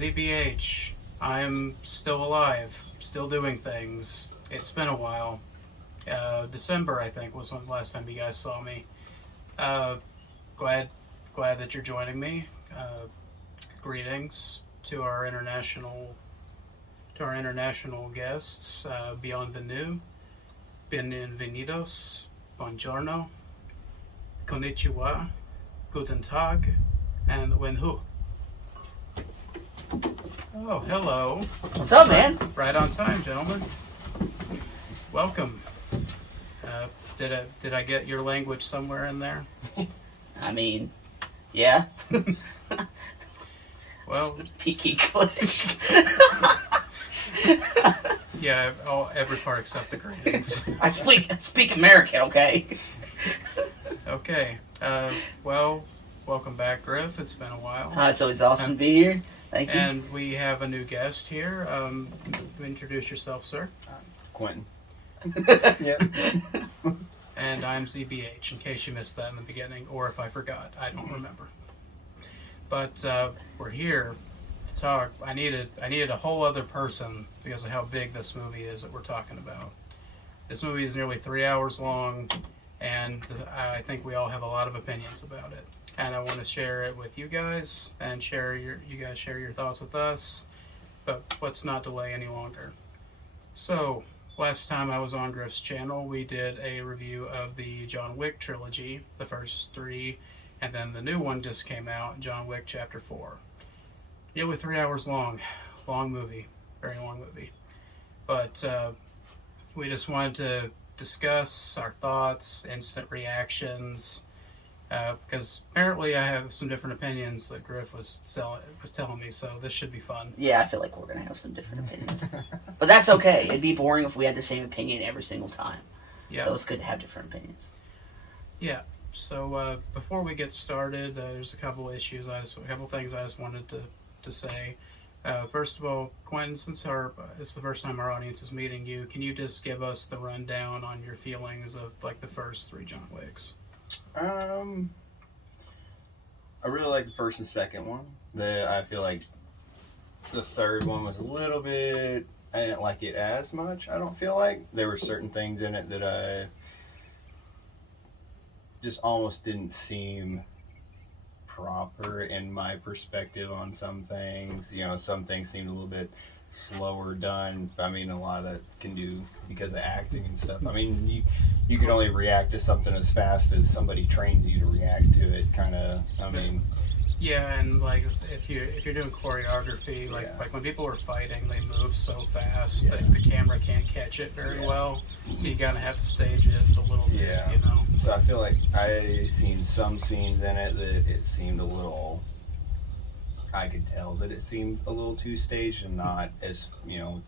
ZBH. I'm still alive, still doing things. It's been a while. December, I think, was when the last time you guys saw me. Glad that you're joining me. Greetings to our international guests. Bienvenue, bienvenidos, buongiorno, konnichiwa, guten tag, and wenhu. Oh, hello. What's up, man? Right on time, gentlemen. Welcome. Did I get your language somewhere in there? I mean, yeah. Well, Peaky glitch. yeah, every part except the greetings. I speak American, okay? Okay. Well, welcome back, Grif. It's been a while. It's always awesome to be here. Thank you. And we have a new guest here. Introduce yourself, sir. Quentin. Yep. And I'm ZBH, in case you missed that in the beginning, or if I forgot. I don't remember. But we're here to talk. I needed a whole other person because of how big this movie is that we're talking about. This movie is nearly 3 hours long, and I think we all have a lot of opinions about it. And I want to share it with you guys, and you guys share your thoughts with us. But let's not delay any longer. So, last time I was on Grif's channel, we did a review of the John Wick trilogy, the first three, and then the new one just came out, John Wick Chapter 4. Nearly 3 hours long. Long movie. Very long movie. But we just wanted to discuss our thoughts, instant reactions, because apparently I have some different opinions that Grif was telling me, so this should be fun. Yeah, I feel like we're going to have some different opinions. But that's okay. It'd be boring if we had the same opinion every single time. Yeah. So it's good to have different opinions. Yeah. So before we get started, there's a couple things I just wanted to say. First of all, Quentin, since it's the first time our audience is meeting you, can you just give us the rundown on your feelings of like the first three John Wicks? I really like the first and second one. I feel like the third one was a little bit. I didn't like it as much. I don't feel like there were certain things in it that I just almost didn't seem proper in my perspective on some things. You know, some things seemed a little bit slower done. I mean, a lot of that can do because of acting and stuff. I mean, you can only react to something as fast as somebody trains you to react to it, kind of. I mean, yeah, and like if you're doing choreography, like when people are fighting, they move so fast that the camera can't catch it very well, so you gotta have to stage it a little bit, you know. So I feel like I seen some scenes in it that it seemed a little. I could tell that it seemed a little too staged and not as,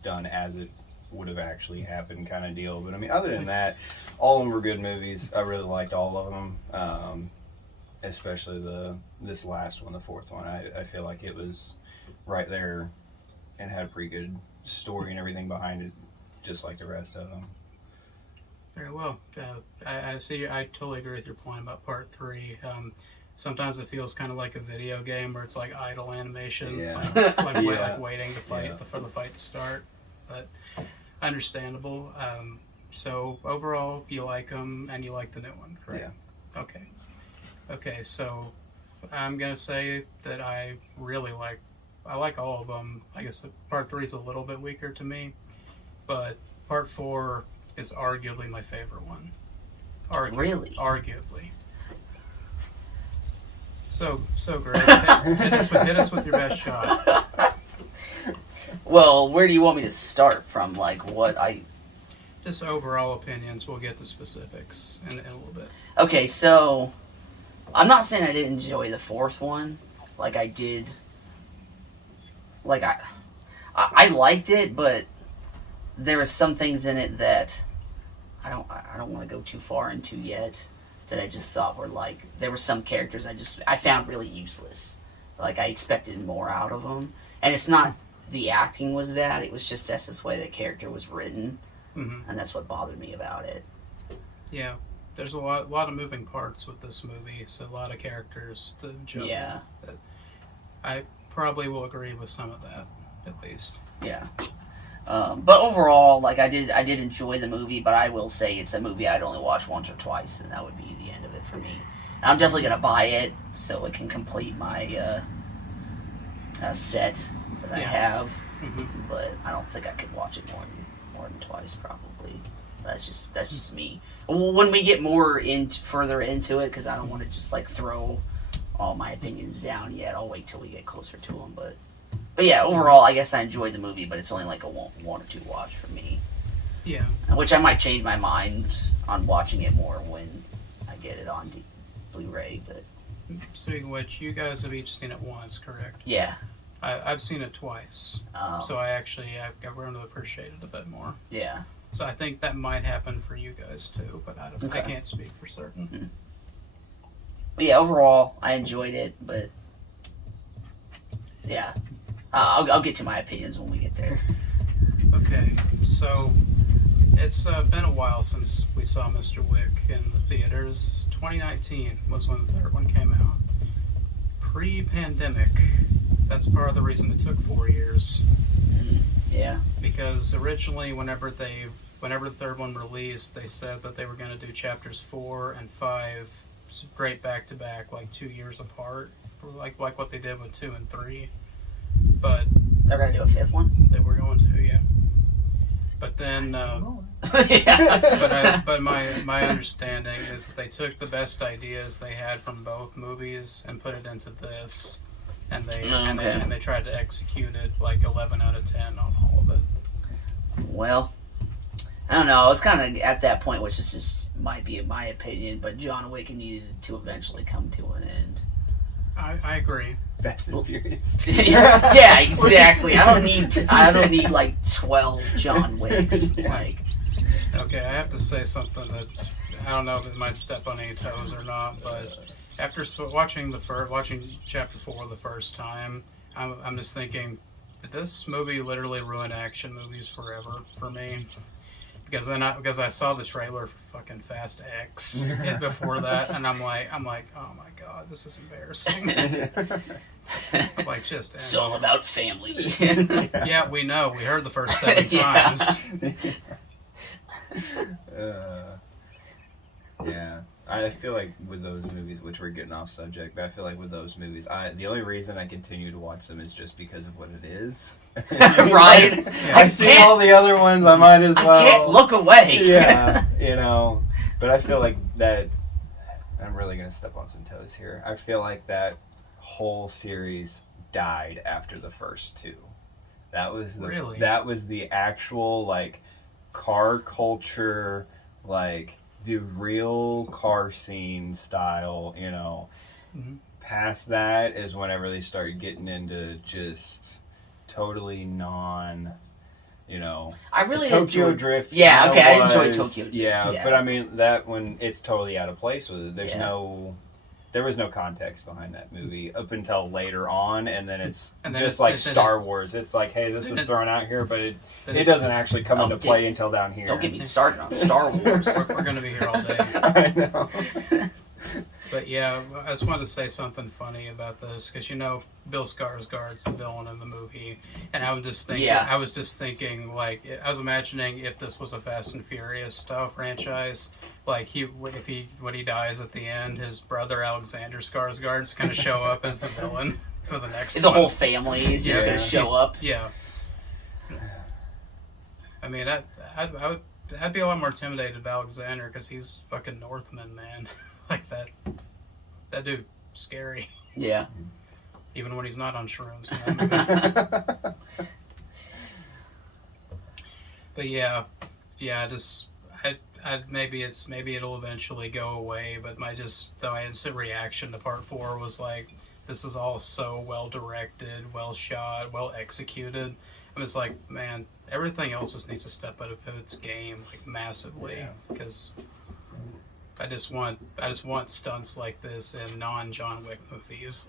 done as it would have actually happened kind of deal. But I mean, other than that, all of them were good movies. I really liked all of them, especially this last one, the fourth one. I feel like it was right there and had a pretty good story and everything behind it, just like the rest of them. Very well. I see. I totally agree with your point about part three. Sometimes it feels kind of like a video game where it's like idle animation, like waiting to fight for the fight to start. But understandable. So overall, you like them and you like the new one, correct? Yeah. Okay. So I'm gonna say that I like all of them. I guess part three is a little bit weaker to me, but part four is arguably my favorite one. Really? Arguably. So great. Hit us with your best shot. Well, where do you want me to start from? Like, Just overall opinions. We'll get the specifics in a little bit. Okay, so I'm not saying I didn't enjoy the fourth one. Like, I did. Like, I liked it, but there were some things in it that I don't want to go too far into yet. That I just thought were like, there were some characters I found really useless. Like, I expected more out of them. And it's not the acting was bad, it was just that's the way the character was written. Mm-hmm. And that's what bothered me about it. Yeah, there's a lot of moving parts with this movie, so a lot of characters to juggle. Yeah. probably will agree with some of that, at least. Yeah. But overall, like I did enjoy the movie, but I will say it's a movie I'd only watch once or twice, and that would be the end of it for me. I'm definitely gonna buy it so it can complete my set that I have, but I don't think I could watch it more than twice probably. That's just me. When we get further into it, because I don't want to just like throw all my opinions down yet. I'll wait till we get closer to them, But yeah, overall, I guess I enjoyed the movie, but it's only like a one or two watch for me. Yeah. Which I might change my mind on watching it more when I get it on Blu-ray. But speaking of which, you guys have each seen it once, correct? yeah, I've seen it twice, so I've grown to appreciate it a bit more. yeah. So I think that might happen for you guys too, but I Okay. can't speak for certain. But yeah, overall, I enjoyed it, but yeah. I'll get to my opinions when we get there. Okay, so it's been a while since we saw Mr. Wick in the theaters. 2019 was when the third one came out. Pre-pandemic, that's part of the reason it took 4 years. Yeah. Because originally, whenever the third one released, they said that they were going to do chapters 4 and 5 straight back to back, like 2 years apart, like what they did with 2 and 3. But they're gonna do a fifth one. they were going to, yeah. But then, Yeah. but my understanding is that they took the best ideas they had from both movies and put it into this, and they tried to execute it like 11 out of 10 on all of it. Well, I don't know. I was kind of at that point, which is just might be my opinion, but John Wick needed to eventually come to an end. I agree. Fast and Furious. Yeah, exactly. I don't need like 12 John Wicks. Yeah. Like, Okay, I have to say something that I don't know if it might step on any toes or not, but after watching chapter 4 the first time, I'm just thinking, did this movie literally ruin action movies forever for me? Because I saw the trailer for fucking Fast X before that, and I'm like, oh my god, this is embarrassing. I'm like, just it's all about family. yeah, we know. We heard the first 7 Yeah. times. Yeah. I feel like with those movies, which we're getting off subject, but I feel like with those movies, the only reason I continue to watch them is just because of what it is. Right? I've seen all the other ones, I might as well. I can't look away. Yeah, but I feel like that, I'm really going to step on some toes here. I feel like that whole series died after the first 2. That was the actual, like, car culture, like, the real car scene style, Past that is whenever they started getting into just totally I really Tokyo enjoyed Drift. Yeah, okay, I enjoyed was- Tokyo. Yeah, but I mean that when it's totally out of place with it. There was no context behind that movie up until later on, and then it's just like Star Wars. It's like, hey, this was thrown out here, but it doesn't actually come into play until down here. Don't get me started on Star Wars. We're going to be here all day. I know. But yeah, I just wanted to say something funny about this because Bill Skarsgård's the villain in the movie, and I was just thinking, like, I was imagining if this was a Fast and Furious style franchise, like when he dies at the end, his brother Alexander Skarsgård's going to show up as the villain for the next. The whole family is just going to show up. Yeah. I mean, I'd be a lot more intimidated of Alexander because he's fucking Northman, man. Like that dude, scary. Yeah. Even when he's not on shrooms. In that movie. But yeah, maybe it'll eventually go away. But my instant reaction to part 4 was like, this is all so well directed, well shot, well executed. I'm just like, man, everything else just needs to step up its game like massively because. I just want stunts like this in non-John Wick movies.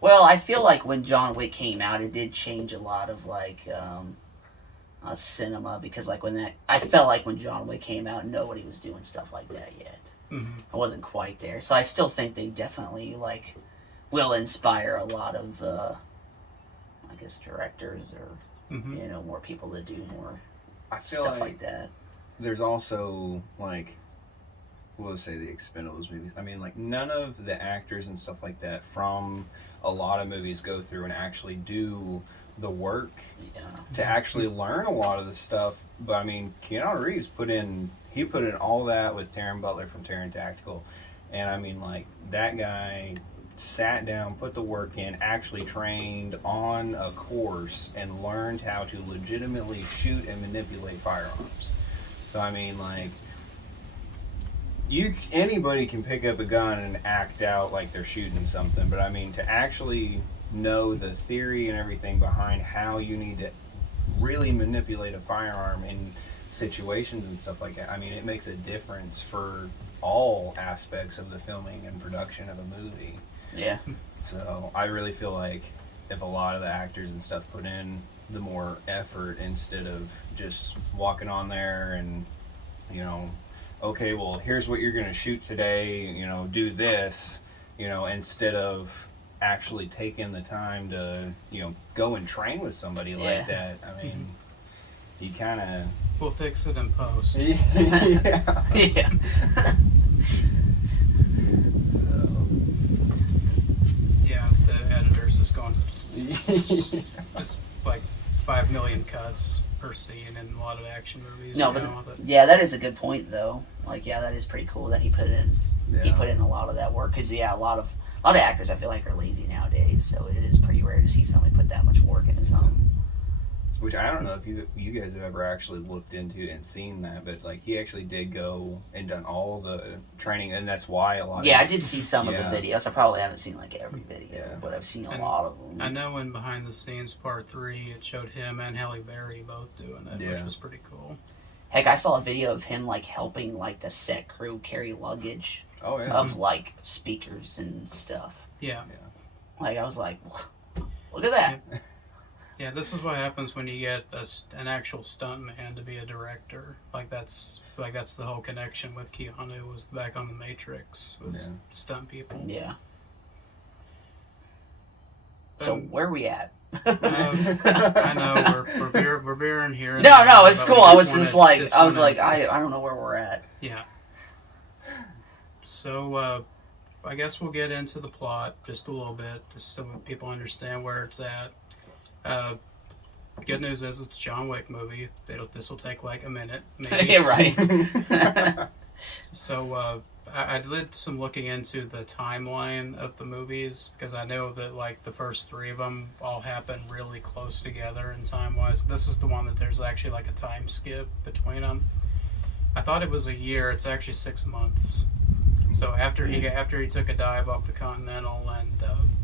Well, I feel like when John Wick came out, it did change a lot of like cinema because I felt like when John Wick came out, nobody was doing stuff like that yet. Mm-hmm. I wasn't quite there, so I still think they definitely will inspire a lot of I guess, directors or, more people that do more I feel stuff like that. There's also, like, we'll say the Expendables movies. I mean, like, none of the actors and stuff like that from a lot of movies go through and actually do the work to actually learn a lot of the stuff. But, I mean, Keanu Reeves put in all that with Taron Butler from Taron Tactical. And, I mean, like, that guy sat down, put the work in, actually trained on a course and learned how to legitimately shoot and manipulate firearms. So, I mean, like, anybody can pick up a gun and act out like they're shooting something, but I mean, to actually know the theory and everything behind how you need to really manipulate a firearm in situations and stuff like that, I mean, it makes a difference for all aspects of the filming and production of a movie. Yeah. So I really feel like if a lot of the actors and stuff put in the more effort instead of just walking on there and, okay, well, here's what you're going to shoot today, do this, instead of actually taking the time to, go and train with somebody like that. I mean, you kind of... We'll fix it in post. Yeah. Yeah. Yeah, the editor's just going, just like 5 million cuts per scene in a lot of action movies. No, but that is a good point though. Like, that is pretty cool that he put in a lot of that work. Because a lot of actors I feel like are lazy nowadays, so it is pretty rare to see somebody put that much work into something. Which I don't know if you guys have ever actually looked into and seen that, but like he actually did go and done all the training, and that's why a lot. Yeah, I did see some of the videos. I probably haven't seen like every video, but I've seen a lot of them. I know in Behind the Scenes Part 3, it showed him and Halle Berry both doing it, which was pretty cool. Heck, I saw a video of him like helping like the set crew carry luggage of like speakers and stuff. Yeah. Like I was like, look at that. Yeah, this is what happens when you get an actual stuntman to be a director. Like that's the whole connection with Keanu was back on The Matrix was stunt people. Yeah. So where are we at? I know we're veering here. No, it's cool. I was like, I don't know where we're at. Yeah. So I guess we'll get into the plot just a little bit, just so people understand where it's at. Good news is it's a John Wick movie. This will take like a minute, maybe. Yeah, right. So I did some looking into the timeline of the movies because I know that like the first 3 of them all happen really close together in time-wise. This is the one that there's actually like a time skip between them. I thought it was a year. It's actually 6 months. So after he took a dive off the Continental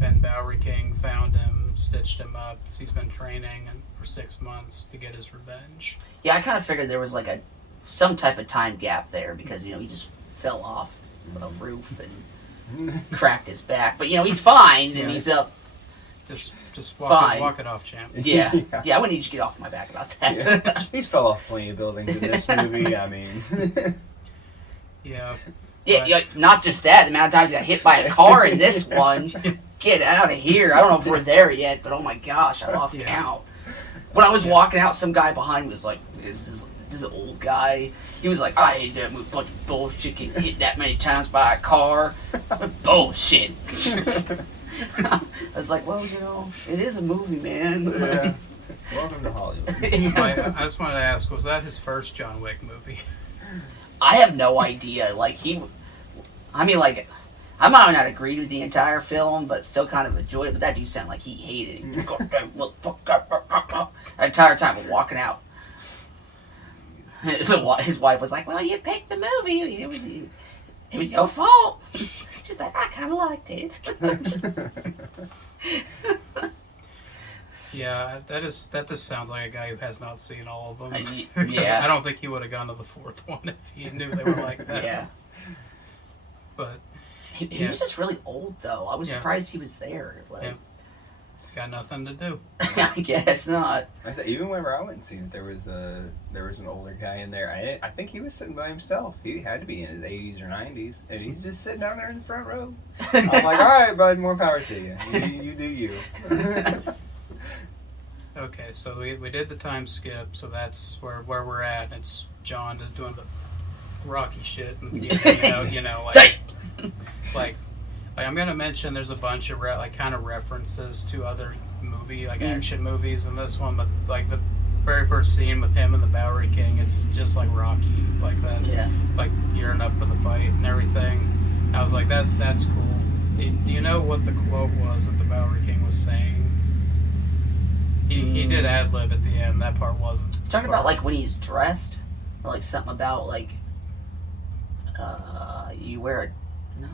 and Bowery King found him, stitched him up, he's been training for 6 months to get his revenge. Yeah, I kind of figured there was like some type of time gap there because he just fell off a roof and cracked his back, but he's fine and he's up. Just walk it off, champ. Yeah, I wouldn't need to get off my back about that. Yeah. He's fell off plenty of buildings in this movie. I mean, yeah. Yeah, not just that. The amount of times he got hit by a car in this one. Get out of here. I don't know if we're there yet, but oh my gosh, I lost count. When I was walking out, some guy behind me was like, this old guy. He was like, I hate that bunch of bullshit, getting hit that many times by a car. Bullshit. I was like, well, it is a movie, man. Yeah. Welcome to Hollywood. I just wanted to ask, was that his first John Wick movie? I have no idea. I might not agree with the entire film, but still kind of enjoyed it. But that dude sounded like he hated it. Goddamn motherfucker. The entire time of walking out. His wife was like, well, you picked the movie. It was your fault. She's like, I kind of liked it. Yeah, that just sounds like a guy who has not seen all of them. Yeah. I don't think he would have gone to the 4th one if he knew they were like that. Yeah. But he was just really old, though. I was surprised he was there. Got nothing to do. I guess not. I said, even whenever I went and seen it, there was an older guy in there. I think he was sitting by himself. He had to be in his 80s or 90s, and he's just sitting down there in the front row. I'm like, all right, bud, more power to you. You do you. Okay, so we did the time skip, so that's where we're at. It's John is doing the Rocky shit in the beginning, like I'm gonna mention there's a bunch of kind of references to other action movies in this one, but like the very first scene with him and the Bowery King, it's just like Rocky, like that, like gearing up for the fight and everything. And I was like, that's cool. Do you know what the quote was that the Bowery King was saying? He did ad-lib at the end. That part wasn't. Talking about like when he's dressed, like something about like you wear a no.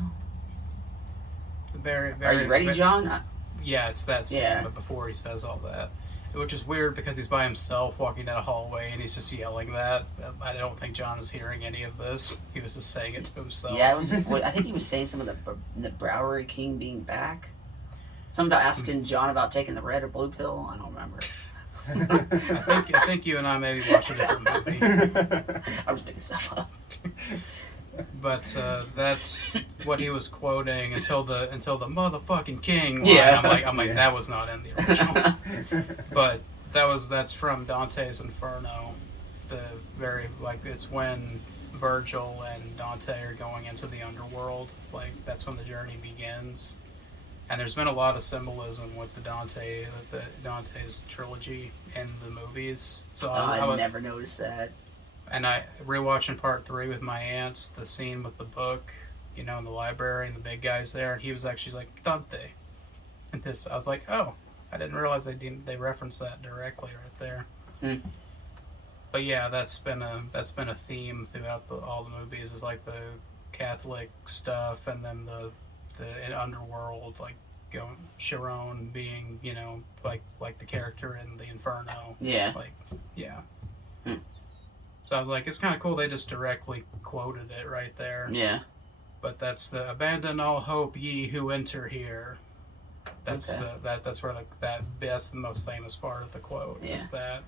Very, Are you ready, John? Yeah, it's that scene, but before he says all that. Which is weird because he's by himself walking down a hallway and he's just yelling that. I don't think John is hearing any of this. He was just saying it to himself. Yeah, I think he was saying some of the Bowery King being back. Something about asking John about taking the red or blue pill. I don't remember. I think you and I maybe watched a different movie. I was making stuff up. But that's what he was quoting until the motherfucking king line. Yeah. I'm like that was not in the original. But that's from Dante's Inferno. It's when Virgil and Dante are going into the underworld. Like that's when the journey begins. And there's been a lot of symbolism with the Dante's trilogy in the movies. So I never noticed that. And I rewatching part 3 with my aunts, the scene with the book, in the library and the big guys there, and he was actually like Dante. And I was like, oh, I didn't realize they referenced that directly right there. Mm. But yeah, that's been a theme throughout all the movies, is like the Catholic stuff, and then the underworld, like Chiron being, like the character in the Inferno. Yeah. Like, yeah. Mm. So I was like, it's kind of cool they just directly quoted it right there. Yeah. But that's the abandon all hope ye who enter here. That's that's where that's the most famous part of the quote. Yeah. Is that.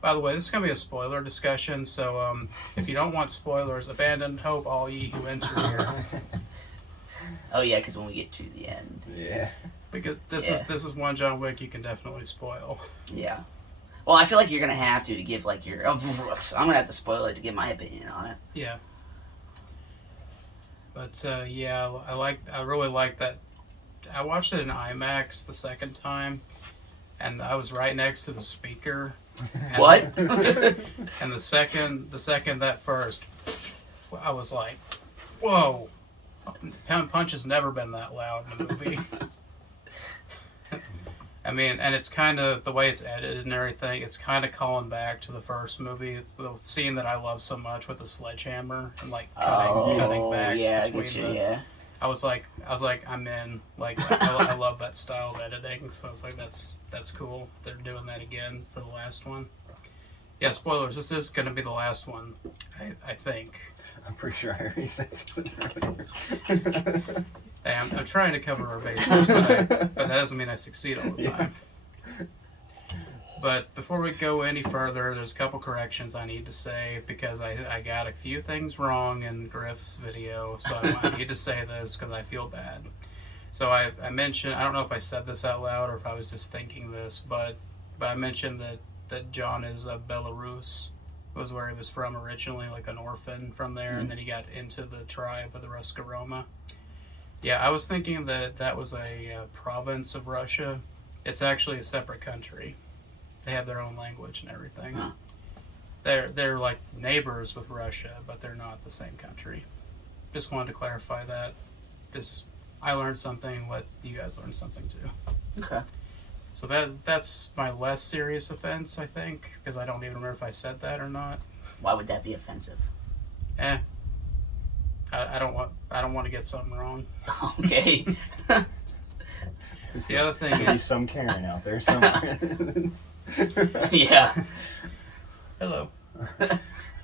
By the way, this is gonna be a spoiler discussion, so if you don't want spoilers, abandon hope all ye who enter here. Oh yeah, because when we get to the end. Yeah. Because this is one John Wick you can definitely spoil. Yeah. Well, I feel like you're gonna have to give like your. I'm gonna have to spoil it to give my opinion on it. Yeah. But I really like that. I watched it in IMAX the second time, and I was right next to the speaker. What? And the second that first, I was like, whoa! Punch has never been that loud in a movie. I mean, and it's kind of the way it's edited and everything. It's kind of calling back to the first movie, the scene that I love so much with the sledgehammer and like cutting back. Yeah, between I was like, I'm in. Like, I love that style of editing. So I was like, that's cool. They're doing that again for the last one. Yeah, spoilers. This is going to be the last one, I think. I'm pretty sure I already said something earlier. Hey, I'm trying to cover our bases, but that doesn't mean I succeed all the time. But before we go any further, there's a couple corrections I need to say, because I got a few things wrong in Grif's video, so I need to say this because I feel bad. So I mentioned, I don't know if I said this out loud or if I was just thinking this, but I mentioned that John is Belarus, was where he was from originally, like an orphan from there, and then he got into the tribe of the Ruskaroma. Yeah, I was thinking that was a province of Russia. It's actually a separate country. They have their own language and everything. Huh. They're like neighbors with Russia, but they're not the same country. Just wanted to clarify that. I learned something, let you guys learn something too. Okay. So that's my less serious offense, I think, because I don't even remember if I said that or not. Why would that be offensive? I don't want to get something wrong. Okay. The other thing There'll be is some Karen out there somewhere. Yeah. hello.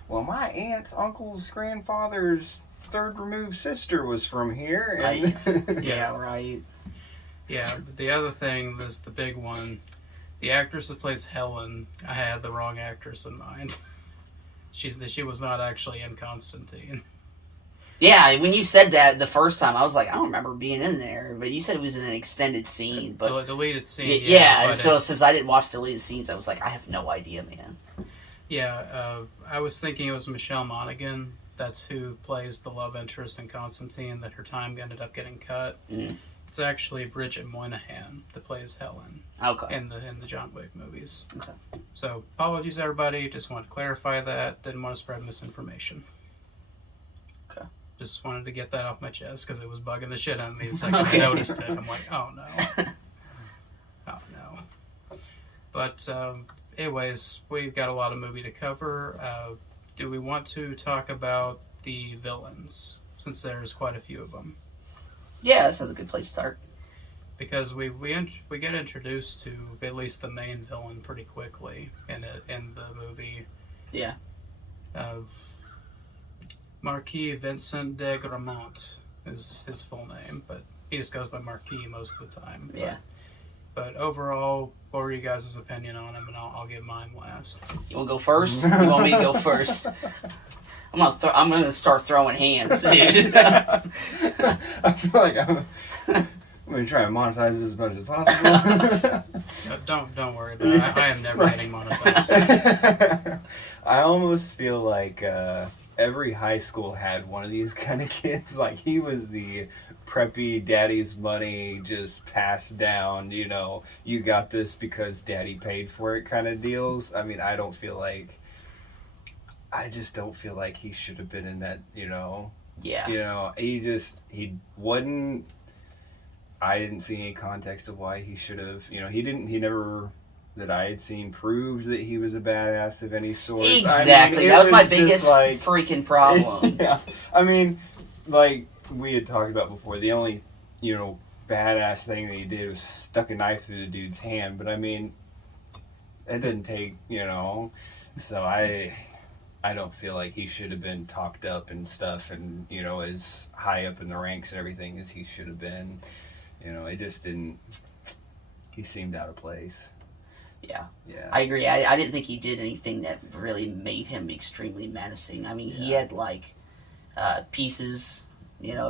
Well, my aunt's uncle's grandfather's third removed sister was from here. And Yeah, right. Yeah, but the other thing, this the big one. The actress that plays Helen, I had the wrong actress in mind. She was not actually in Constantine. Yeah, when you said that the first time, I was like, I don't remember being in there. But you said it was in an extended scene. But deleted scene. Yeah, but so since I didn't watch deleted scenes, I was like, I have no idea, man. Yeah, I was thinking it was Michelle Monaghan. That's who plays the love interest in Constantine, that her time ended up getting cut. Mm. It's actually Bridget Moynihan that plays Helen in the John Wick movies. Okay. So, apologies everybody, just wanted to clarify that. Didn't want to spread misinformation. Okay. Just wanted to get that off my chest because it was bugging the shit out of me the second I noticed it. I'm like, oh no. Oh no. But, anyways, we've got a lot of movie to cover. Do we want to talk about the villains, since there's quite a few of them? Yeah, that sounds a good place to start. Because we get introduced to at least the main villain pretty quickly in the movie. Yeah. Marquis Vincent de Gramont is his full name, but he just goes by Marquis most of the time. Yeah. But overall, what were you guys' opinion on him? And I'll give mine last. You want to go first? You want me to go first? I'm gonna start throwing hands, dude. I feel like I'm gonna try and monetize this as much as possible. Don't worry about it. I am never getting monetized. I almost feel like every high school had one of these kind of kids. Like, he was the preppy daddy's money just passed down, you got this because daddy paid for it kind of deals. I mean, I just don't feel like he should have been in that, Yeah. He wasn't. I didn't see any context of why he should have, he never, that I had seen, proved that he was a badass of any sort. Exactly. That was my biggest freaking problem. Yeah. I mean, like we had talked about before, the only, badass thing that he did was stuck a knife through the dude's hand. But I mean, it didn't take, so I don't feel like he should have been talked up and stuff and, as high up in the ranks and everything as he should have been. It just didn't, he seemed out of place. Yeah. Yeah. I agree. I didn't think he did anything that really made him extremely menacing. I mean, he had, pieces,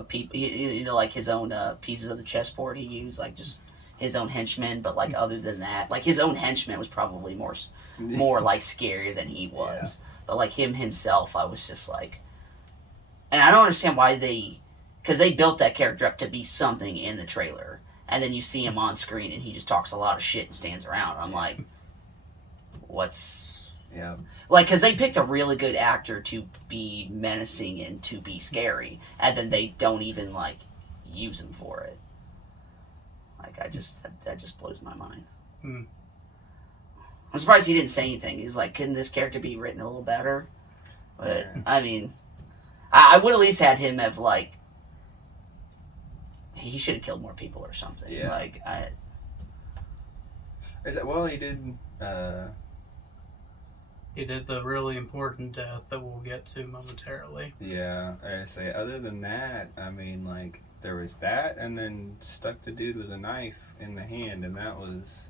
people, like his own pieces of the chessboard he used, like just his own henchmen, but, other than that, his own henchman was probably more scarier than he was. Yeah. But, him himself, I was just and I don't understand why because they built that character up to be something in the trailer, and then you see him on screen and he just talks a lot of shit and stands around. I'm like, what's... Yeah. Because they picked a really good actor to be menacing and to be scary, and then they don't even, use him for it. That just blows my mind. Hmm. I'm surprised he didn't say anything. He's like, couldn't this character be written a little better? But, I mean, I would at least had him have, he should have killed more people or something. Yeah. He did, He did the really important death that we'll get to momentarily. Yeah, I say, other than that, I mean, there was that, and then stuck the dude with a knife in the hand, and that was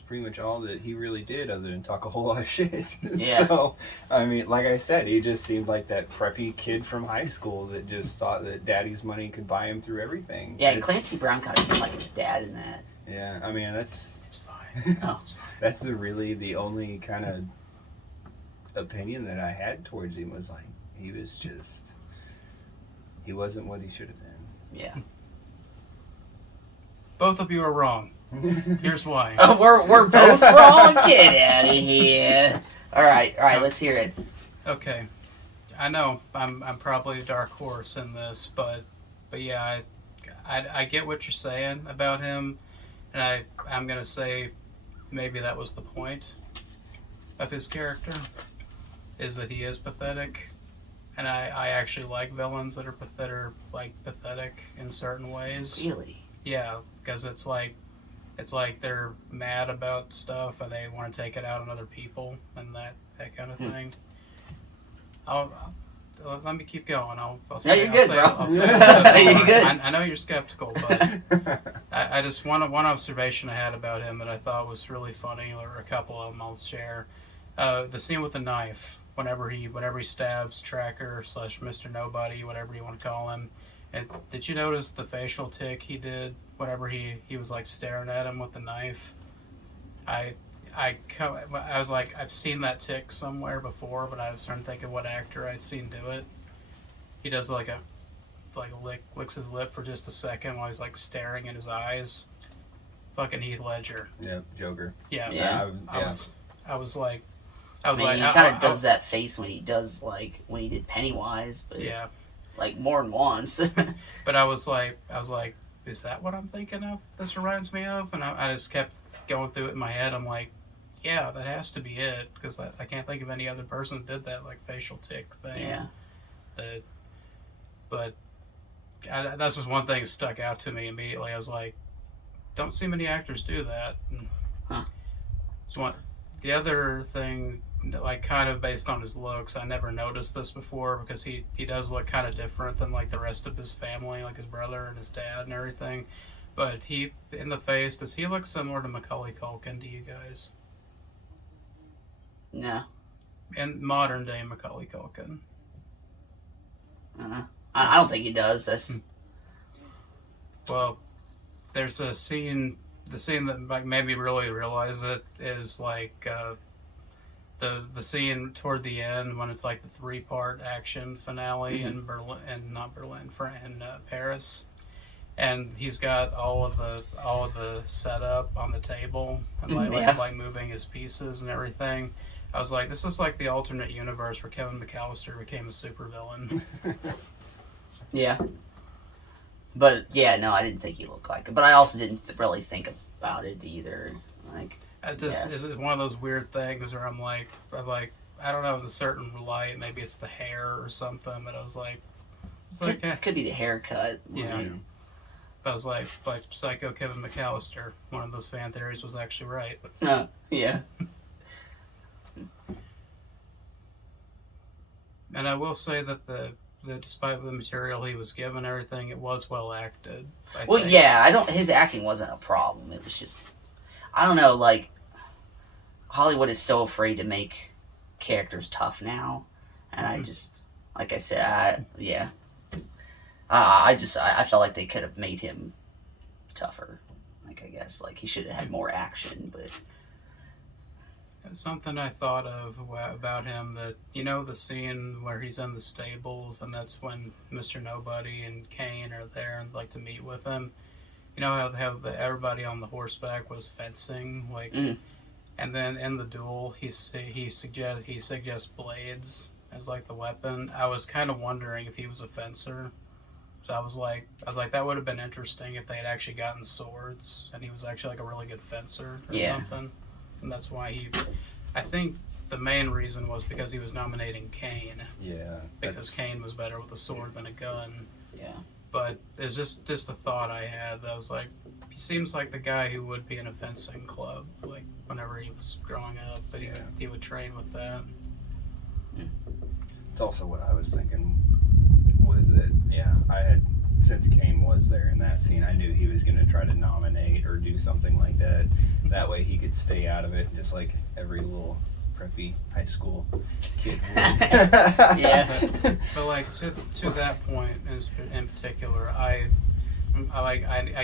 pretty much all that he really did, other than talk a whole lot of shit. Yeah. So, I mean, like I said, he just seemed like that preppy kid from high school that just thought that daddy's money could buy him through everything. Yeah, Clancy Brown kind of seemed like his dad in that. Yeah, I mean, It's fine. Oh, it's fine. That's the only kind of opinion that I had towards him was he wasn't what he should have been. Yeah. Both of you are wrong. Here's why. Oh, we're both wrong. Get out of here. All right, let's hear it. Okay. I know I'm probably a dark horse in this, but yeah, I get what you're saying about him, and I'm gonna say maybe that was the point of his character, is that he is pathetic, and I actually like villains that are pathetic in certain ways. Really? Yeah, because it's like they're mad about stuff and they want to take it out on other people and that kind of thing. Let me keep going. I'll say, no, you're good, bro. I'll say you're good. I know you're skeptical, but I just one observation I had about him that I thought was really funny, or a couple of them I'll share. The scene with the knife, whenever he stabs Tracker / Mr. Nobody, whatever you want to call him. And did you notice the facial tick he did whenever he was like staring at him with the knife? I was like, I've seen that tick somewhere before, but I was trying to think of what actor I'd seen do it. He does licks his lip for just a second while he's like staring in his eyes. Fucking Heath Ledger. Yeah, Joker. Yeah. Yeah. I was like, I mean, he kind of does that face when he does when he did Pennywise, but yeah, like more than once. but I was like, is that what I'm thinking of? This reminds me of, and I just kept going through it in my head. I'm like, yeah, that has to be it, because I can't think of any other person that did that like facial tick thing. Yeah. But that's just one thing that stuck out to me immediately. I was like, don't see many actors do that. Huh. The other thing, like kind of based on his looks, I never noticed this before because he does look kind of different than like the rest of his family, like his brother and his dad and everything. But he, in the face, does he look similar to Macaulay Culkin to you guys? No. And modern day Macaulay Culkin. I don't think he does. That's... Well, there's a scene. The scene that like made me really realize it is like the scene toward the end when it's like the 3-part action finale in Berlin, and not Berlin, in Paris, and he's got all of the setup on the table and like moving his pieces and everything. I was like, this is like the alternate universe where Kevin McAllister became a supervillain. Yeah. But yeah, no, I didn't think he looked like it. But I also didn't really think about it either. Like, is it one of those weird things where I'm like, I don't know, in a certain light, maybe it's the hair or something. But I was like, could be the haircut. Yeah. Like, I was like Psycho Kevin McAllister. One of those fan theories was actually right. Yeah. And I will say that despite the material he was given, everything, it was well acted. I think. Yeah, his acting wasn't a problem. It was just, I don't know, like, Hollywood is so afraid to make characters tough now, and I just, like I said, I felt like they could have made him tougher. Like, I guess, like, he should have had more action, but... Something I thought of about him, that, you know, the scene where he's in the stables and that's when Mr. Nobody and Kane are there and like to meet with him. You know how everybody on the horseback was fencing, like, and then in the duel he suggests blades as like the weapon. I was kind of wondering if he was a fencer. So I was like that would have been interesting if they had actually gotten swords and he was actually like a really good fencer or something. And that's why I think the main reason was because he was nominating Kane. Yeah. Because Kane was better with a sword than a gun. Yeah. But it's just a thought I had that was like, he seems like the guy who would be in a fencing club, like whenever he was growing up, but he would train with that. It's also what I was thinking was that, since Kane was there in that scene, I knew he was going to try to nominate or do something like that. That way he could stay out of it, just like every little preppy high school kid would. Yeah. But like to that point in particular, I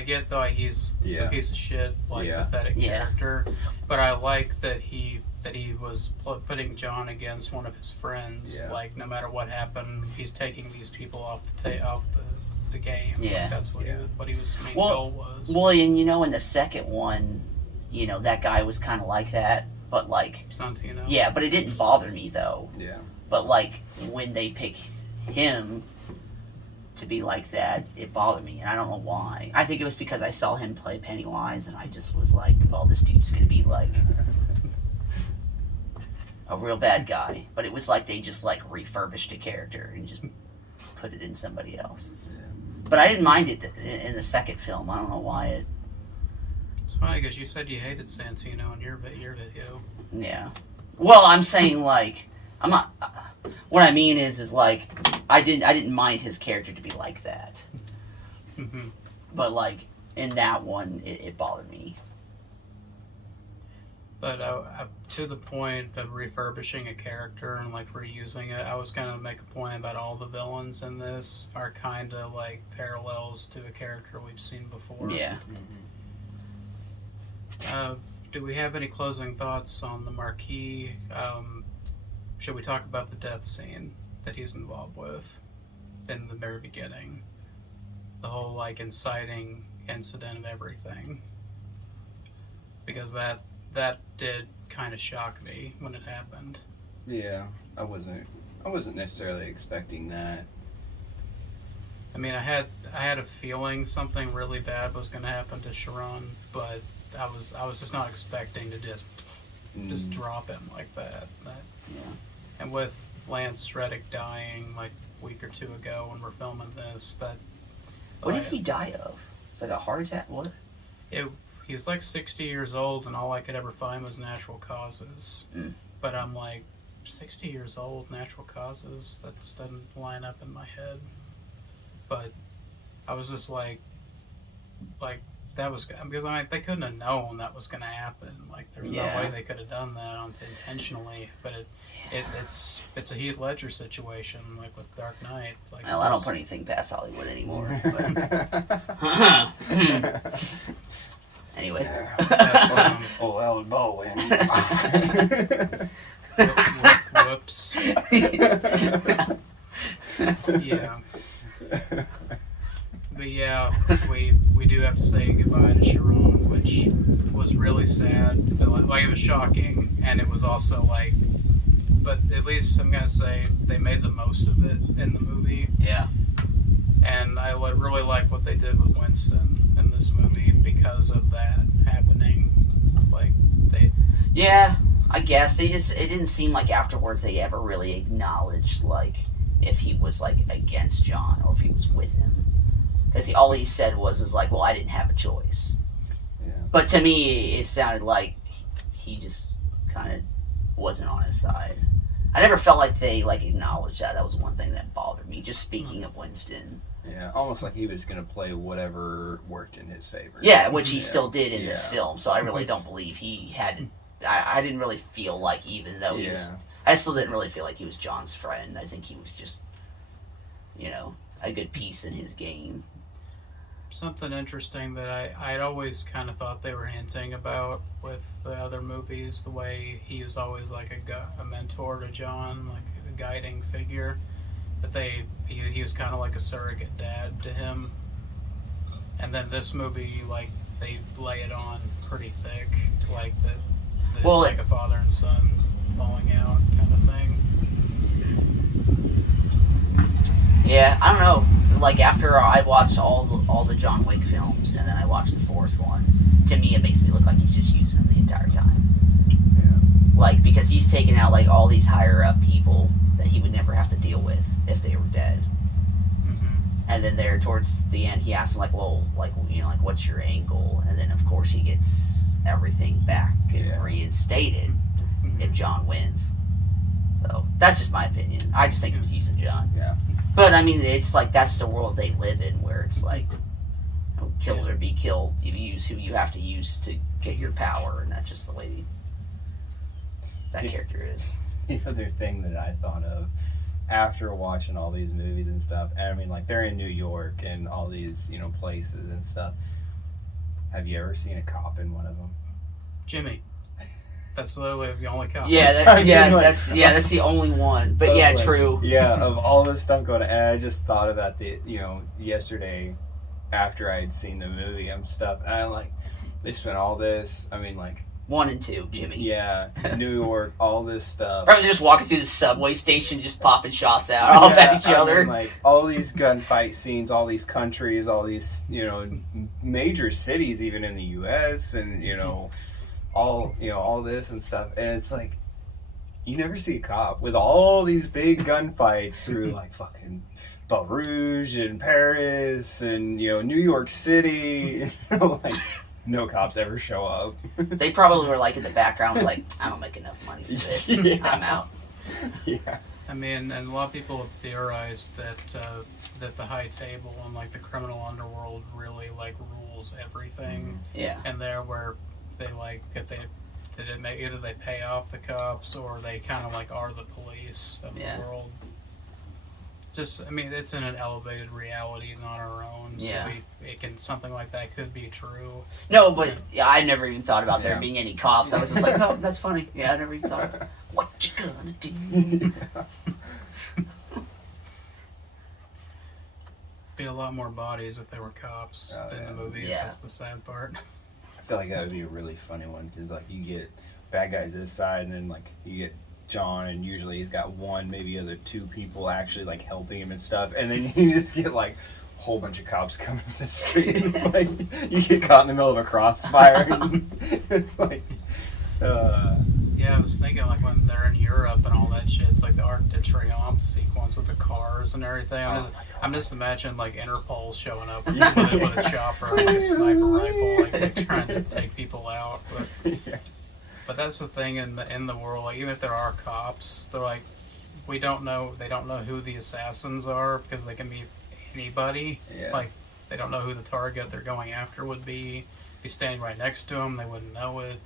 get though he's a piece of shit, like pathetic character, but I like that he was putting John against one of his friends. Like no matter what happened, he's taking these people off the game. Yeah. Like, that's what his main goal was. Well, and you know, in the second one, you know, that guy was kind of like that, but like Santino. Yeah, but it didn't bother me though. Yeah. But like when they picked him to be like that, it bothered me, and I don't know why. I think it was because I saw him play Pennywise, and I just was like, "Oh, this dude's gonna be like a real bad guy." But it was like they just like refurbished a character and just put it in somebody else. Yeah. But I didn't mind it in the second film. I don't know why it. It's funny because you said you hated Santino in your video. Yeah. Well, I'm saying like I'm not. What I mean is like I didn't mind his character to be like that. But like in that one, it bothered me. But to the point of refurbishing a character and like reusing it, I was gonna make a point about all the villains in this are kind of like parallels to a character we've seen before. Yeah. Do we have any closing thoughts on the Marquis? Should we talk about the death scene that he's involved with in the very beginning? The whole like inciting incident of everything, because that did kind of shock me when it happened. Yeah, I wasn't necessarily expecting that. I mean, I had a feeling something really bad was going to happen to Sharon, but I was just not expecting to just drop him like that. Yeah. And with Lance Reddick dying like a week or two ago when we're filming this, What did he die of? It's like a heart attack? What? He was like 60 years old, and all I could ever find was natural causes. But I'm like, 60 years old, natural causes? That doesn't line up in my head. But I was just like that was because I mean they couldn't have known that was going to happen. Like there's no way they could have done that intentionally. But it's a Heath Ledger situation, like with Dark Knight. Like well, I don't put anything past Hollywood anymore. Anyway. Well, Bowen. Whoops. Yeah. But yeah, we do have to say goodbye to Sharon, which was really sad. Like it was shocking, and it was also like, but at least I'm gonna say they made the most of it in the movie. Yeah. And I really like what they did with Winston in this movie because of that happening. Like they. Yeah, I guess it didn't seem like afterwards they ever really acknowledged like if he was like against John or if he was with him, because all he said was like, well, I didn't have a choice. Yeah. But to me, it sounded like he just kind of wasn't on his side. I never felt like they like acknowledged that. That was one thing that bothered me. Just speaking of Winston. Yeah, almost like he was going to play whatever worked in his favor. Yeah, which he still did in this film. So I really don't believe he had. I didn't really feel like, even though he was, I still didn't really feel like he was John's friend. I think he was just, a good piece in his game. Something interesting that I'd always kind of thought they were hinting about with the other movies, the way he was always like a mentor to John, like a guiding figure. That he was kind of like a surrogate dad to him. And then this movie, like, they lay it on pretty thick, like that it's like a father and son falling out kind of thing. Yeah, I don't know. Like, after I watched all the John Wick films, and then I watched the fourth one, to me it makes me look like he's just using them the entire time. Yeah. Like, because he's taking out, like, all these higher up people that he would never have to deal with if they were dead. And then there, towards the end, he asks him, like, well, like, what's your angle? And then, of course, he gets everything back and reinstated if John wins. So, that's just my opinion. I just think he was using John. Yeah. But, I mean, it's like, that's the world they live in, where it's like, kill or be killed. You use who you have to use to get your power, and that's just the way that character is. The other thing that I thought of after watching all these movies and stuff, and I mean, like, they're in New York and all these, places and stuff. Have you ever seen a cop in one of them? Jimmy. That's literally the only cop. Yeah, that's the only one. But yeah, like, true. Yeah, of all this stuff going on, and I just thought about yesterday after I had seen the movie and stuff, and I'm like, they spent all this, 1 and 2, Jimmy. Yeah, New York, all this stuff. Probably just walking through the subway station, just popping shots out off at each other. Like, all these gunfight scenes, all these countries, all these, major cities, even in the U.S., and, all this and stuff. And it's like, you never see a cop with all these big gunfights through, like, fucking Baton Rouge and Paris and, New York City. Like, no cops ever show up. They probably were like in the background, like, I don't make enough money for this. I'm out. Yeah. I mean, and a lot of people have theorized that the high table and like the criminal underworld really like rules everything. Yeah. And there where they like if did it make either they pay off the cops or they kind of like are the police of the world. Just, I mean, it's in an elevated reality, not our own. Yeah. So it can, something like that could be true. No, but I never even thought about there being any cops. I was just like, oh, that's funny. Yeah, I never even thought, what you gonna do? Be a lot more bodies if there were cops in the movies. Yeah. That's the sad part. I feel like that would be a really funny one because like you get bad guys this side and then like you get John and usually he's got one, maybe other two people actually like helping him and stuff, and then you just get like a whole bunch of cops coming to the street. It's like you get caught in the middle of a crossfire. And it's like, yeah, I was thinking like when they're in Europe and all that shit, it's like the Arc de Triomphe sequence with the cars and everything. I'm just imagining like Interpol showing up with a chopper, like a sniper rifle, like trying to take people out. But that's the thing in the world. Like even if there are cops, they're like, we don't know. They don't know who the assassins are because they can be anybody. Yeah. Like they don't know who the target they're going after would be. Be standing right next to them, they wouldn't know it.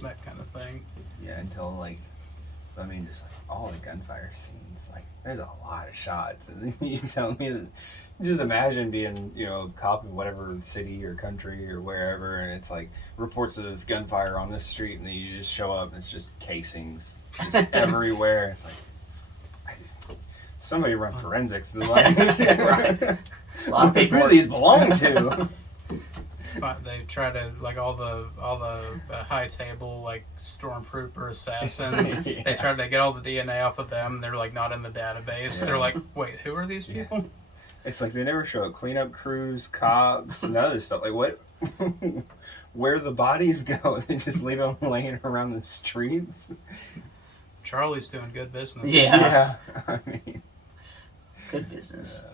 That kind of thing. Yeah, until like, I mean, just like all the gunfire scenes. Like, there's a lot of shots, and then you tell me that. Just imagine being, you know, a cop in whatever city or country or wherever, and it's like reports of gunfire on this street, and then you just show up and it's just casings just everywhere. It's like, somebody run forensics. Like, Right. A lot of people. Who do these belong to? They try to like all the high table like stormtrooper assassins. Yeah. They try to get all the DNA off of them. They're like not in the database. Yeah. They're like, wait, who are these Yeah. people? It's like they never show up cleanup crews, cops, none of this stuff. Like what? Where the bodies go? They just leave them laying around the streets. Charlie's doing good business. Yeah. I mean, Good business.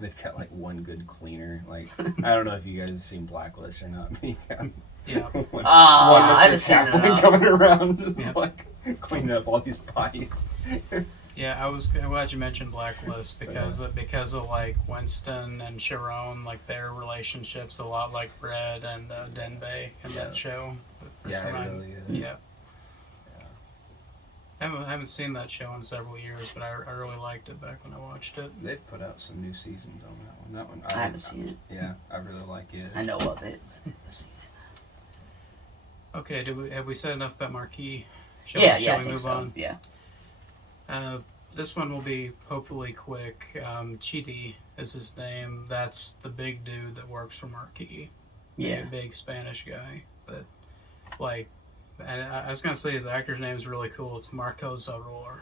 they've got like one good cleaner. Like I don't know if you guys have seen Blacklist or not. Yeah. One I haven't Mr. seen it Kaplan enough. coming around, just Yeah. like cleaning up all these bodies. Yeah, I was glad you mentioned Blacklist because of like Winston and Sharon, like their relationship's a lot like Red and Denbei in that show. Yeah, it really is. Yeah. I haven't seen that show in several years, but I really liked it back when I watched it. They've put out some new seasons on that one. That one I haven't seen it. Yeah, I really like it. I know of it, but I haven't seen it. Okay, have we said enough about Marquis? Shall I we think move so. on? Yeah. This one will be hopefully quick. Chidi is his name. That's the big dude that works for Marquis. Yeah. Big Spanish guy. But, like, and I was going to say his actor's name is really cool. It's Marco Zaror.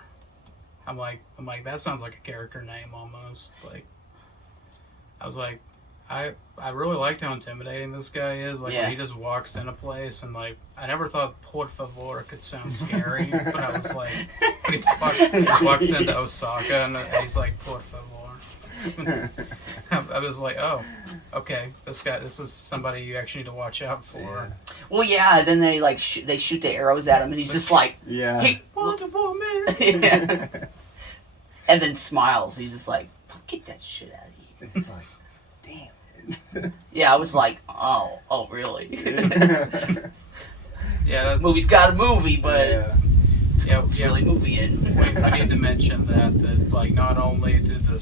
I'm like, that sounds like a character name almost. Like, I was like, I really liked how intimidating this guy is. Like, when he just walks in a place and, like, I never thought por favor could sound scary, but I was like, when he walks into Osaka and he's like, por favor. I was like, oh, okay, this is somebody you actually need to watch out for. Yeah. Well, yeah. Then they like they shoot the arrows at him, and he's just like, Yeah. "Hey, Wonder Woman! yeah. And then smiles. He's just like, "Get that shit out of here." It's like, damn. Yeah, I was like, "Oh, really?" Yeah, that, Movie's got a movie, but it's yeah. really movie-ing. We need to mention that like not only do the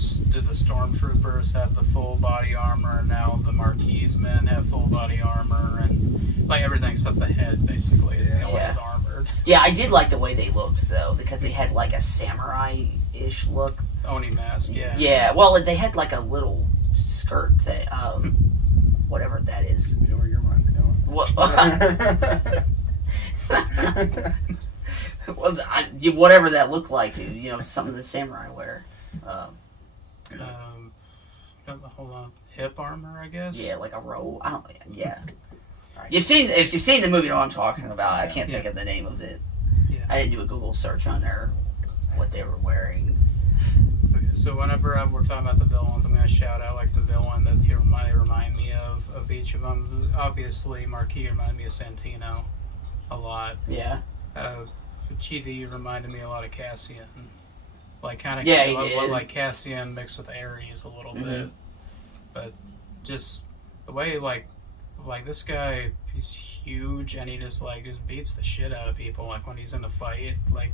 stormtroopers have the full body armor, now the Marquis men have full body armor, and like everything except the head basically is the only one is armored. Yeah, I did like the way they looked though, because they had like a samurai-ish look. Oni mask, yeah. Yeah, well, they had like a little skirt thing, whatever that is. You know where your mind's going. What? Well, whatever that looked like, you know, something that samurai wear. Hold on, hip armor, I guess. Yeah, like a robe. I don't. Yeah. Right. If you've seen the movie, you know what I'm talking about. I can't think of the name of it. Yeah. I didn't do a Google search on there what they were wearing. Okay, so whenever we're talking about the villains, I'm going to shout out like the villain that he remind me of each of them. Obviously, Marquis reminded me of Santino a lot. Yeah. Chidi reminded me a lot of Cassian. Like kind of Yeah, he did. like Cassian mixed with Ares a little bit. But just the way like like this guy, he's huge, and he just beats the shit out of people. Like when he's in a fight, like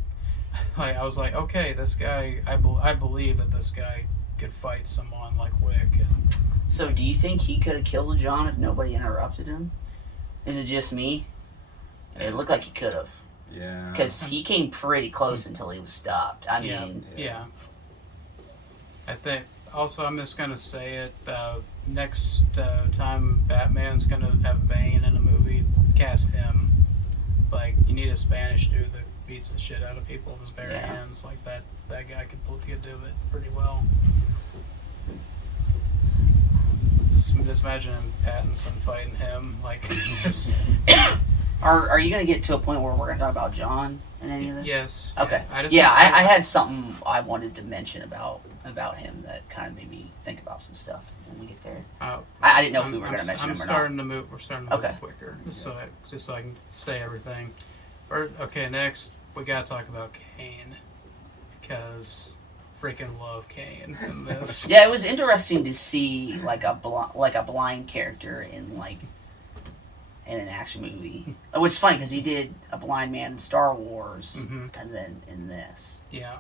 I was like, okay, this guy, I believe that this guy could fight someone like Wick. And So, do you think he could have killed John if nobody interrupted him? Is it just me? It looked like he could have. Yeah. Because he came pretty close until he was stopped. I yeah, mean... yeah. I think, also, I'm just going to say it, next time Batman's going to have Bane in a movie, cast him. Like, you need a Spanish dude that beats the shit out of people with his bare hands. Like, that guy could do it pretty well. Just imagine Pattinson fighting him. Like, Are you going to get to a point where we're going to talk about John in any of this? yes. Okay. Yeah, I had something I wanted to mention about him that kind of made me think about some stuff when we get there. I didn't know if we were going to mention him or not. We're starting to move quicker, just so I can say everything. Okay, next we got to talk about Kane, because freaking love Kane in this. Yeah, it was interesting to see like a blind character in an action movie. It was funny because he did a blind man in Star Wars, and then in this. Yeah.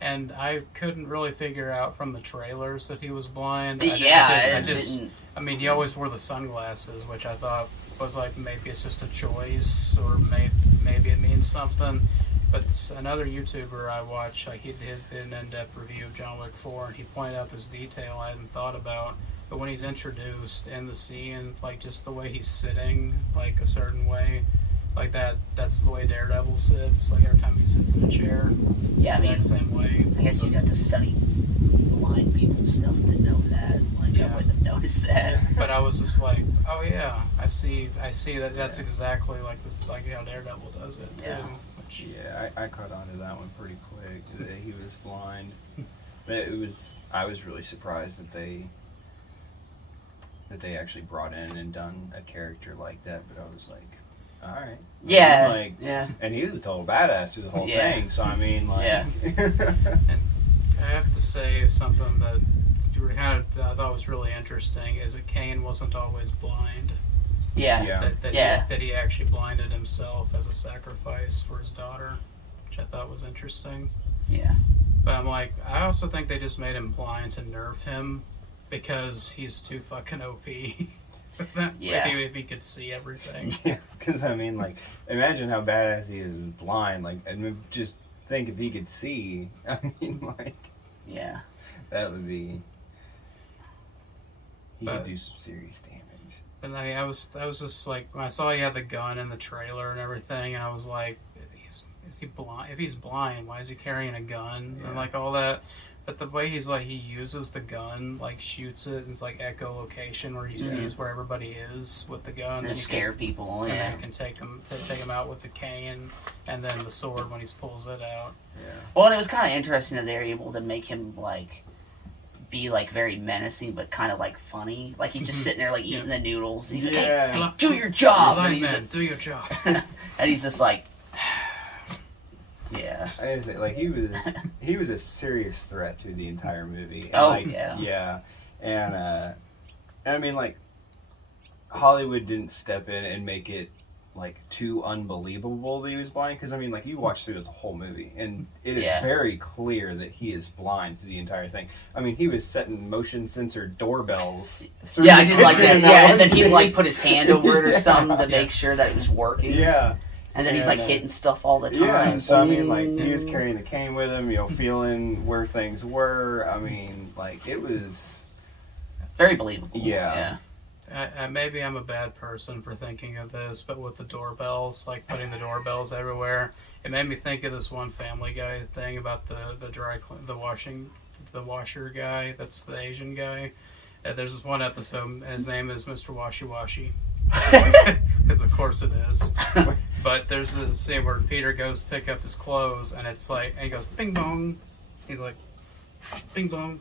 And I couldn't really figure out from the trailers that he was blind. I mean, he always wore the sunglasses, which I thought was like, maybe it's just a choice, or maybe it means something. But another YouTuber I watched, like he did an in-depth review of John Wick 4, and he pointed out this detail I hadn't thought about. But when he's introduced in the scene, like just the way he's sitting, like a certain way, like that's the way Daredevil sits. Like every time he sits in a chair, it's the exact same way. I guess you'd have to study blind people's stuff to know that. Like I wouldn't have noticed that. But I was just like, oh yeah, I see that. That's exactly like this, like how Daredevil does it too. Yeah, I caught on to that one pretty quick. That he was blind. But I was really surprised that they actually brought in and done a character like that. But I was like, all right. Yeah. And he was a total badass through the whole thing. So I mean, like. Yeah. And I have to say something that I thought was really interesting is that Kane wasn't always blind. Yeah. That he actually blinded himself as a sacrifice for his daughter, which I thought was interesting. Yeah. But I'm like, I also think they just made him blind to nerf him because he's too fucking OP. If he could see everything. Yeah, because I mean, like, imagine how badass he is blind. Like, I mean, just think if he could see. I mean, like, yeah, that would be. He could do some serious damage. But I was just like, when I saw he had the gun in the trailer and everything, and I was like, is he blind? If he's blind, why is he carrying a gun and like all that? But the way he uses the gun, like shoots it, and it's like echolocation where he sees where everybody is with the gun. And scare people, And then he can take them out with the cane, and then the sword when he pulls it out. Yeah. Well, and it was kind of interesting that they were able to make him be very menacing, but kind of funny. Like he's just sitting there eating the noodles. He's like, hey, do your job. Do your job. And he's just like, yeah. I gotta say, he was a serious threat to the entire movie. And, yeah. And I mean, Hollywood didn't step in and make it too unbelievable that he was blind, because I mean, you watch through the whole movie and it is very clear that he is blind to the entire thing. I mean, he was setting motion sensor doorbells through I did like that. And then he would put his hand over it or something to make sure that it was working. Yeah. And then he's hitting stuff all the time. Yeah, so I mean, he was carrying the cane with him, feeling where things were. I mean, it was very believable. Yeah. Maybe I'm a bad person for thinking of this, but with the doorbells, putting the doorbells everywhere, it made me think of this one Family Guy thing about the washer guy. That's the Asian guy. There's this one episode, and his name is Mr. Washi Washi. Because of course it is. But there's a scene where Peter goes to pick up his clothes, and it's and he goes bing bong. He's like bing bong.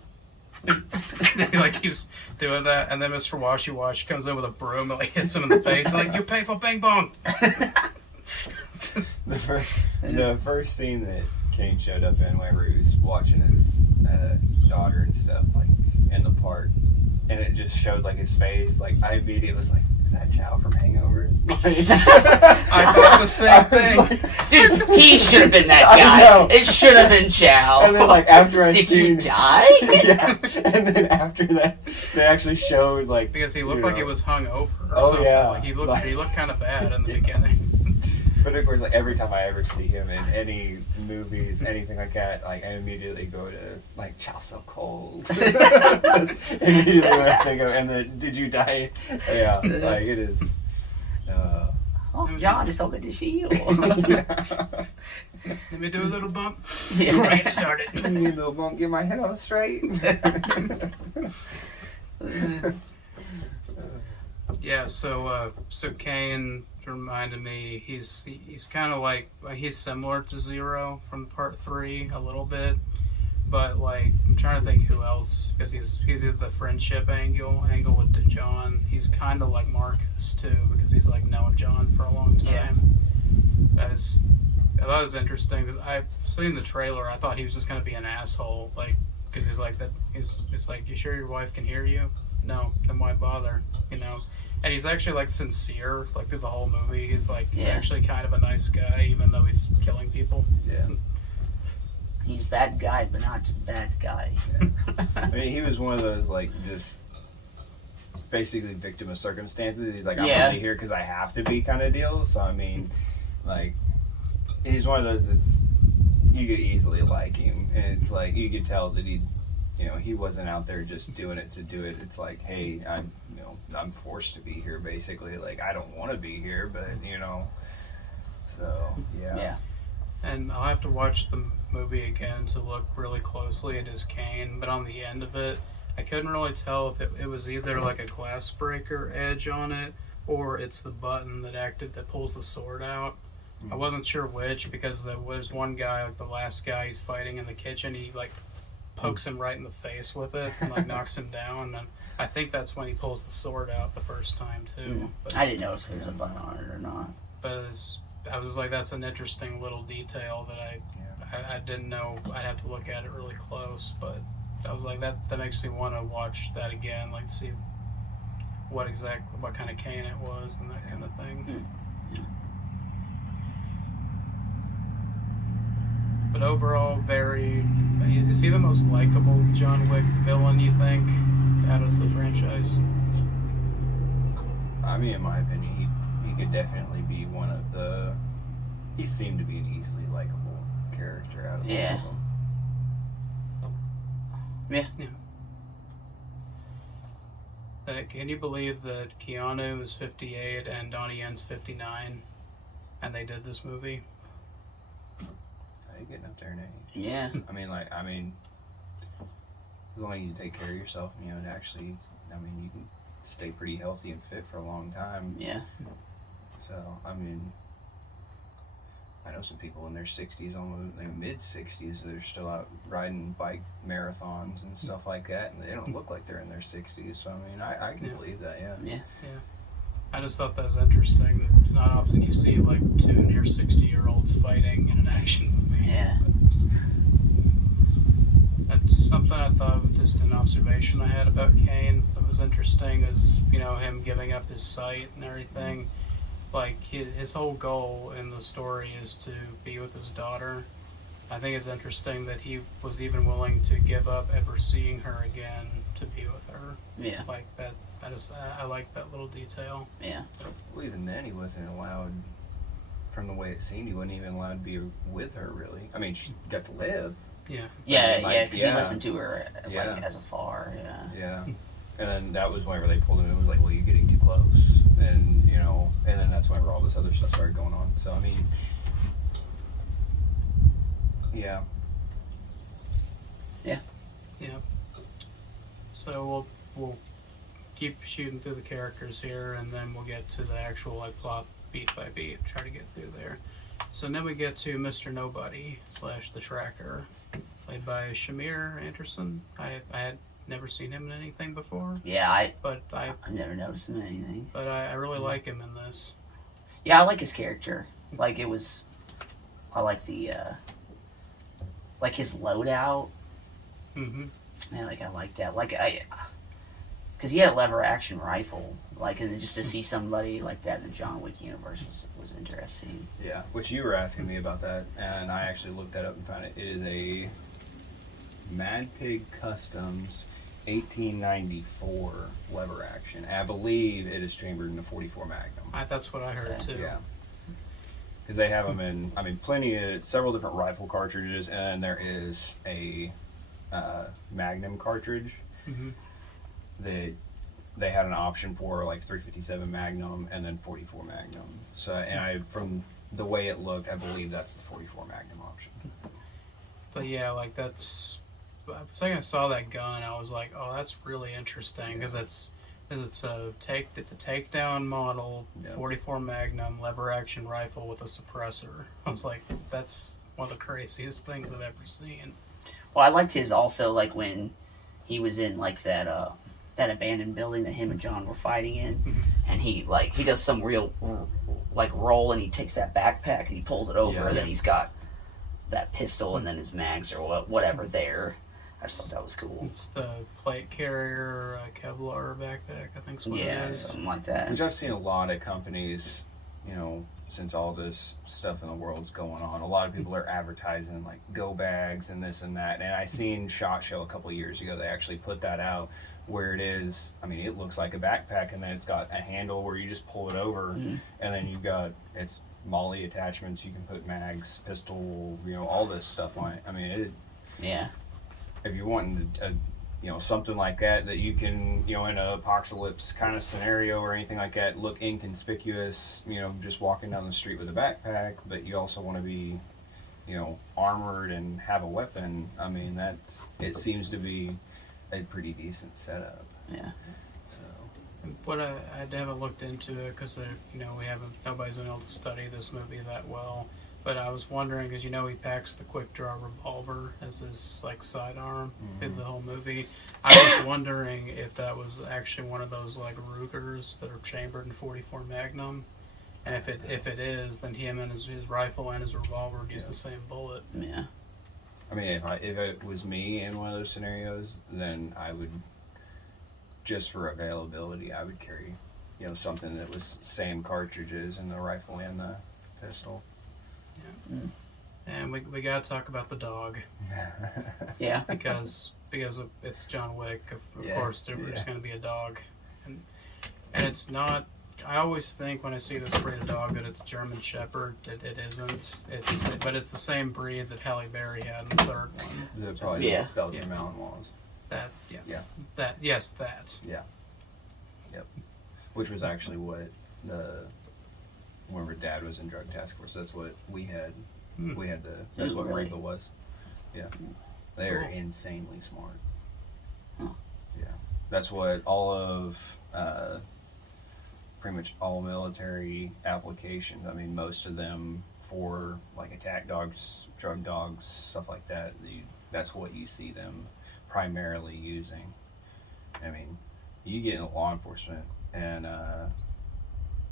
He keeps doing that, and then Mr. Washi Wash comes in with a broom and hits him in the face. Like, you pay for bing bong. The first scene that Kane showed up in, whenever he was watching his daughter and stuff, in the park, and it just showed his face. I immediately was like, is that Chow from Hangover? I thought the same thing. Like, Dude, he should have been that I know. guy. It should have been Chow. and then like after I Did seen, you die? yeah, and then after that, they actually showed like Because he looked you like know, he was hungover or Oh, something. yeah. Like he looked Like- kind of bad in the beginning. But of course, like every time I ever see him in any movies, anything like that, like I immediately go to like Chow's so cold. Immediately when I think of, and then did you die? Yeah, like it is. Oh, John, it's so good to see you. Let me do a little bump. Right, started. You little won't get my head on straight. Yeah, so Kane reminded me he's kind of like he's similar to Zero from Part 3 a little bit, but like I'm trying to think who else, because he's the friendship angle with John. He's kind of like Marcus too, because he's like known John for a long time. Yeah. I thought it was interesting because I seen the trailer. I thought he was just gonna be an asshole, like because he's like that. He's like, you sure your wife can hear you? No, then why bother? You know. And he's actually like sincere, like through the whole movie. He's like he's actually kind of a nice guy, even though he's killing people. Yeah. He's bad guy, but not bad guy. I mean, he was one of those like just basically victim of circumstances. He's like, I'm Yeah. only here because I have to be kind of deal. So I mean, like, he's one of those that's you could easily like him, and it's like you could tell that he wasn't out there just doing it to do it. It's like, hey, I'm forced to be here basically. Like I don't want to be here, but so yeah. Yeah. And I'll have to watch the movie again to look really closely at his cane. But on the end of it, I couldn't really tell if it was either like a glass breaker edge on it, or it's the button that pulls the sword out. I wasn't sure which, because there was one guy, like the last guy he's fighting in the kitchen, he like pokes him right in the face with it and like knocks him down. And I think that's when he pulls the sword out the first time too. But, I didn't know if there was a button on it or not. but I was like, that's an interesting little detail that I didn't know. I'd have to look at it really close, but I was like, that makes me want to watch that again, like see what kind of cane it was and that kind of thing. But overall, is he the most likable John Wick villain, you think, out of the franchise? I mean, in my opinion, he could definitely be one of the. He seemed to be an easily likable character out of all of them. Yeah. Can you believe that Keanu is 58 and Donnie Yen's 59, and they did this movie? They getting up there in age. Yeah. I mean, as long as you take care of yourself, and actually, you can stay pretty healthy and fit for a long time. Yeah. So, I mean, I know some people in their 60s, almost mid 60s, they're still out riding bike marathons and stuff like that, and they don't look like they're in their 60s. So, I mean, I can believe that. Yeah. Yeah. I just thought that was interesting. That it's not often you see like 2 near 60-year-olds fighting in an action movie. Yeah. That's something I thought, just an observation I had about Kane that was interesting, is him giving up his sight and everything. Like his whole goal in the story is to be with his daughter. I think it's interesting that he was even willing to give up ever seeing her again to be with her. Yeah. Like that. I like that little detail. Yeah. Well, even then, he wasn't allowed. From the way it seemed, he wasn't even allowed to be with her. Really, I mean, she got to live. Yeah. Yeah, Like, because yeah. he listened to her Yeah. as afar. Yeah. Yeah. And then that was whenever they pulled him. It was like, well, you're getting too close, and and then that's whenever all this other stuff started going on. So I mean, yeah. Yeah. Yeah. So we'll keep shooting through the characters here, and then we'll get to the actual like plot beat by beat. Try to get through there. So then we get to Mr. Nobody / the Tracker, played by Shamir Anderson. I had never seen him in anything before. Yeah, I've Mm-hmm. never noticed him in anything. But I really like him in this. Yeah, I like his character. Like I like the like his loadout. Mm-hmm. Man, I like that. because he had a lever action rifle, like, and just to see somebody like that in the John Wick universe was interesting. Yeah, which you were asking me about that, and I actually looked that up and found it. It is a Mad Pig Customs 1894 lever action. I believe it is chambered in a 44 Magnum. That's what I heard too. Yeah. Because they have them in, several different rifle cartridges, and there is a Magnum cartridge that they had an option for, like 357 Magnum and then 44 Magnum. So, and from the way it looked, I believe that's the 44 Magnum option. But yeah, like the second I saw that gun, I was like, oh, that's really interesting because it's a takedown model, 44 Magnum lever action rifle with a suppressor. I was like, that's one of the craziest things I've ever seen. Well, I liked his also, like when he was in like that abandoned building that him and John were fighting in, and he does some real like roll, and he takes that backpack and he pulls it over, and then he's got that pistol and then his mags or whatever there. I just thought that was cool. It's the plate carrier Kevlar backpack, I think is what it is. Something like that. Which I've seen a lot of companies, since all this stuff in the world's going on, a lot of people are advertising like go bags and this and that. And I seen SHOT Show a couple of years ago, they actually put that out where it is, it looks like a backpack, and then it's got a handle where you just pull it over, and then you've got, it's MOLLE attachments, you can put mags, pistol, all this stuff on it. If you're wanting something like that you can, in an apocalypse kind of scenario or anything like that, look inconspicuous, just walking down the street with a backpack, but you also want to be, armored and have a weapon. It seems to be a pretty decent setup. Yeah. So. But I haven't looked into it because nobody's been able to study this movie that well. But I was wondering, because he packs the quick draw revolver as his like sidearm in the whole movie. I was wondering if that was actually one of those like Rugers that are chambered in 44 Magnum, and if it is, then him and his rifle and his revolver would use the same bullet. Yeah. If it was me in one of those scenarios, then I would, just for availability, I would carry, something that was same cartridges in the rifle and the pistol. Yeah. And we gotta talk about the dog. Yeah. because it's John Wick, of course there's gonna be a dog, and it's not. I always think when I see this breed of dog that it's German Shepherd. It isn't. But it's the same breed that Halle Berry had in the third one. Probably Belgian Malinois. That. Yeah. Yep. Which was actually what whenever Dad was in Drug Task Force, that's what we had. That's what Reba was. Yeah. They are insanely smart. Huh. Yeah. That's what all of, pretty much all military applications, most of them for like attack dogs, drug dogs, stuff like that, that's what you see them primarily using. You get into law enforcement and,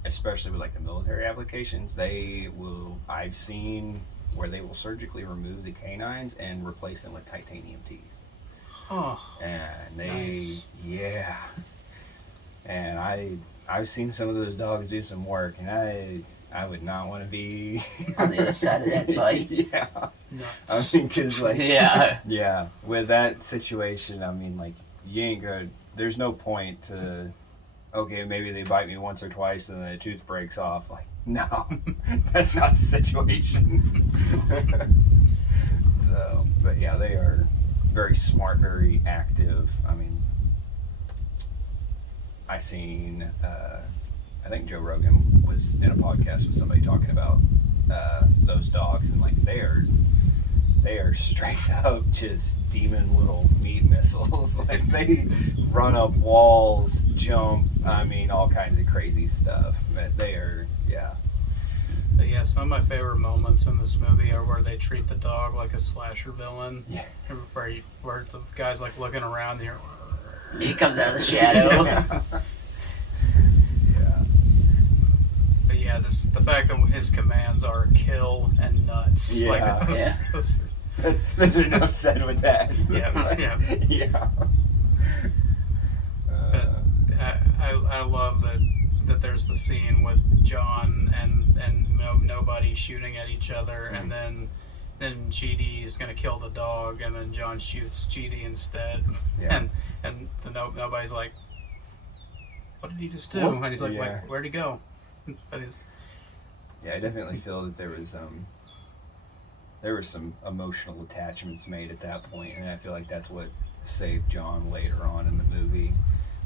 especially with like the military applications, I've seen where they will surgically remove the canines and replace them with titanium teeth. Oh, and nice. And I've seen some of those dogs do some work, and I would not want to be on the other side of that bite. Yeah. Nuts. Because yeah. Yeah, with that situation, you ain't good. There's no point to, okay, maybe they bite me once or twice and then the tooth breaks off. Like, no, that's not the situation. So, but yeah, they are very smart, very active. I seen, I think Joe Rogan was in a podcast with somebody talking about those dogs, and they are straight up just demon little meat missiles. Like, they run up walls, jump, all kinds of crazy stuff. But they are, yeah. But yeah, some of my favorite moments in this movie are where they treat the dog like a slasher villain. Yeah. Where the guy's like looking around here. He comes out of the shadow. Yeah. But yeah, the fact that his commands are kill and nuts. Yeah. Those There's enough said with that. Yeah. Yeah. I love that there's the scene with John and nobody shooting at each other, and then GD is gonna kill the dog, and then John shoots GD instead, and nobody's like, what did he just do? And he's like, where'd he go? Yeah, I definitely feel that there were some emotional attachments made at that point, and I feel like that's what saved John later on in the movie,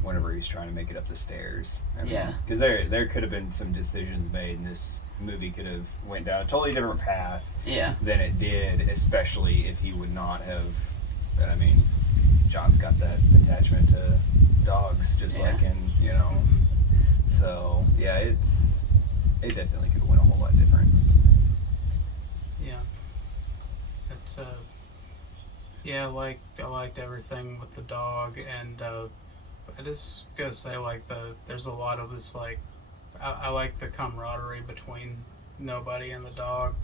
whenever he's trying to make it up the stairs. Because there could have been some decisions made, and this movie could have went down a totally different path than it did, especially if he would not have. I mean, John's got that attachment to dogs, just like in, So yeah, it definitely could have went a whole lot different. Yeah. It's I liked everything with the dog, and I just gotta say, there's a lot of this, I like the camaraderie between nobody and the dog,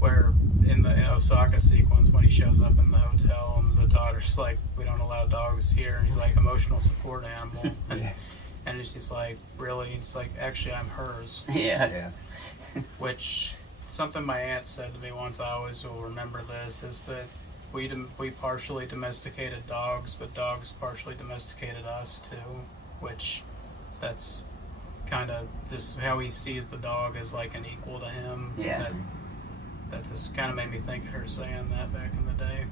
where in the Osaka sequence, when he shows up in the hotel and the daughter's like, we don't allow dogs here, and he's like, emotional support animal, and it's just like, really? And he's like, actually, I'm hers. Which, something my aunt said to me once, I always will remember this, is that we partially domesticated dogs, but dogs partially domesticated us too, which that's kind of just how he sees the dog as like an equal to him. That just kind of made me think of her saying that back in the day.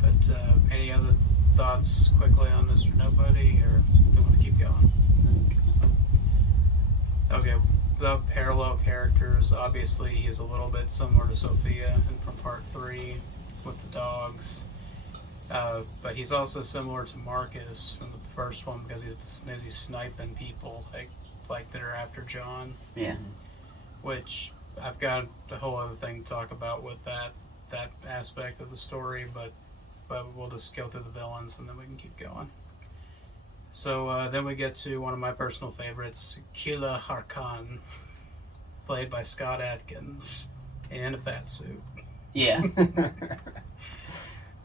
But any other thoughts quickly on Mr. Nobody, or do you want to keep going? Okay, the parallel characters, obviously he's a little bit similar to Sophia from part 3 with the dogs. But he's also similar to Marcus from the first one, because he's sniping people like that are after John. Which I've got a whole other thing to talk about with that aspect of the story, but we'll just go through the villains and then we can keep going. So then we get to one of my personal favorites, Kila Harkan, played by Scott Adkins, in a fat suit.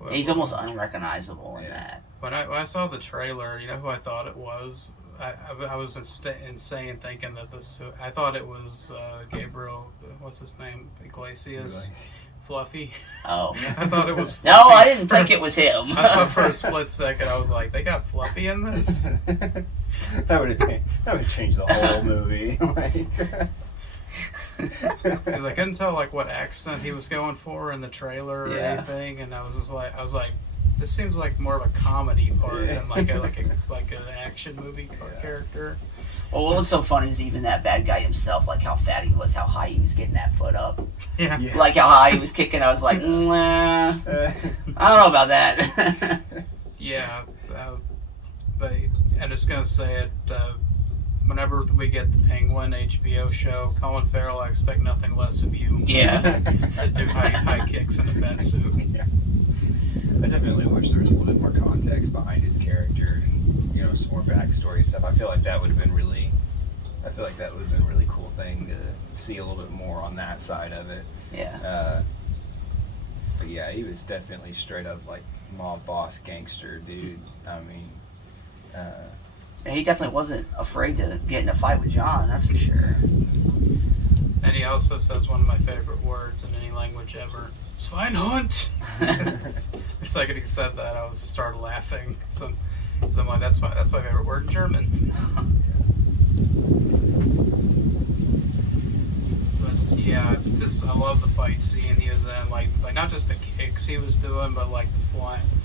He's almost unrecognizable in that. When I saw the trailer, you know who I thought it was? I was insane thinking that I thought it was Gabriel, what's his name? Iglesias. Fluffy. Oh. I thought it was Fluffy. No, I didn't think it was him. I thought for a split second, I was like, they got Fluffy in this? That would have changed the whole movie. Because I couldn't tell what accent he was going for in the trailer or anything, and I was like, this seems like more of a comedy part than like an action movie character. Well, what was so funny is even that bad guy himself, like how fat he was, how high he was getting that foot up. Like how high he was kicking. I was like, I don't know about that. But I'm just gonna say it. Whenever we get the Penguin HBO show, Colin Farrell, I expect nothing less of you. To do high kicks in a fat suit. I definitely wish there was a little bit more context behind his character and, some more backstory and stuff. I feel like that would have been really cool thing to see a little bit more on that side of it. But yeah, he was definitely straight up mob boss gangster dude. I mean, he definitely wasn't afraid to get in a fight with John, that's for sure. And he also says one of my favorite words in any language ever, Schweinhund! The second he said that, I started laughing. So I'm like, that's my favorite word in German. But yeah, I love the fight scene he was in, like not just the kicks he was doing, but the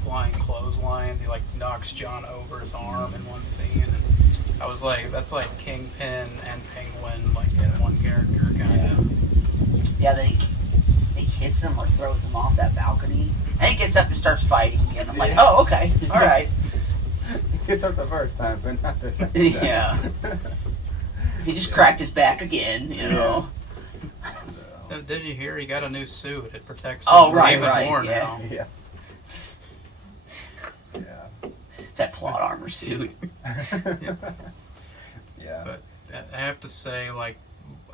flying clotheslines. He knocks John over his arm in one scene, and I was like, that's like Kingpin and Penguin, in one character kind of. Yeah, they hits him or throws him off that balcony, and he gets up and starts fighting, and I'm like, oh, okay, all right. He gets up the first time, but not the second time. He just cracked his back again, Did you hear he got a new suit? It protects him even more now. It's that plot armor suit. But I have to say, I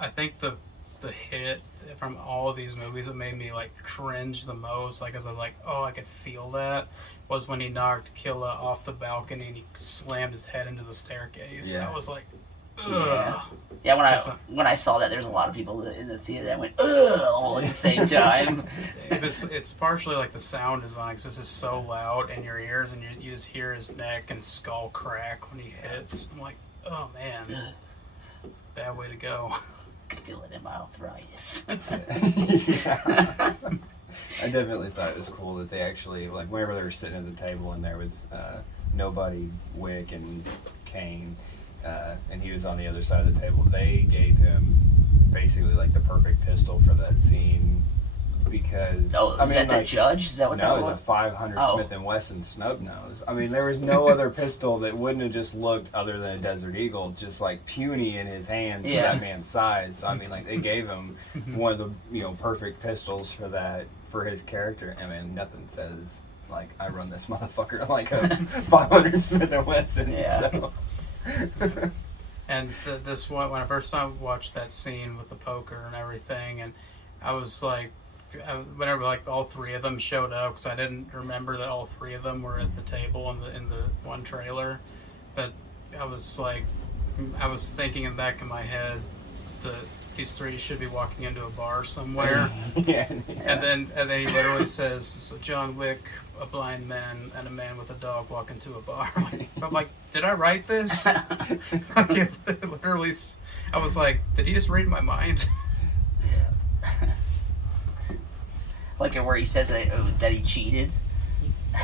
think the the hit from all of these movies that made me like cringe the most, like, as I was like, oh, I could feel that, was when he knocked Killa off the balcony and he slammed his head into the staircase. Yeah. I was like, ugh. Yeah, when I saw that, there's a lot of people in the theater that went, ugh, all at the same time. It's partially like the sound design, because it's just so loud in your ears, and you just hear his neck and skull crack when he hits. I'm like, oh man, bad way to go. I could feel it in my arthritis. Yeah. I definitely thought it was cool that they actually, like, whenever they were sitting at the table and there was Nobody, Wick, and Kane, and he was on the other side of the table, they gave him basically like the perfect pistol for that scene, because Was that the judge? Is that what that no, it was? was a 500 Smith & Wesson snub nose. I mean, there was no other pistol that wouldn't have just looked, other than a Desert Eagle, just like puny in his hands for that man's size. So, I mean, like, they gave him one of the perfect pistols for his character. I mean, nothing says like, I run this motherfucker like a 500 Smith & Wesson. Yeah. So. And this one, when I first time watched that scene with the poker and everything, and I was like, whenever like all three of them showed up, because I didn't remember that all three of them were at the table in the one trailer, but I was thinking in the back of my head that these three should be walking into a bar somewhere. Yeah. And then he literally says, so John Wick, a blind man, and a man with a dog walk into a bar. I'm like, did I write this? Like, literally, I was like, did he just read my mind? Like where he says that he cheated.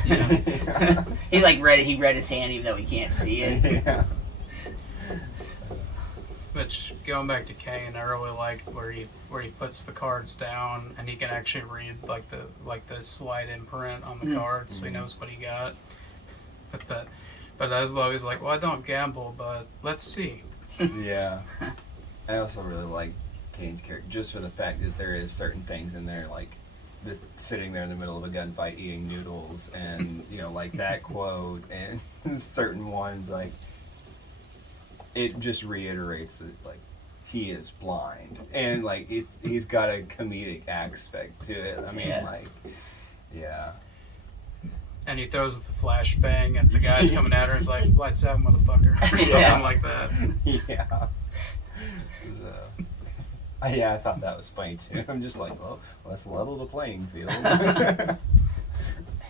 Yeah. He read his hand even though he can't see it. Yeah. Which, going back to Kane, I really liked where he puts the cards down and he can actually read like the slight imprint on the cards, so he knows what he got. But as always, like, well, I don't gamble, but let's see. Yeah. I also really like Kane's character just for the fact that there is certain things in there, like this sitting there in the middle of a gunfight eating noodles, and like that quote, and certain ones, like, it just reiterates that, like, he is blind, and like he's got a comedic aspect to it. I mean, like, yeah. And he throws the flashbang at the guys coming at her. He's like, "Lights out, motherfucker," or something like that. Yeah. Yeah, I thought that was funny too. I'm just like, well, let's level the playing field.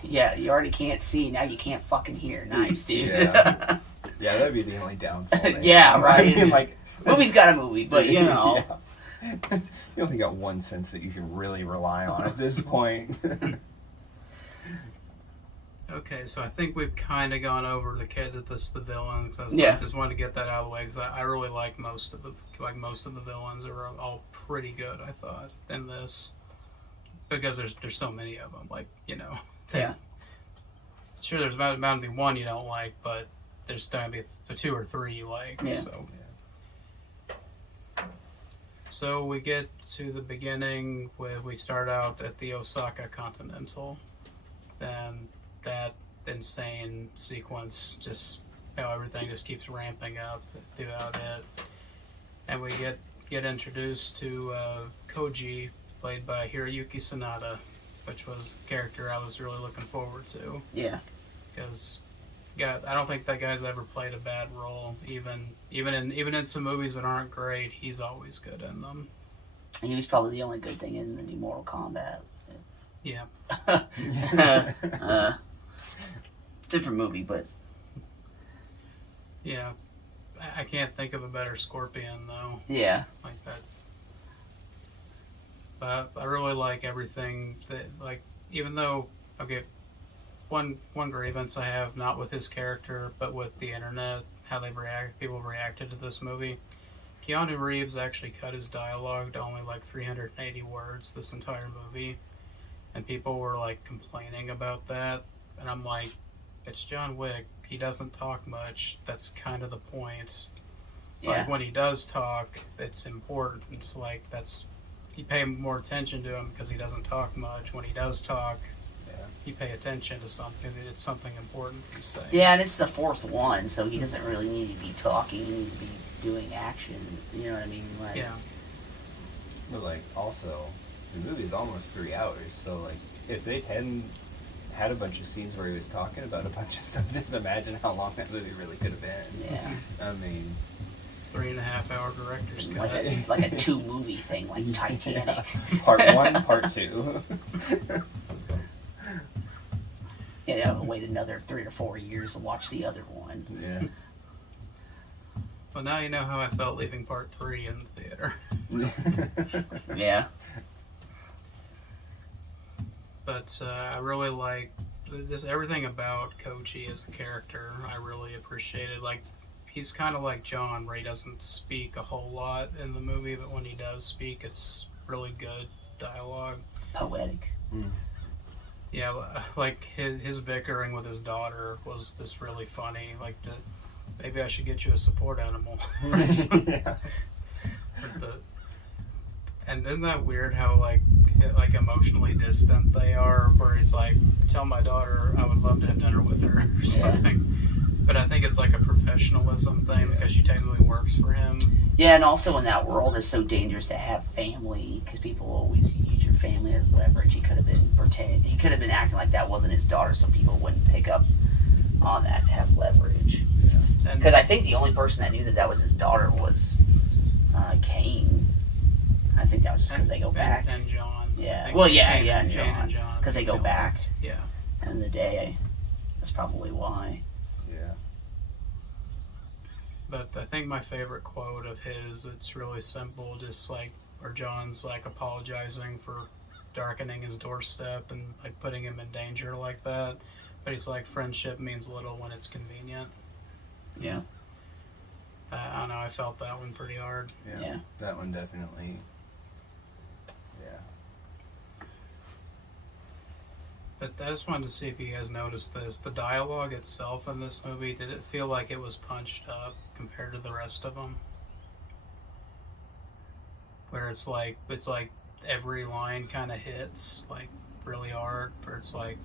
Yeah, you already can't see, now you can't fucking hear. Nice, dude. Yeah, that'd be the only downfall. Yeah, right. I mean, like, movie's got a movie, but Yeah. You only got one sense that you can really rely on at this point. Okay, so I think we've kind of gone over the villains. I just wanted to get that out of the way because I really like most of the villains are all pretty good. I thought in this, because there's so many of them. Like, sure, there's bound to be one you don't like, but there's going to be the two or three you like. Yeah. So we get to the beginning where we start out at the Osaka Continental, and that insane sequence, just how everything just keeps ramping up throughout it, and we get introduced to Koji, played by Hiroyuki Sanada, which was a character I was really looking forward to. Yeah, because I don't think that guy's ever played a bad role. Even in some movies that aren't great, he's always good in them. He was probably the only good thing in the new Mortal Kombat. Yeah. Different movie, but yeah, I can't think of a better Scorpion though. Yeah, like that. But I really like everything that, like, even though, okay, one grievance I have, not with his character but with the internet, how people reacted to this movie. Keanu Reeves actually cut his dialogue to only like 380 words this entire movie, and people were like complaining about that, and I'm like, it's John Wick, he doesn't talk much, that's kind of the point. Like, when he does talk, it's important, like, you pay more attention to him because he doesn't talk much. When he does talk, you pay attention to something because it's something important he's saying. Yeah, and it's the fourth one, so he doesn't really need to be talking. He needs to be doing action. You know what I mean? Like, yeah. But like also, the movie is almost 3 hours, so like if they hadn't had a bunch of scenes where he was talking about a bunch of stuff, just imagine how long that movie really could have been. Yeah. I mean, 3.5 hour director's cut. Like a 2-movie thing, like Titanic. Yeah. Part 1, Part 2. Yeah, I'll wait another 3 or 4 years to watch the other one. Yeah. Well, now you know how I felt leaving Part 3 in the theater. Yeah. But I really like this, everything about Koji as a character. I really appreciated. Like, he's kind of like John, where he doesn't speak a whole lot in the movie, but when he does speak, it's really good dialogue. Poetic. Mm. Yeah, like his bickering with his daughter was just really funny. Like, maybe I should get you a support animal. Yeah. And isn't that weird how like emotionally distant they are? Where he's like, "Tell my daughter I would love to have dinner with her," or something. But I think it's like a professionalism thing because she technically works for him. Yeah, and also in that world, it's so dangerous to have family because people always use your family as leverage. He could have been pretending. He could have been acting like that wasn't his daughter, so people wouldn't pick up on that to have leverage. Because I think the only person that knew that was his daughter was Kane. I think that was just because they go back. And John. Yeah. Well, yeah, Kane, and John. John. Because they go back. Yeah. End of the day, that's probably why. Yeah. But I think my favorite quote of his, it's really simple, just like, or John's like apologizing for darkening his doorstep and like putting him in danger like that. But he's like, friendship means little when it's convenient. Yeah. I don't know, I felt that one pretty hard. Yeah. That one definitely. Yeah. But I just wanted to see if you guys noticed this. The dialogue itself in this movie, did it feel like it was punched up compared to the rest of them? Where it's like every line kind of hits like really hard. Where it's like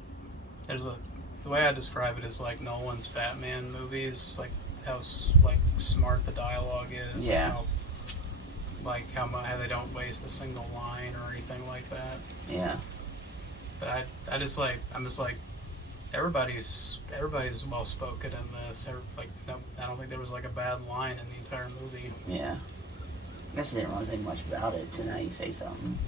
the way I describe it is like Nolan's Batman movies, like how smart the dialogue is. Yeah. And how they don't waste a single line or anything like that. Yeah. But I'm just like everybody's well spoken in this. No, I don't think there was like a bad line in the entire movie. Yeah. I guess I didn't really think much about it till now you say something.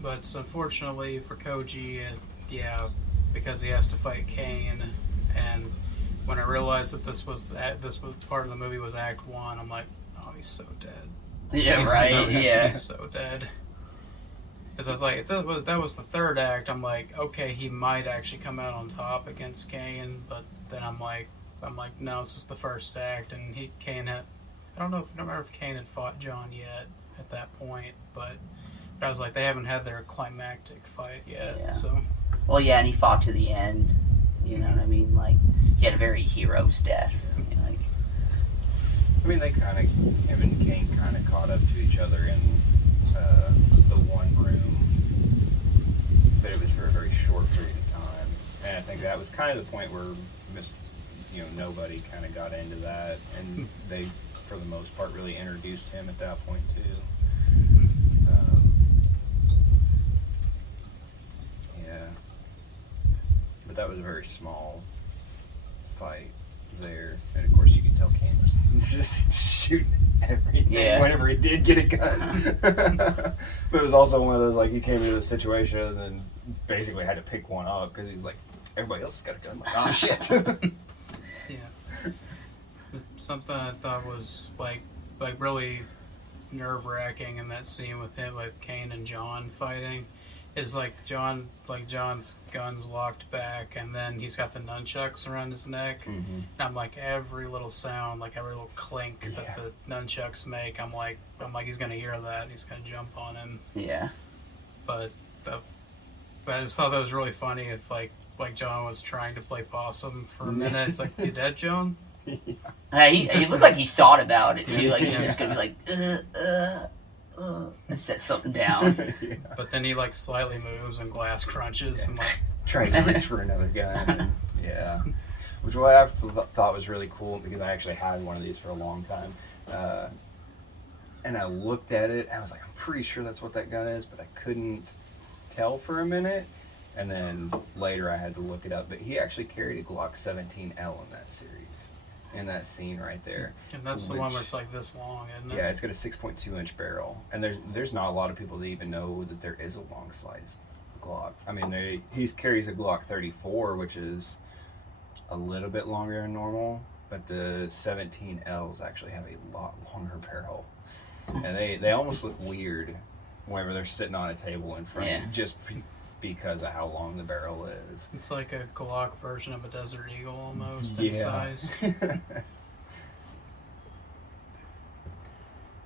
But unfortunately for Koji, because he has to fight Kane, and when I realized that this was part of the movie was Act 1, I'm like, oh, he's so dead. Yeah, He's right. He's so dead. Because I was like, if that was the third act, I'm like, okay, he might actually come out on top against Kane, but then I'm like, no, this is the first act, and Kane had, I don't remember if Kane had fought John yet at that point, but I was like, they haven't had their climactic fight yet, Yeah. so. Well, yeah, and he fought to the end. You know what I mean? Like, he had a very hero's death. I mean, like, I mean, him and Kane kind of caught up to each other in the one room, but it was for a very short period of time. And I think that was kind of the point where nobody kind of got into that, and they, for the most part, really introduced him at that point too. Yeah, but that was a very small fight there, and of course you could tell Kane was just shooting everything whenever he did get a gun. But it was also one of those, like, he came into the situation and then basically had to pick one up because he's like, everybody else has got a gun. Like, oh shit. Yeah. Something I thought was like really nerve-wracking in that scene with him, like Kane and John fighting, is like John's gun's locked back, and then he's got the nunchucks around his neck. Mm-hmm. And I'm like, every little sound, like every little clink that the nunchucks make, I'm like he's gonna hear that, he's gonna jump on him. yeah. But I just thought that was really funny if like John was trying to play possum for a minute. It's like, you dead, John? He looked like he thought about it too. Like he was just gonna be like, and set something down. Yeah. But then he like slightly moves and glass crunches and like. Trying to reach for another gun. And, yeah. Which what I thought was really cool because I actually had one of these for a long time. And I looked at it and I was like, I'm pretty sure that's what that gun is, but I couldn't tell for a minute. And then later I had to look it up. But he actually carried a Glock 17L in that series, in that scene right there. And that's the one where it's like this long, isn't it? Yeah, it's got a 6.2 inch barrel. And there's not a lot of people that even know that there is a long sliced Glock. I mean, he carries a Glock 34, which is a little bit longer than normal, but the 17Ls actually have a lot longer barrel. And they almost look weird whenever they're sitting on a table in front of you, just because of how long the barrel is. It's like a Glock version of a Desert Eagle almost in size.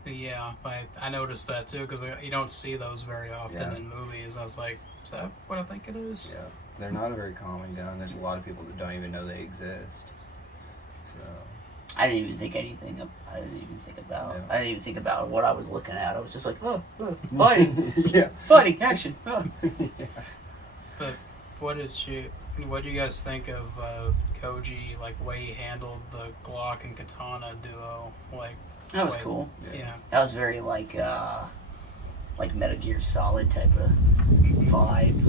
Yeah, I noticed that too because you don't see those very often in movies. I was like, is that what I think it is? Yeah, they're not a very common gun. There's a lot of people that don't even know they exist. So I didn't even think about what I was looking at. I was just like, oh fighting, fighting, action. Oh. But what do you guys think of Koji, like the way he handled the Glock and Katana duo? Like that was cool. Yeah, that was very like Metal Gear Solid type of vibe.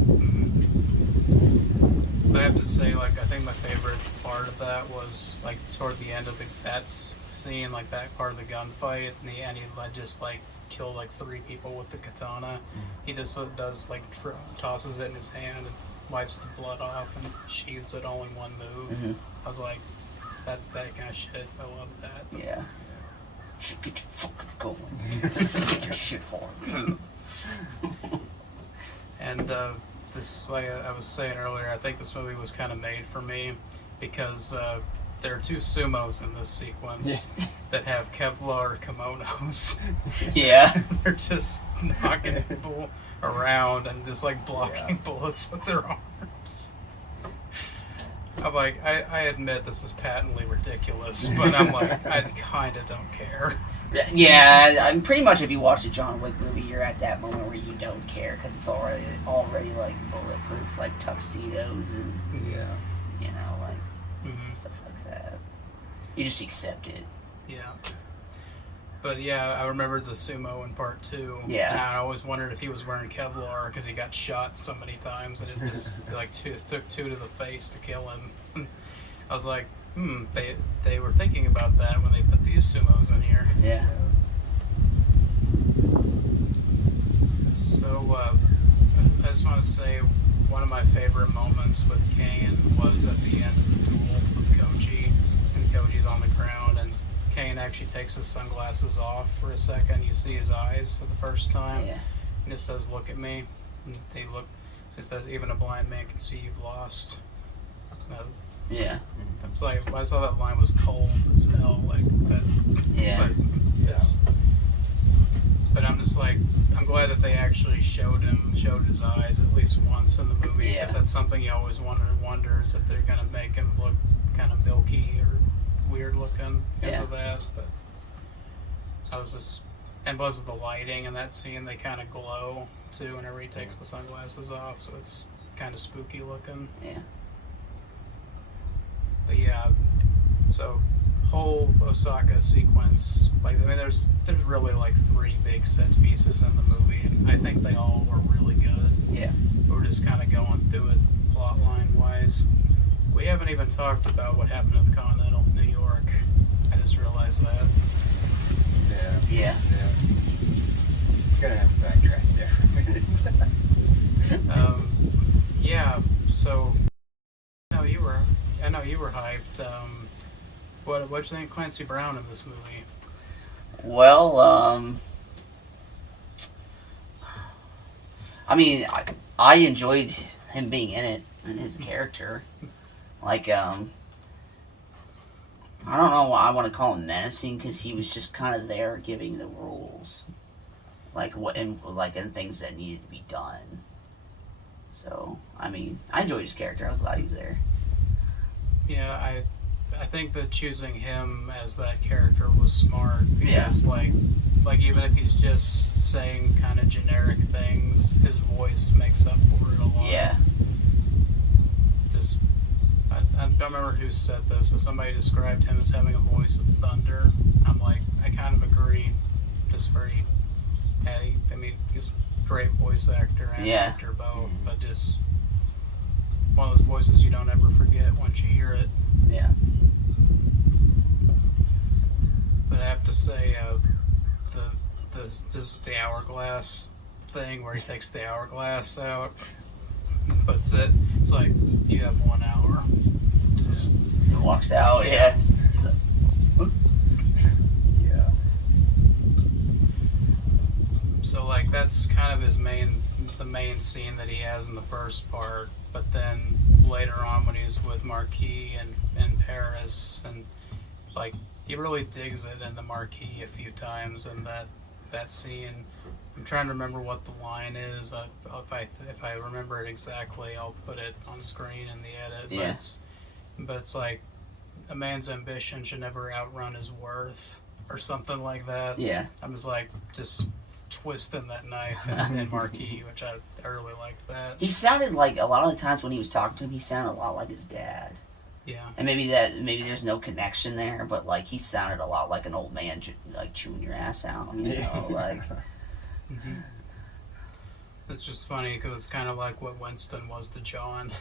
I have to say, like, I think my favorite part of that was, like, toward the end of the vets scene, like, that part of the gunfight, and he just, like, killed, like, 3 people with the katana. He just does, like, tosses it in his hand and wipes the blood off and sheathes it all in one move. I was like, that kind of shit, I love that. Yeah. Get your fucking going. Get your shit hard. And, this is like I was saying earlier, I think this movie was kind of made for me because there are 2 sumos in this sequence that have Kevlar kimonos. Yeah. They're just knocking people around and just like blocking bullets with their arms. I'm like, I admit this is patently ridiculous, but I'm like, I kind of don't care. Yeah, I'm pretty much if you watch the John Wick movie, you're at that moment where you don't care because it's already like bulletproof, like tuxedos and you know, like stuff like that. You just accept it. Yeah. But yeah, I remembered the sumo in part 2. Yeah. And I always wondered if he was wearing Kevlar because he got shot so many times and it just like took 2 to the face to kill him. I was like, they were thinking about that when they put these sumos in here. Yeah. So I just want to say one of my favorite moments with Kane was at the end of the duel with Koji, and Koji's on the ground and Kane actually takes his sunglasses off for a second. You see his eyes for the first time. Yeah. And it says, "Look at me." And they look. So it says, "Even a blind man can see you've lost." Yeah. It's like I saw that line was cold as hell, like that. Yeah. But I'm just like, I'm glad that they actually showed his eyes at least once in the movie, because that's something you always wonders if they're gonna make him look kind of milky or weird looking because of that. But I was just, and because of the lighting in that scene, they kind of glow too whenever he takes the sunglasses off, so it's kind of spooky looking. Yeah. But yeah, so whole Osaka sequence, like I mean, there's really like 3 big set pieces in the movie, and I think they all were really good. Yeah. We're just kind of going through it plot line wise. We haven't even talked about what happened at the Continental New York. I just realized that. Yeah. Gonna have to backtrack there. Yeah. So, I know you were hyped. What'd you think of Clancy Brown in this movie? Well, I mean, I enjoyed him being in it and his character. Like, I don't know why I want to call him menacing, because he was just kind of there giving the rules, like and things that needed to be done. So, I mean, I enjoyed his character. I was glad he was there. Yeah, I think that choosing him as that character was smart, because like even if he's just saying kind of generic things, his voice makes up for it a lot. Yeah. I don't remember who said this, but somebody described him as having a voice of thunder. I'm like, I kind of agree. Just very, I mean, he's a great voice actor and actor both, but just one of those voices you don't ever forget once you hear it. Yeah. But I have to say, the hourglass thing where he takes the hourglass out, puts it. It's like, you have 1 hour. He walks out. Yeah. So, Yeah. So like that's kind of the main scene that he has in the first part. But then later on, when he's with Marquis in Paris, and like he really digs it in the Marquis a few times, and that scene. I'm trying to remember what the line is. If I remember it exactly, I'll put it on screen in the edit. Yeah. But it's like a man's ambition should never outrun his worth, or something like that. yeah. I was like just twisting that knife in Marquis, which I really liked that. He sounded like, a lot of the times when he was talking to him, he sounded a lot like his dad. Yeah. And maybe there's no connection there, but like he sounded a lot like an old man, like chewing your ass out, you know, like. Mm-hmm. It's just funny because it's kind of like what Winston was to John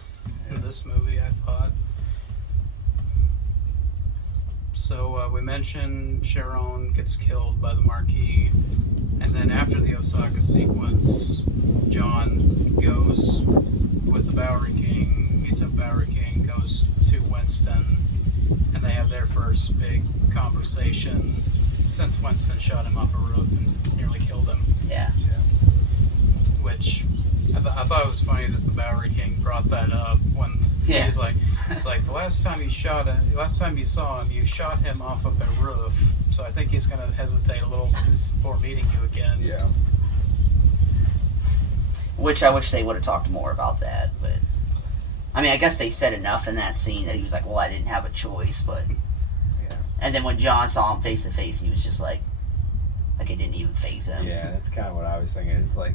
in this movie, I thought. So we mentioned Sharon gets killed by the Marquis, and then after the Osaka sequence, John goes with the Bowery King, meets up Bowery King, goes to Winston, and they have their first big conversation since Winston shot him off a roof and nearly killed him. Yeah. Which I thought it was funny that the Bowery King brought that up when he's like the last time you saw him, you shot him off of a roof. So I think he's going to hesitate a little before meeting you again. Yeah. Which I wish they would have talked more about that, but I mean, I guess they said enough in that scene that he was like, well, I didn't have a choice, but. Yeah. And then when John saw him face to face, he was just like it didn't even faze him. Yeah, that's kind of what I was thinking. It's like,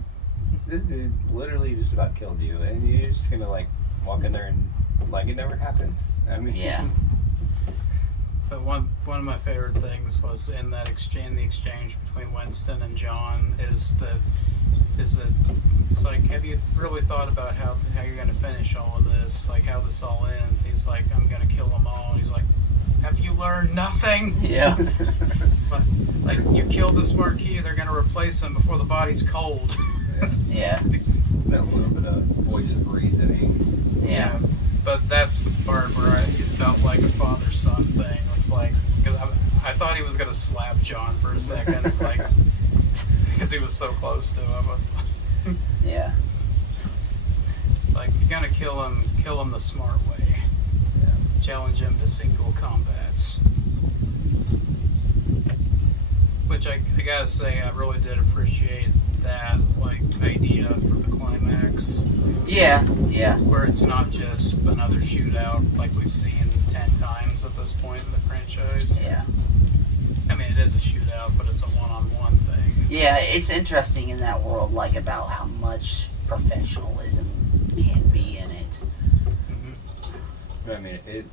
this dude literally just about killed you, and you're just gonna like walk in there and like it never happened. I mean, Yeah. But one of my favorite things was in that exchange, the exchange between Winston and John is it's like, have you really thought about how you're gonna finish all of this? Like how this all ends? He's like, I'm gonna kill them all. And he's like, have you learned nothing? Yeah. It's like you kill this Marquis, they're gonna replace him before the body's cold. Yeah. That little bit of voice of reasoning. Yeah. But that's the part where it felt like a father-son thing. It's like, because I thought he was gonna slap John for a second. It's like, because he was so close to him. Yeah. Like, you're gonna kill him the smart way. Yeah. Challenge him to single combats. Which I gotta say, I really did appreciate that, like, idea for the climax. Yeah. Yeah. Where it's not just another shootout like we've seen 10 times at this point in the franchise. Yeah. I mean, it is a shootout, but it's a one-on-one thing. Yeah, it's interesting in that world, like, about how much professionalism can be in it. Mm-hmm. But I mean,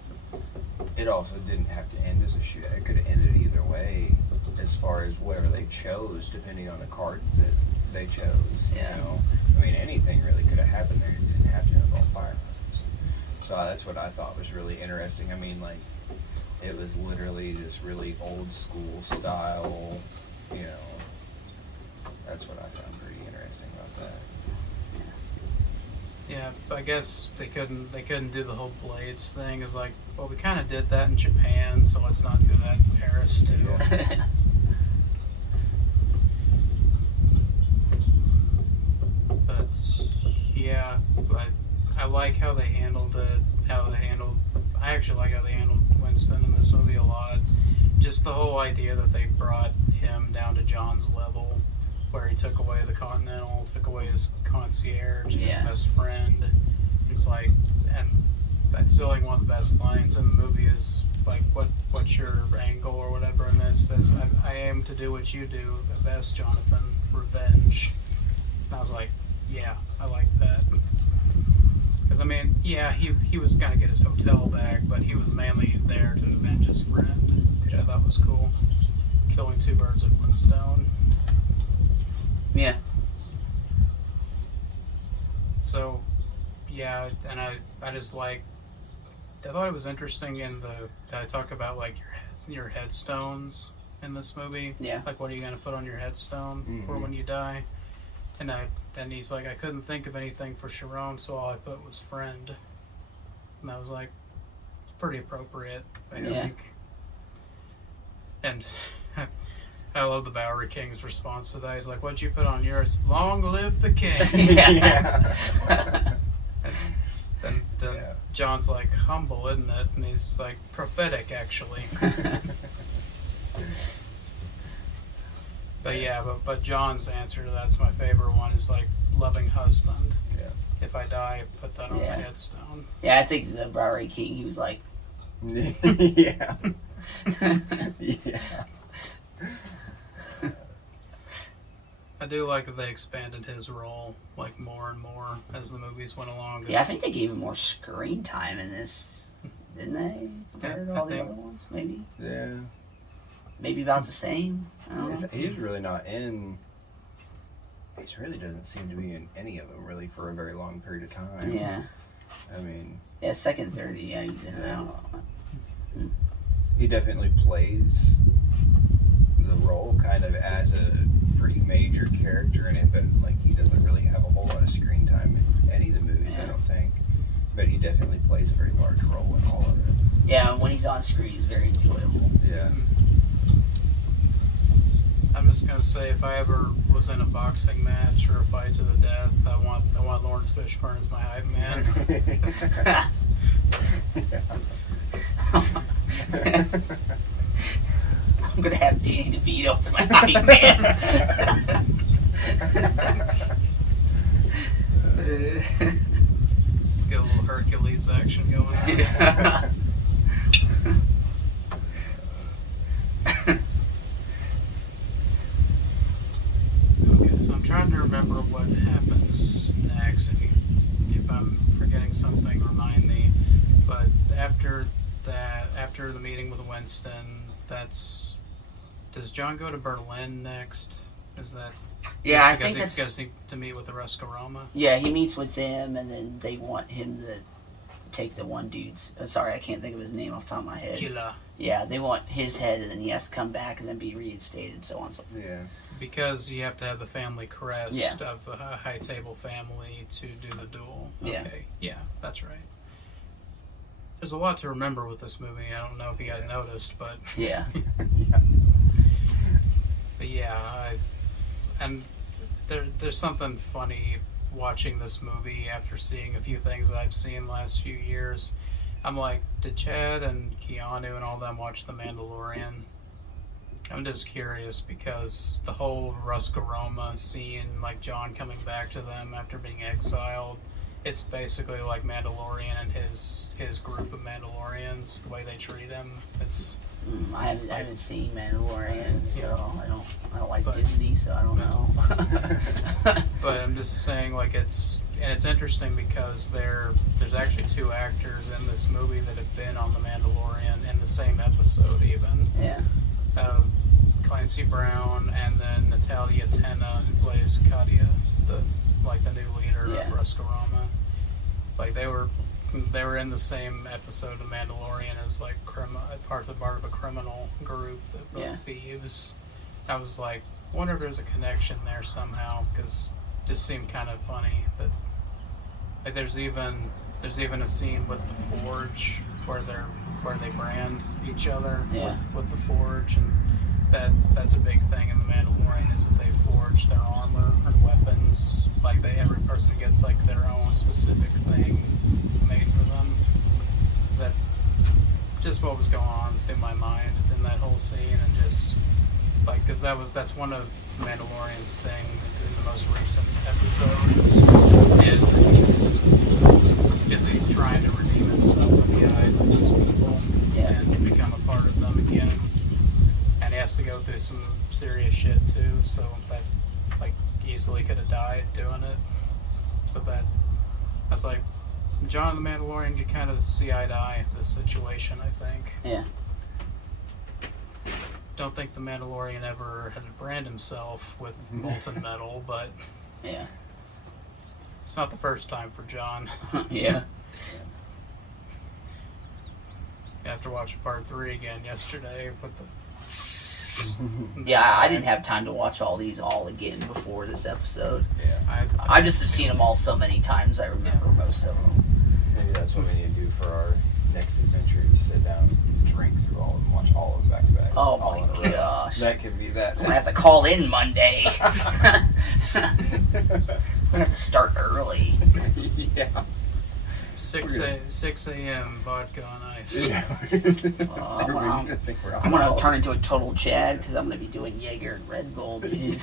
it also didn't have to end as a shootout. It could have ended either way, as far as whatever they chose, depending on the cards that they chose. Yeah. You know, I mean, anything really could have happened there. It didn't have to involve firearms. So that's what I thought was really interesting. I mean, like, it was literally just really old school style. You know, that's what I found pretty interesting about that. Yeah, but I guess they couldn't do the whole blades thing. It's like, well, we kind of did that in Japan, so let's not do that in Paris too. Yeah. But yeah, but I like how they handled it. I actually like how they handled Winston in this movie a lot. Just the whole idea that they brought him down to John's level, where he took away the Continental, took away his concierge, his best friend. It's like, and that's still like one of the best lines in the movie is like, what's your angle or whatever, and this says, I aim to do what you do the best, Jonathan, revenge. And I was like, yeah, I like that. Because I mean, yeah, he was gonna get his hotel back, but he was mainly there to avenge his friend, which I thought was cool. Killing two birds with one stone. Yeah. So, yeah, and I just like, I thought it was interesting in I talk about like your headstones in this movie. Yeah. Like, what are you gonna put on your headstone for when you die? And he's like, I couldn't think of anything for Sharon, so all I put was friend. And I was like, pretty appropriate, I think. And I love the Bowery King's response to that. He's like, what'd you put on yours? Long live the king. Yeah. And then John's like, humble, isn't it? And he's like, prophetic, actually. But yeah, but John's answer to that's my favorite one is like, loving husband. Yeah. If I die, put that on my headstone. Yeah, I think the Bowery King, he was like... Yeah. Yeah. I do like that they expanded his role like more and more as the movies went along. Yeah, I think they gave him more screen time in this, didn't they? Compared to all the other ones, maybe? Yeah. Maybe about the same? I don't know. He's really not in... He really doesn't seem to be in any of them, really, for a very long period of time. Yeah. I mean... Yeah, second, third, yeah, he's in and out. He definitely plays the role kind of as a pretty major character in it, but like he doesn't really have a whole lot of screen time in any of the movies, I don't think. But he definitely plays a very large role in all of it. Yeah, when he's on screen, he's very enjoyable. Yeah. I'm just gonna say, if I ever was in a boxing match or a fight to the death, I want Lawrence Fishburne as my hype man. I'm gonna have Danny DeVito as my hype man. Get a little Hercules action going on. Yeah. Okay, so I'm trying to remember what happens next. If I'm forgetting something, remind me. But after the meeting with Winston, does John go to Berlin next? Is that? Yeah, I because think that's... he goes to meet with the Rescaroma. Yeah, he meets with them, and then they want him to take the one dude's... sorry, I can't think of his name off the top of my head. Killer. Yeah, they want his head, and then he has to come back and then be reinstated, and so on. So. Yeah. Because you have to have the family crest Yeah. of the High Table family to do the duel. Yeah. Okay, yeah, that's right. There's a lot to remember with this movie. I don't know if you guys noticed, but Yeah. but yeah, and there's something funny watching this movie after seeing a few things that I've seen the last few years. I'm like, did Chad and Keanu and all them watch The Mandalorian? I'm just curious because the whole Ruscaroma scene, like John coming back to them after being exiled, it's basically like Mandalorian and his group of Mandalorians, the way they treat him. It's I haven't seen Mandalorian, so I don't like But- Disney, so I don't know. but I'm just saying, like, it's interesting because there's actually two actors in this movie that have been on The Mandalorian in the same episode even. Yeah. Clancy Brown and then Natalia Tena, who plays Katia, the new leader Yeah. of Ruscaroma. Like they were in the same episode of Mandalorian as like part of a criminal group that were thieves. I was like, wonder if there's a connection there somehow, because it just seemed kind of funny that like there's even a scene with the Forge where they brand each other with the Forge, and that's a big thing in the Mandalorian is that they forge their armor and weapons. Like every person gets like their own specific thing made for them. That just what was going on through my mind in that whole scene, and just like because that's one of Mandalorian's thing in the most recent episodes is he's trying to redeem himself in the eyes of those people and become a part of them again. And he has to go through some serious shit too, so that like easily could have died doing it. So that I was like, John and the Mandalorian could kind of see eye to eye this situation, I think. Yeah. Don't think the Mandalorian ever had to brand himself with molten metal, but Yeah. it's not the first time for John. Yeah. After watching part 3 again yesterday with the Yeah, I didn't have time to watch all these all again before this episode. Yeah. I just have seen them all so many times I remember most of them. Maybe that's what we need to do for our next adventure. Just sit down, drink through all of them, watch all of them back to back. Oh all my in a row. gosh. That could be that. I'm gonna have to call in Monday. I'm gonna have to start early. Yeah. 6 a.m. vodka on ice. Yeah. Everybody's gonna think we're I'm gonna turn into a total Chad because I'm gonna be doing Jaeger and Red Bull. Dude.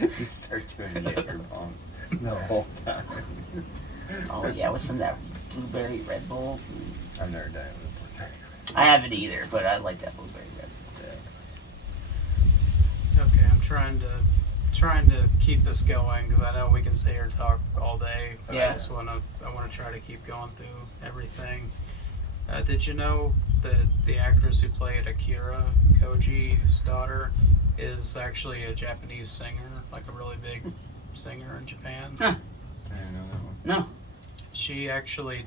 Just start doing Jaeger bombs the whole time. Oh yeah, with some of that blueberry Red Bull. I've never done it with blueberry. I haven't either, but I like that blueberry Red Bull. Okay, I'm trying to keep this going because I know we can sit here and talk all day. But Yeah. I want to try to keep going through everything. Did you know that the actress who played Akira Koji's daughter is actually a Japanese singer, like a really big singer in Japan? Huh. I don't know that one. No. She actually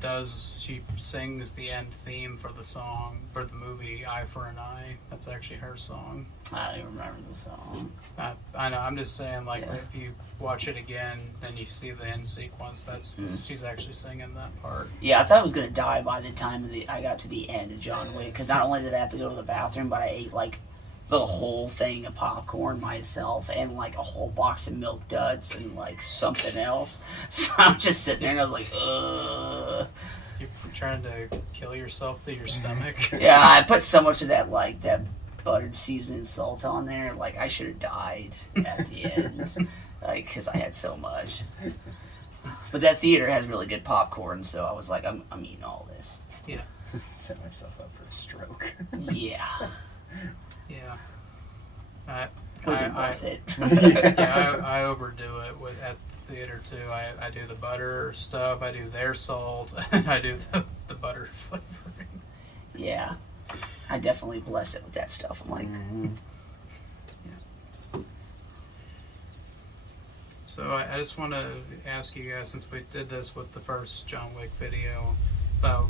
she sings the end theme for the movie Eye for an Eye. That's actually her song. I don't even remember the song. I know, I'm just saying, like, Yeah. if you watch it again and you see the end sequence, she's actually singing that part. Yeah, I thought I was gonna die by the time I got to the end of John Wick because not only did I have to go to the bathroom, but I ate like the whole thing of popcorn myself and like a whole box of Milk Duds and like something else. So I'm just sitting there and I was like, ugh. You're trying to kill yourself through your stomach. Yeah, I put so much of that buttered seasoned salt on there. Like I should have died at the end, like because I had so much. But that theater has really good popcorn, so I was like, I'm eating all this. Yeah. Set myself up for a stroke. Yeah. Yeah. Would be worth it. I overdo it at the theater too. I do the butter stuff, I do their salt, and I do the butter flavoring. Yeah. I definitely bless it with that stuff. I'm like, So I just want to ask you guys, since we did this with the first John Wick video,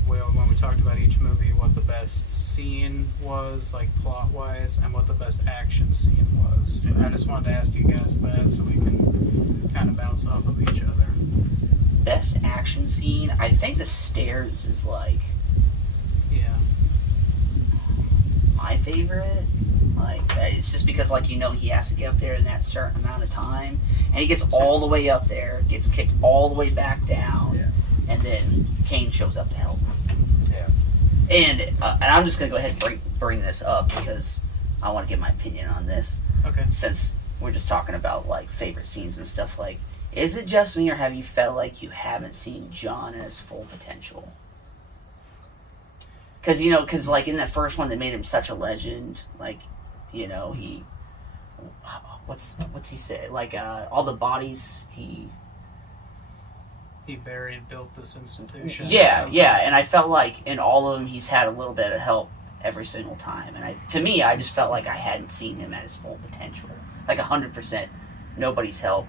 when we talked about each movie, what the best scene was, like plot-wise, and what the best action scene was. I just wanted to ask you guys that so we can kind of bounce off of each other. best action scene, I think the stairs is like Yeah. my favorite. Like, it's just because, like, you know, he has to get up there in that certain amount of time, and he gets all the way up there, gets kicked all the way back down, Yeah. and then Kane shows up to help. Yeah. And I'm just gonna go ahead and bring this up because I want to get my opinion on this. Okay. Since we're just talking about like favorite scenes and stuff, like, is it just me or have you felt like you haven't seen John at his full potential? Because like in that first one, they made him such a legend. Like, you know, he what's he say? Like all the bodies he built this institution. Yeah, and I felt like in all of them he's had a little bit of help every single time, and to me I just felt like I hadn't seen him at his full potential, like 100%. Nobody's help,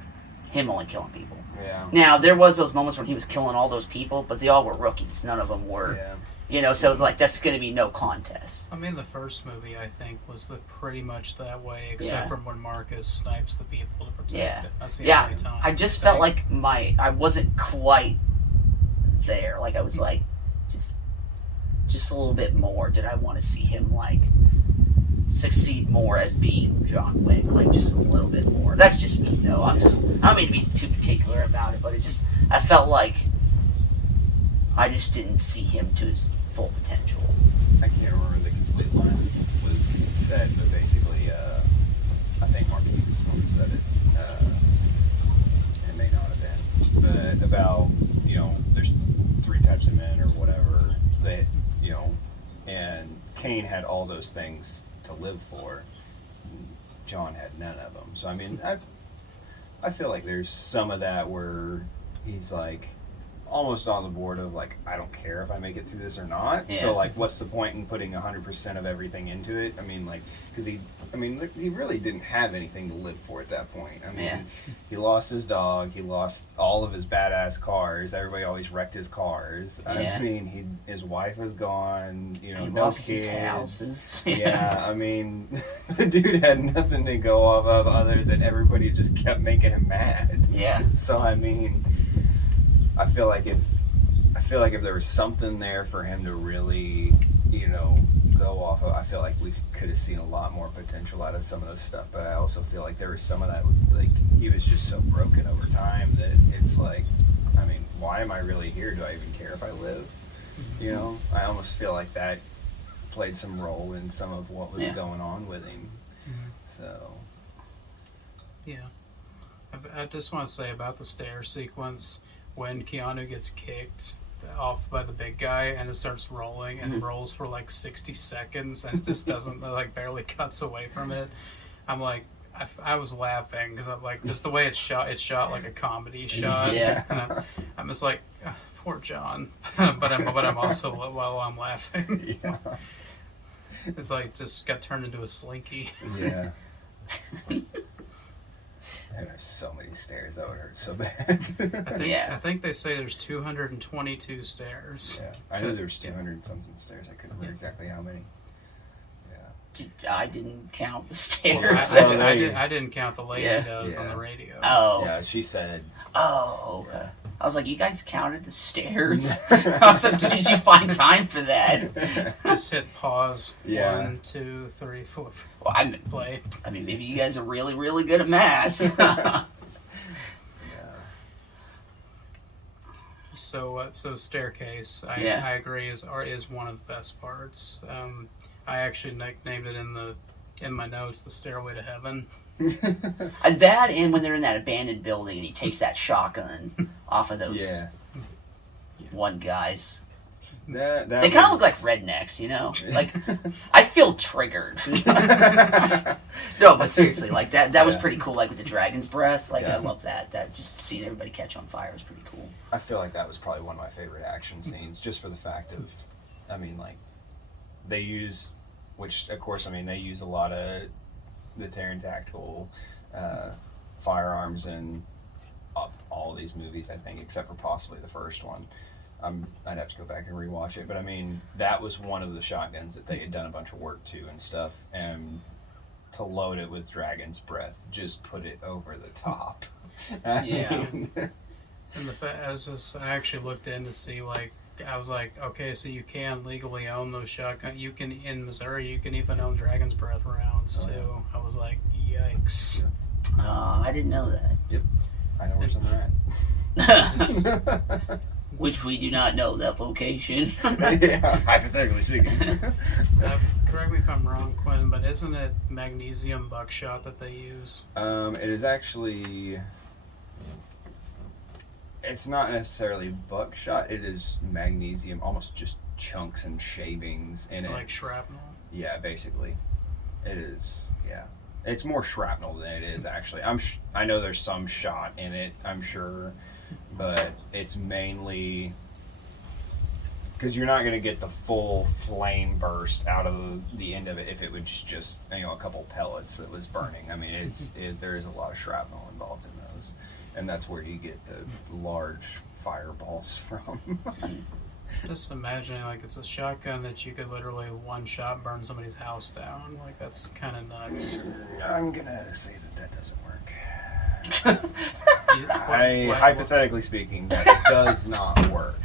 him only killing people. Yeah. Now there was those moments when he was killing all those people, but they all were rookies. None of them were, Yeah. you know. So like that's going to be no contest. I mean, the first movie, I think, was pretty much that way, except Yeah. from when Marcus snipes the people to protect Yeah. it. That's the Yeah, only time. I just felt like I wasn't quite there. Like I was like just a little bit more. Did I want to see him like succeed more as being John Wick? Like just a little bit more. That's just me though. I don't mean to be too particular about it, but I felt like I just didn't see him to his full potential. I can't remember the complete line was said, but basically, I think Marcus said it. It may not have been, but about, you know, there's 3 types of men or whatever that, you know, and Kane had all those things to live for. John had none of them. So I mean, I feel like there's some of that where he's like, almost on the board of like, I don't care if I make it through this or not. Yeah. So like, what's the point in putting 100% of everything into it? I mean, like, because he really didn't have anything to live for at that point. I mean, Yeah. he lost his dog, he lost all of his badass cars. Everybody always wrecked his cars. Yeah. I mean, his wife was gone. You know, He no lost kids. his houses. Yeah, I mean, the dude had nothing to go off of other than everybody just kept making him mad. Yeah. So I mean, I feel like if there was something there for him to really, you know, go off of, I feel like we could have seen a lot more potential out of some of this stuff. But I also feel like there was some of that, like, he was just so broken over time that it's like, I mean, why am I really here? Do I even care if I live? You know, I almost feel like that played some role in some of what was going on with him. So, Yeah. I just want to say about the stair sequence, when Keanu gets kicked off by the big guy and it starts rolling and rolls for like 60 seconds and it just doesn't, like, barely cuts away from it. I'm like, I was laughing because I'm like, just the way it's shot like a comedy shot. Yeah. And I'm just like, poor John. but I'm also, while I'm laughing. yeah. It's like just got turned into a slinky. Yeah. And there's so many stairs, that would hurt so bad. I think they say there's 222 stairs. Yeah, I knew there was 200 something stairs. I couldn't remember exactly how many. Yeah. I didn't count the Well, stairs. I didn't count the lady does on the radio. Oh. Yeah, she said. Oh, okay. I was like, you guys counted the stairs? I was like, did you find time for that? Just hit pause. Yeah. 1, 2, 3, 4. Well, Play. I mean, maybe you guys are really, really good at math. So staircase, I agree is one of the best parts. I actually nicknamed it in my notes the Stairway to Heaven. That and when they're in that abandoned building and he takes that shotgun off of those one guys. That they kind of look like rednecks, you know? Like, I feel triggered. No, but seriously, like, that was pretty cool, like, with the dragon's breath. Like, I love that. That just seeing everybody catch on fire was pretty cool. I feel like that was probably one of my favorite action scenes, just for the fact of, I mean, like, they use, which, of course, I mean, they use a lot of the Terran tactical firearms in all these movies, I think, except for possibly the first one. I'd have to go back and rewatch it, but I mean, that was one of the shotguns that they had done a bunch of work to and stuff, and to load it with dragon's breath just put it over the top. Yeah. And I actually looked in to see, like, I was like, okay, so you can legally own those shotguns. You can, in Missouri, you can even own dragon's breath rounds too. Yeah. I was like, yikes. I didn't know that. Yep, I know where some are at. Which we do not know that location. Yeah, hypothetically speaking. Correct me if I'm wrong, Quinn, but isn't it magnesium buckshot that they use? It is actually. It's not necessarily buckshot. It is magnesium, almost just chunks and shavings in it. Like shrapnel. Yeah, basically, it is. Yeah, it's more shrapnel than it is actually. I know there's some shot in it, I'm sure, but it's mainly because you're not going to get the full flame burst out of the end of it if it was just a couple pellets that was burning. I mean, there is a lot of shrapnel involved in those, and that's where you get the large fireballs from. Just imagining, like, it's a shotgun that you could literally one shot burn somebody's house down. Like, that's kind of nuts. I'm gonna say that doesn't work. Hypothetically speaking, that does not work.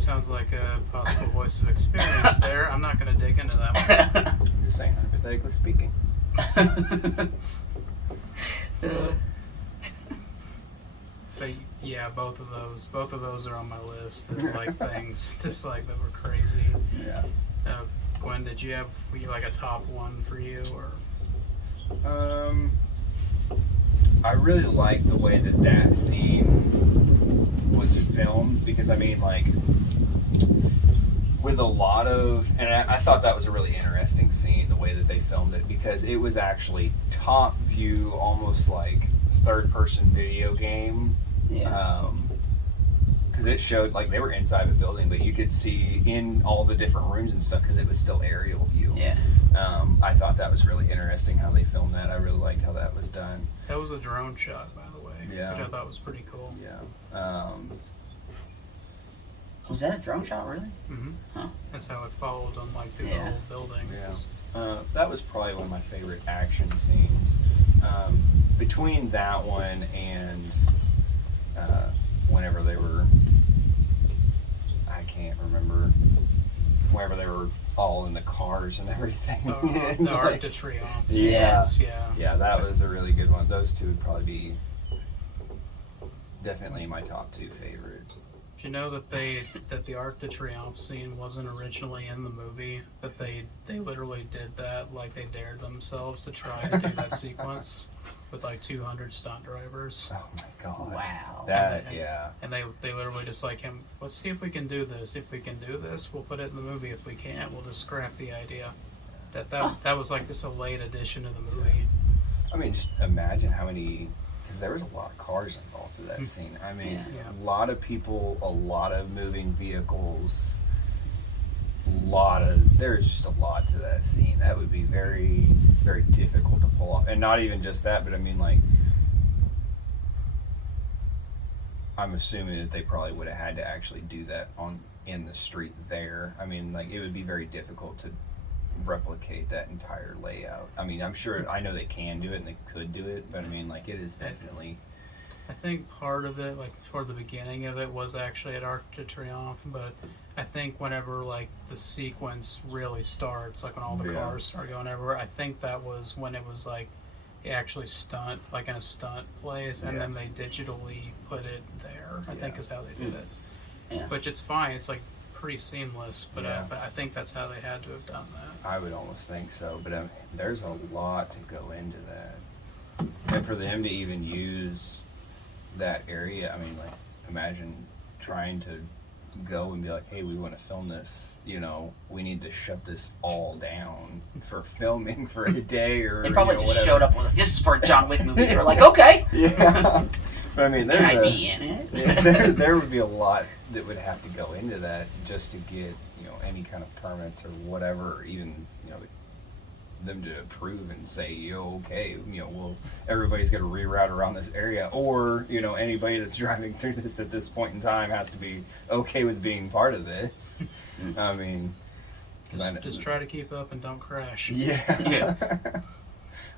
Sounds like a possible voice of experience there. I'm not going to dig into that one. I'm just saying, hypothetically speaking. But yeah, both of those are on my list as like things just like that were crazy. Yeah. Gwen, were you like a top one for you, or? I really like the way that scene was filmed, because I mean, like, with a lot of, and I thought that was a really interesting scene, the way that they filmed it, because it was actually top view, almost like third person video game. Yeah. because it showed like they were inside the building, but you could see in all the different rooms and stuff because it was still aerial view. Yeah. I thought that was really interesting how they filmed that. I really liked how that was done. That was a drone shot, by the way. Yeah. Which I thought was pretty cool. Yeah. Was that a drone shot, really? Mm-hmm. Huh. That's how it followed them like through the Yeah. whole building. Yeah. That was probably one of my favorite action scenes. Between that one and whenever they were, I can't remember, whenever they were all in the cars and everything. The Arc de Triomphe. Yeah. Yeah. Yeah, that was a really good one. Those two would probably be definitely my top two favorite. Did you know that the Arc de Triomphe scene wasn't originally in the movie? That they literally did that, like they dared themselves to try to do that sequence with like 200 stunt drivers. Oh my god. Wow. That, And- yeah. And they literally just like him, let's see if we can do this. If we can do this, we'll put it in the movie. If we can't, we'll just scrap the idea. That was like just a late addition to the movie. I mean, just imagine how many, because there was a lot of cars involved in that scene. I mean, Yeah. a lot of people, a lot of moving vehicles, there's just a lot to that scene. That would be very, very difficult to pull off. And not even just that, but I mean, like, I'm assuming that they probably would have had to actually do that in the street there. I mean, like, it would be very difficult to replicate that entire layout. I mean, I know they can do it and they could do it, but I mean, like, it is definitely. I think part of it, like toward the beginning of it, was actually at Arc de Triomphe, but I think whenever like the sequence really starts, like when all the Yeah. cars start going everywhere, I think that was when it was like actually stunt, like in a stunt place, and Yeah. then they digitally put it there. I think Yeah. is how they did it. Yeah. Which it's fine. It's like pretty seamless, but Yeah. I think that's how they had to have done that. I would almost think so, but there's a lot to go into that. And for them to even use that area, I mean, like, imagine trying to go and be like, hey, we want to film this, we need to shut this all down for filming for a day or They probably just whatever. showed up with, this is for a John Wick movie. They were like, okay. Yeah. But I mean, Can I be in it? there would be a lot that would have to go into that just to get, any kind of permits or whatever, or even, them to approve and say, okay, everybody's going to reroute around this area, or, anybody that's driving through this at this point in time has to be okay with being part of this. I mean, Just try to keep up and don't crash. yeah. Yeah.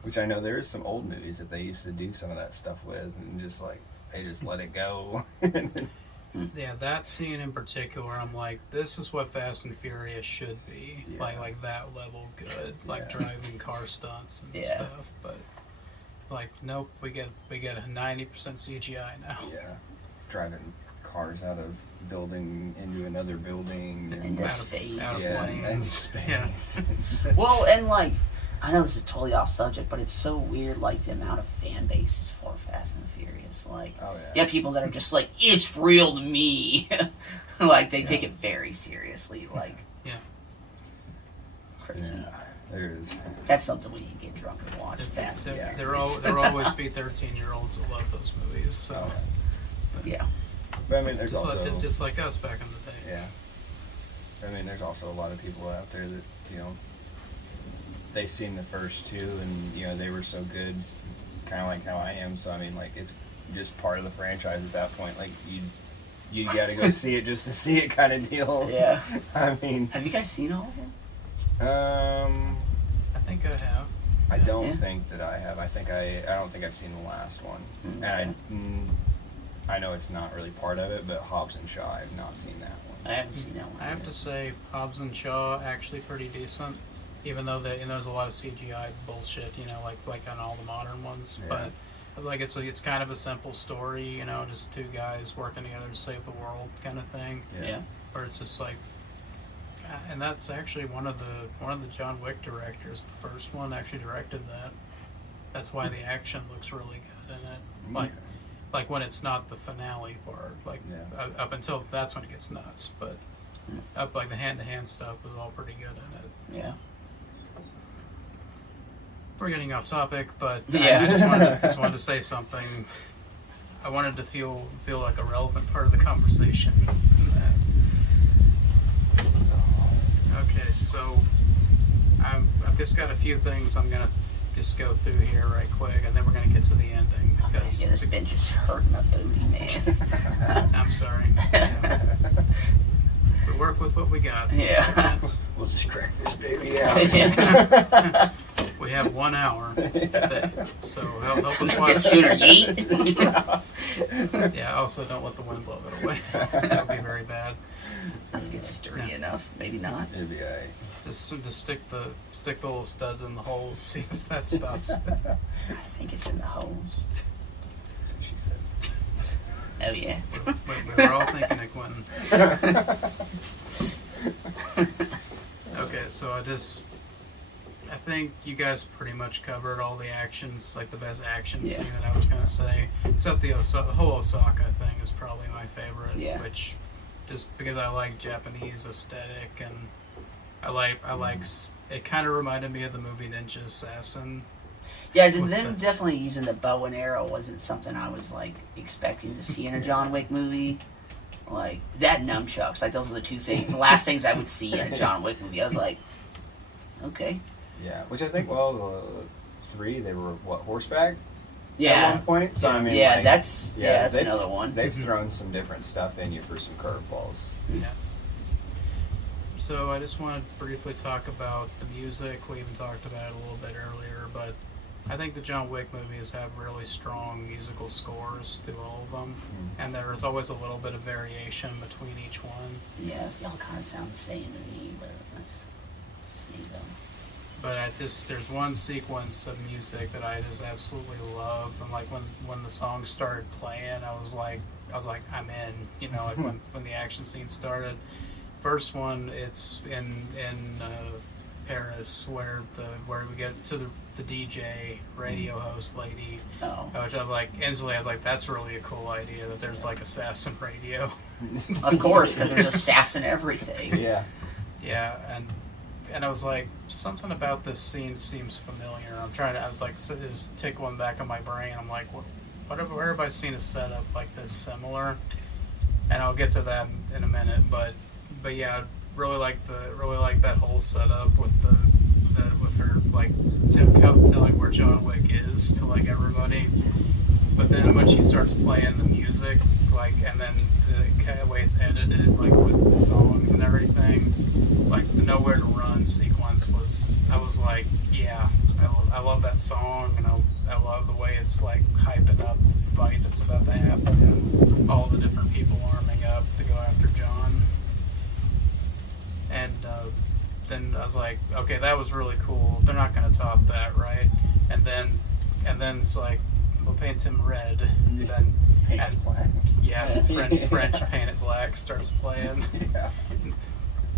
Which I know there's some old movies that they used to do some of that stuff with, and just like, they just let it go. Yeah, that scene in particular, I'm like, this is what Fast and Furious should be. Yeah. Like that level good, like Yeah. driving car stunts and Yeah. stuff. But like, nope, we get a 90% CGI now. Yeah, driving cars out of building into another building. Into Out of- space. out of Yeah, planes. and space. Yeah. Well, and like, I know this is totally off subject, but it's so weird, like, the amount of fan bases for Fast and Furious. Like, Oh yeah. you have people that are just like, it's real to me. Like, they take Yeah. it very seriously. Like, Yeah. crazy. Yeah, there's. That's something we can get drunk and watch Fast and Yeah. There Furious. always be 13-year-olds that love those movies. So Oh, Yeah. but I mean, there's just, also. just like us back in the day. Yeah. I mean, there's also a lot of people out there that they seen the first two and they were so good, kind of like how I am. So I mean, like, it's just part of the franchise at that point. Like you got to go see it just to see it, kind of deal. Yeah. I mean, Have you guys seen all of them? I think I have. I don't Yeah. think that I have. I don't think I've seen the last one, Okay. and I know it's not really part of it, but Hobbs and Shaw, I have not seen that one. I haven't seen that one. I have to say, Hobbs and Shaw actually pretty decent, even though there's a lot of CGI bullshit, like on all the modern ones. Yeah. But like it's kind of a simple story, just two guys working together to save the world, kind of thing. Yeah. Where it's just like, and that's actually one of the John Wick directors. The first one actually directed that. That's why the action looks really good in it. Like when it's not the finale part, like Yeah. up until that's when it gets nuts. But up like the hand-to-hand stuff was all pretty good in it. Yeah. We're getting off topic, but Yeah. I just wanted to say something. I wanted to feel like a relevant part of the conversation. Okay, so I've just got a few things I'm gonna just go through here right quick, and then we're gonna get to the ending. Because this bench is hurting my booty, man. I'm sorry. We work with what we got. Yeah. We'll just crack this baby out. We have 1 hour today, so help us The watch. sooner you eat. Yeah, also don't let the wind blow it away. That would be very bad. It's sturdy enough. Maybe not. It'll be alright. Just stick the little studs in the holes, see if that stops. I think it's in the holes. That's what she said. Oh, yeah. We were all thinking it, Quentin. Okay, so I think you guys pretty much covered all the actions, like the best action scene that I was going to say. Except the whole Osaka thing is probably my favorite, which just because I like Japanese aesthetic, and I like it kind of reminded me of the movie Ninja Assassin. Yeah, them definitely using the bow and arrow wasn't something I was like expecting to see in a John Wick movie. Like that nunchucks, like those are the two things, the last things I would see in a John Wick movie. I was like, okay. Yeah, which I think, well, the 3, they were, horseback? Yeah. At one point? So, I mean, yeah, that's another one. They've thrown some different stuff in you for some curveballs. Yeah. So I just want to briefly talk about the music. We even talked about it a little bit earlier, but I think the John Wick movies have really strong musical scores through all of them, and there's always a little bit of variation between each one. Yeah, they all kind of sound the same to me, but it's just me though. But there's one sequence of music that I just absolutely love, and like when the song started playing, I was like I'm in, you know, like when the action scene started. First one, it's in Paris where we get to the DJ radio host lady, which I was like instantly that's really a cool idea that there's like assassin radio. Of course, because there's assassin everything. Yeah. Yeah, and I was like, something about this scene seems familiar. I was like, is tickling back in my brain. I'm like, where have I seen a setup like this similar? And I'll get to that in a minute, but yeah, really like that whole setup with her like telling where John Wick is to like everybody. But then when she starts playing the music, like, and then the way it's edited, like with the songs and everything, like the Nowhere to Run sequence I was like, yeah, I love that song, and I love the way it's like hyping up the fight that's about to happen, and all the different people arming up to go after John. And then I was like, okay, that was really cool. They're not going to top that, right? And then it's like, we'll paint him red. Painted black. Yeah, French painted black starts playing. Yeah.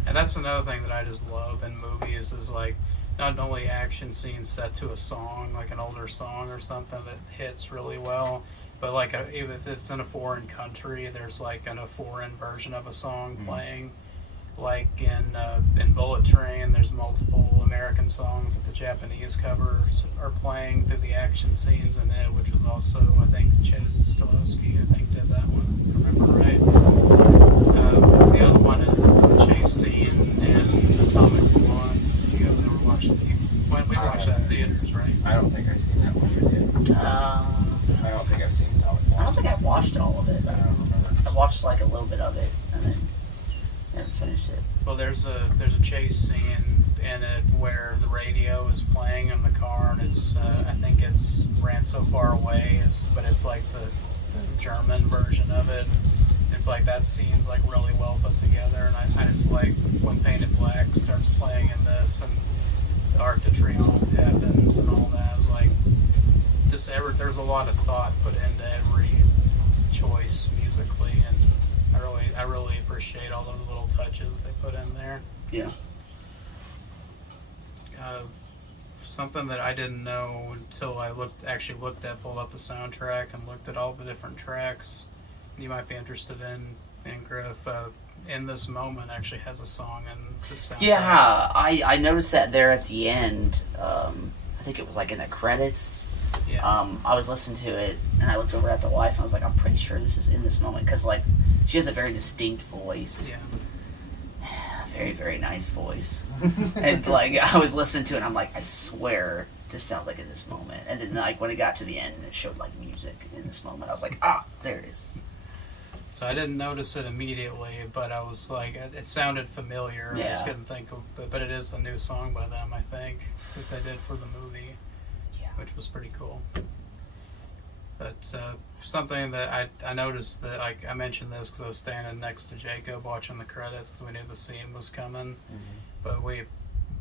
And that's another thing that I just love in movies is like not only action scenes set to a song, like an older song or something that hits really well, but like even if it's in a foreign country, there's like a foreign version of a song playing. Like in Bullet Train, there's multiple American songs that the Japanese covers are playing through the action scenes in it, which was also, I think, Chad Stahelski, did that one, if I remember right. The other one is the chase scene in Atomic Blonde. You guys ever watched we watched that in theaters, right? I don't think I've seen that one yet. I don't think I've seen Atomic Blonde. I don't think I watched all of it. I don't remember. I watched like a little bit of it, and then never finished it. Well, there's a chase scene in it where the radio is playing in the car, and it's I think it's Ran So Far Away, but it's like the German version of it. It's like that scene's like really well put together, and I just like when Painted Black starts playing in this, and the Arc de Triomphe happens, and all that. It's like there's a lot of thought put into every choice musically, and I really appreciate all those little touches they put in there. Yeah. Something that I didn't know until I pulled up the soundtrack and looked at all the different tracks. You might be interested in Grif. In This Moment actually has a song in the soundtrack. Yeah, I noticed that there at the end. I think it was like in the credits. Yeah. I was listening to it, and I looked over at the wife, and I was like, I'm pretty sure this is in this moment, because, like, she has a very distinct voice. Yeah. Very, very nice voice. And, like, I was listening to it, and I'm like, I swear this sounds like in this moment. And then, like, when it got to the end, and it showed, like, music in this moment, I was like, there it is. So I didn't notice it immediately, but I was like, it sounded familiar. I just couldn't think of it, but it is a new song by them, I think, that they did for the movie, which was pretty cool. But something that I noticed that I mentioned this because I was standing next to Jacob watching the credits because we knew the scene was coming. But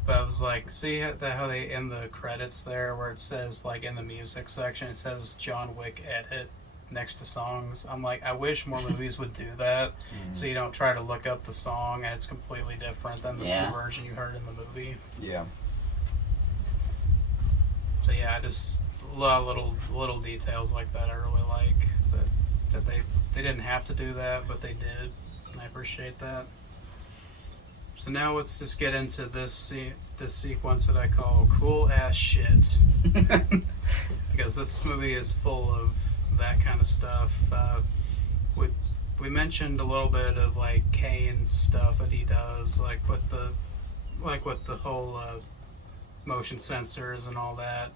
I was like, see how they end the credits there where it says, like, in the music section, it says John Wick edit next to songs. I'm like, I wish more movies would do that, so you don't try to look up the song and it's completely different than the version you heard in the movie. Yeah. So yeah, I just a lot of little details like that I really like that they didn't have to do that, but they did, and I appreciate that. So now let's just get into this sequence that I call cool ass shit, because this movie is full of that kind of stuff. We mentioned a little bit of, like, Kane's stuff that he does, like with the whole motion sensors and all that.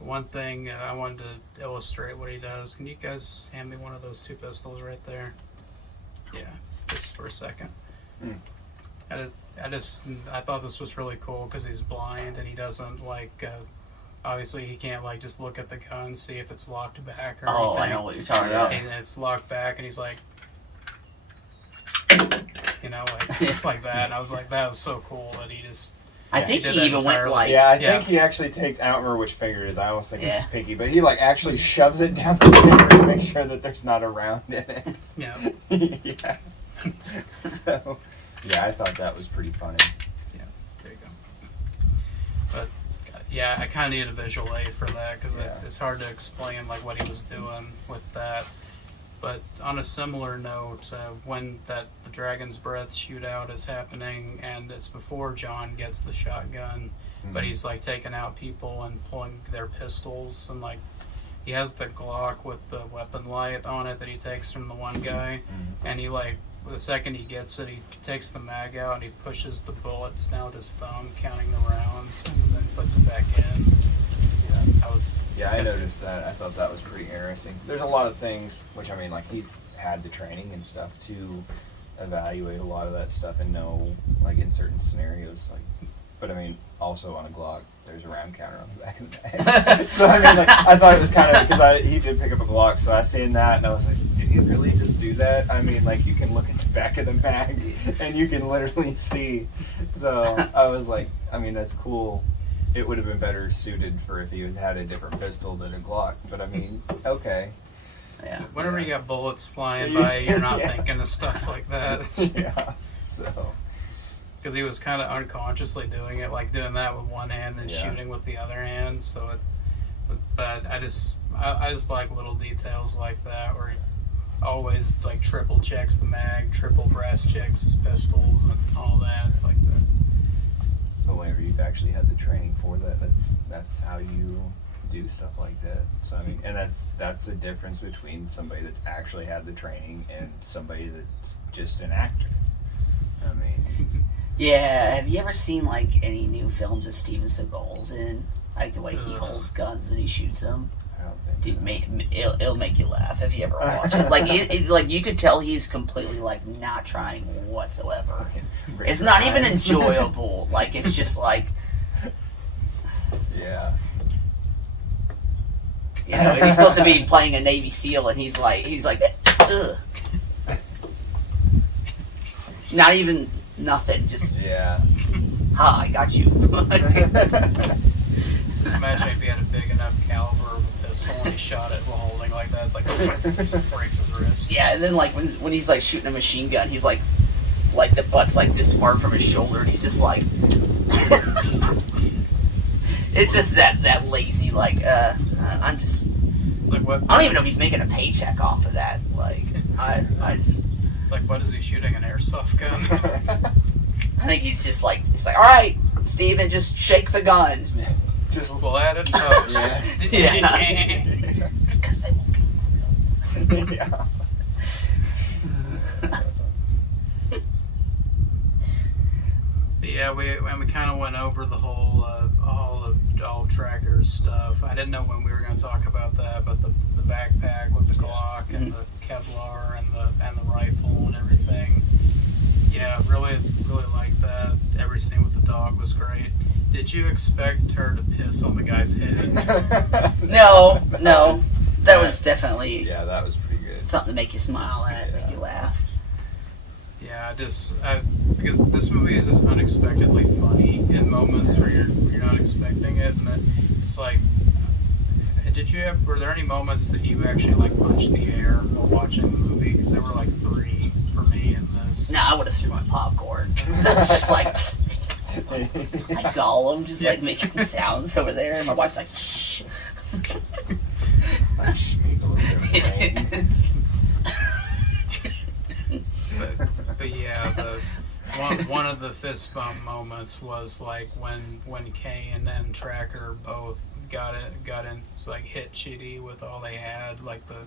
One thing I wanted to illustrate what he does. Can you guys hand me one of those two pistols right there? Yeah, just for a second. I thought this was really cool because he's blind and he doesn't, like, obviously he can't, like, just look at the gun, see if it's locked back or anything. I know what you're talking about. And it's locked back and he's like, you know, like that. And I was like, that was so cool that he just... I think he even went, like... Yeah, I think he actually takes... I don't remember which finger it is. I almost think it's his pinky. But he, like, actually shoves it down the finger to make sure that there's not a round in it. Yeah. Yeah. So, yeah, I thought that was pretty funny. Yeah, there you go. But, yeah, I kind of need a visual aid for that because it's hard to explain, like, what he was doing with that. But on a similar note, when the Dragon's Breath shootout is happening, and it's before John gets the shotgun, but he's, like, taking out people and pulling their pistols, and, like, he has the Glock with the weapon light on it that he takes from the one guy, and he, like, the second he gets it, he takes the mag out and he pushes the bullets down with his thumb, counting the rounds, and then puts it back in. I noticed that. I thought that was pretty interesting. There's a lot of things, which, I mean, like, he's had the training and stuff to evaluate a lot of that stuff and know, like, in certain scenarios, like, but I mean, also on a Glock, there's a round counter on the back of the bag. So, I mean, like, I thought it was kind of, because he did pick up a Glock, so I seen that, and I was like, did he really just do that? I mean, like, you can look at the back of the bag, and you can literally see. So, I was like, I mean, that's cool. It would have been better suited for if he had a different pistol than a Glock, but I mean, okay. Yeah. Whenever you got bullets flying by, you're not thinking of stuff like that. Yeah, so... Because he was kind of unconsciously doing it, like doing that with one hand and shooting with the other hand. So, but I just like little details like that, where he always, like, triple checks the mag, triple brass checks his pistols and all that, like that. But whenever you've actually had the training for that, that's how you do stuff like that. So I mean, and that's the difference between somebody that's actually had the training and somebody that's just an actor. I mean. Yeah, have you ever seen, like, any new films that Steven Seagal's in? Like, the way he holds guns and he shoots them? I don't think so. It'll make you laugh if you ever watch it. Like, it's like, you could tell he's completely, like, not trying whatsoever. It's not even enjoyable. Like, it's just like... Yeah. You know, he's supposed to be playing a Navy SEAL, and he's like, ugh. Not even... Nothing, just I got you. Just imagine if he had a big enough caliber of a pistol and he shot it while holding like that. It's like just breaks his wrist. Yeah, and then, like, when he's, like, shooting a machine gun, he's like the butt's like this far from his shoulder, and he's just like it's just that lazy, like, I'm just like, what? I don't even know if he's making a paycheck off of that. Like, I just. It's like, what is he shooting, an airsoft gun? I think he's like, all right, Steven, just shake the gun. Just We'll add it post. Yeah. Because they won't be. yeah. But yeah, we kind of went over the whole all the dog tracker stuff. I didn't know when we were going to talk about that, but the backpack with the Glock and the Kevlar and the rifle and everything. Yeah, really liked that. Every scene with the dog was great. Did you expect her to piss on the guy's head? No. That was definitely Yeah, that was pretty good. something to make you smile at, make you laugh. Yeah, because this movie is just unexpectedly funny in moments where you're not expecting it, and then it's like, were there any moments that you actually like punched the air while watching the movie? Because there were like 3 for me in this. No, I would have threw my popcorn. So it was just like, I Gollum, just like making sounds over there, and my wife's like, shh. Like Schmeagol in their brain. But yeah, the one of the fist bump moments was like when Kane and Tracker both got in like hit Chitty with all they had, like the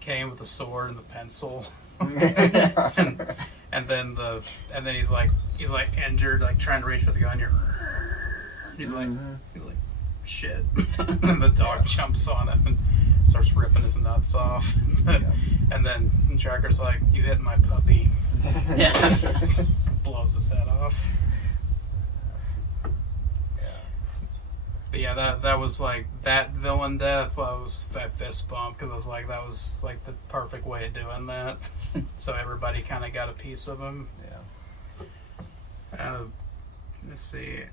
Kane with the sword and the pencil, and then he's like injured, like trying to reach for the gun. He's like shit, and the dog jumps on him and starts ripping his nuts off, and then Tracker's like, "You hit my puppy." Yeah. Blows his head off. But yeah, that was like that villain death. I was that fist bump because I was like, that was like the perfect way of doing that. So everybody kind of got a piece of him. Yeah. Let's see.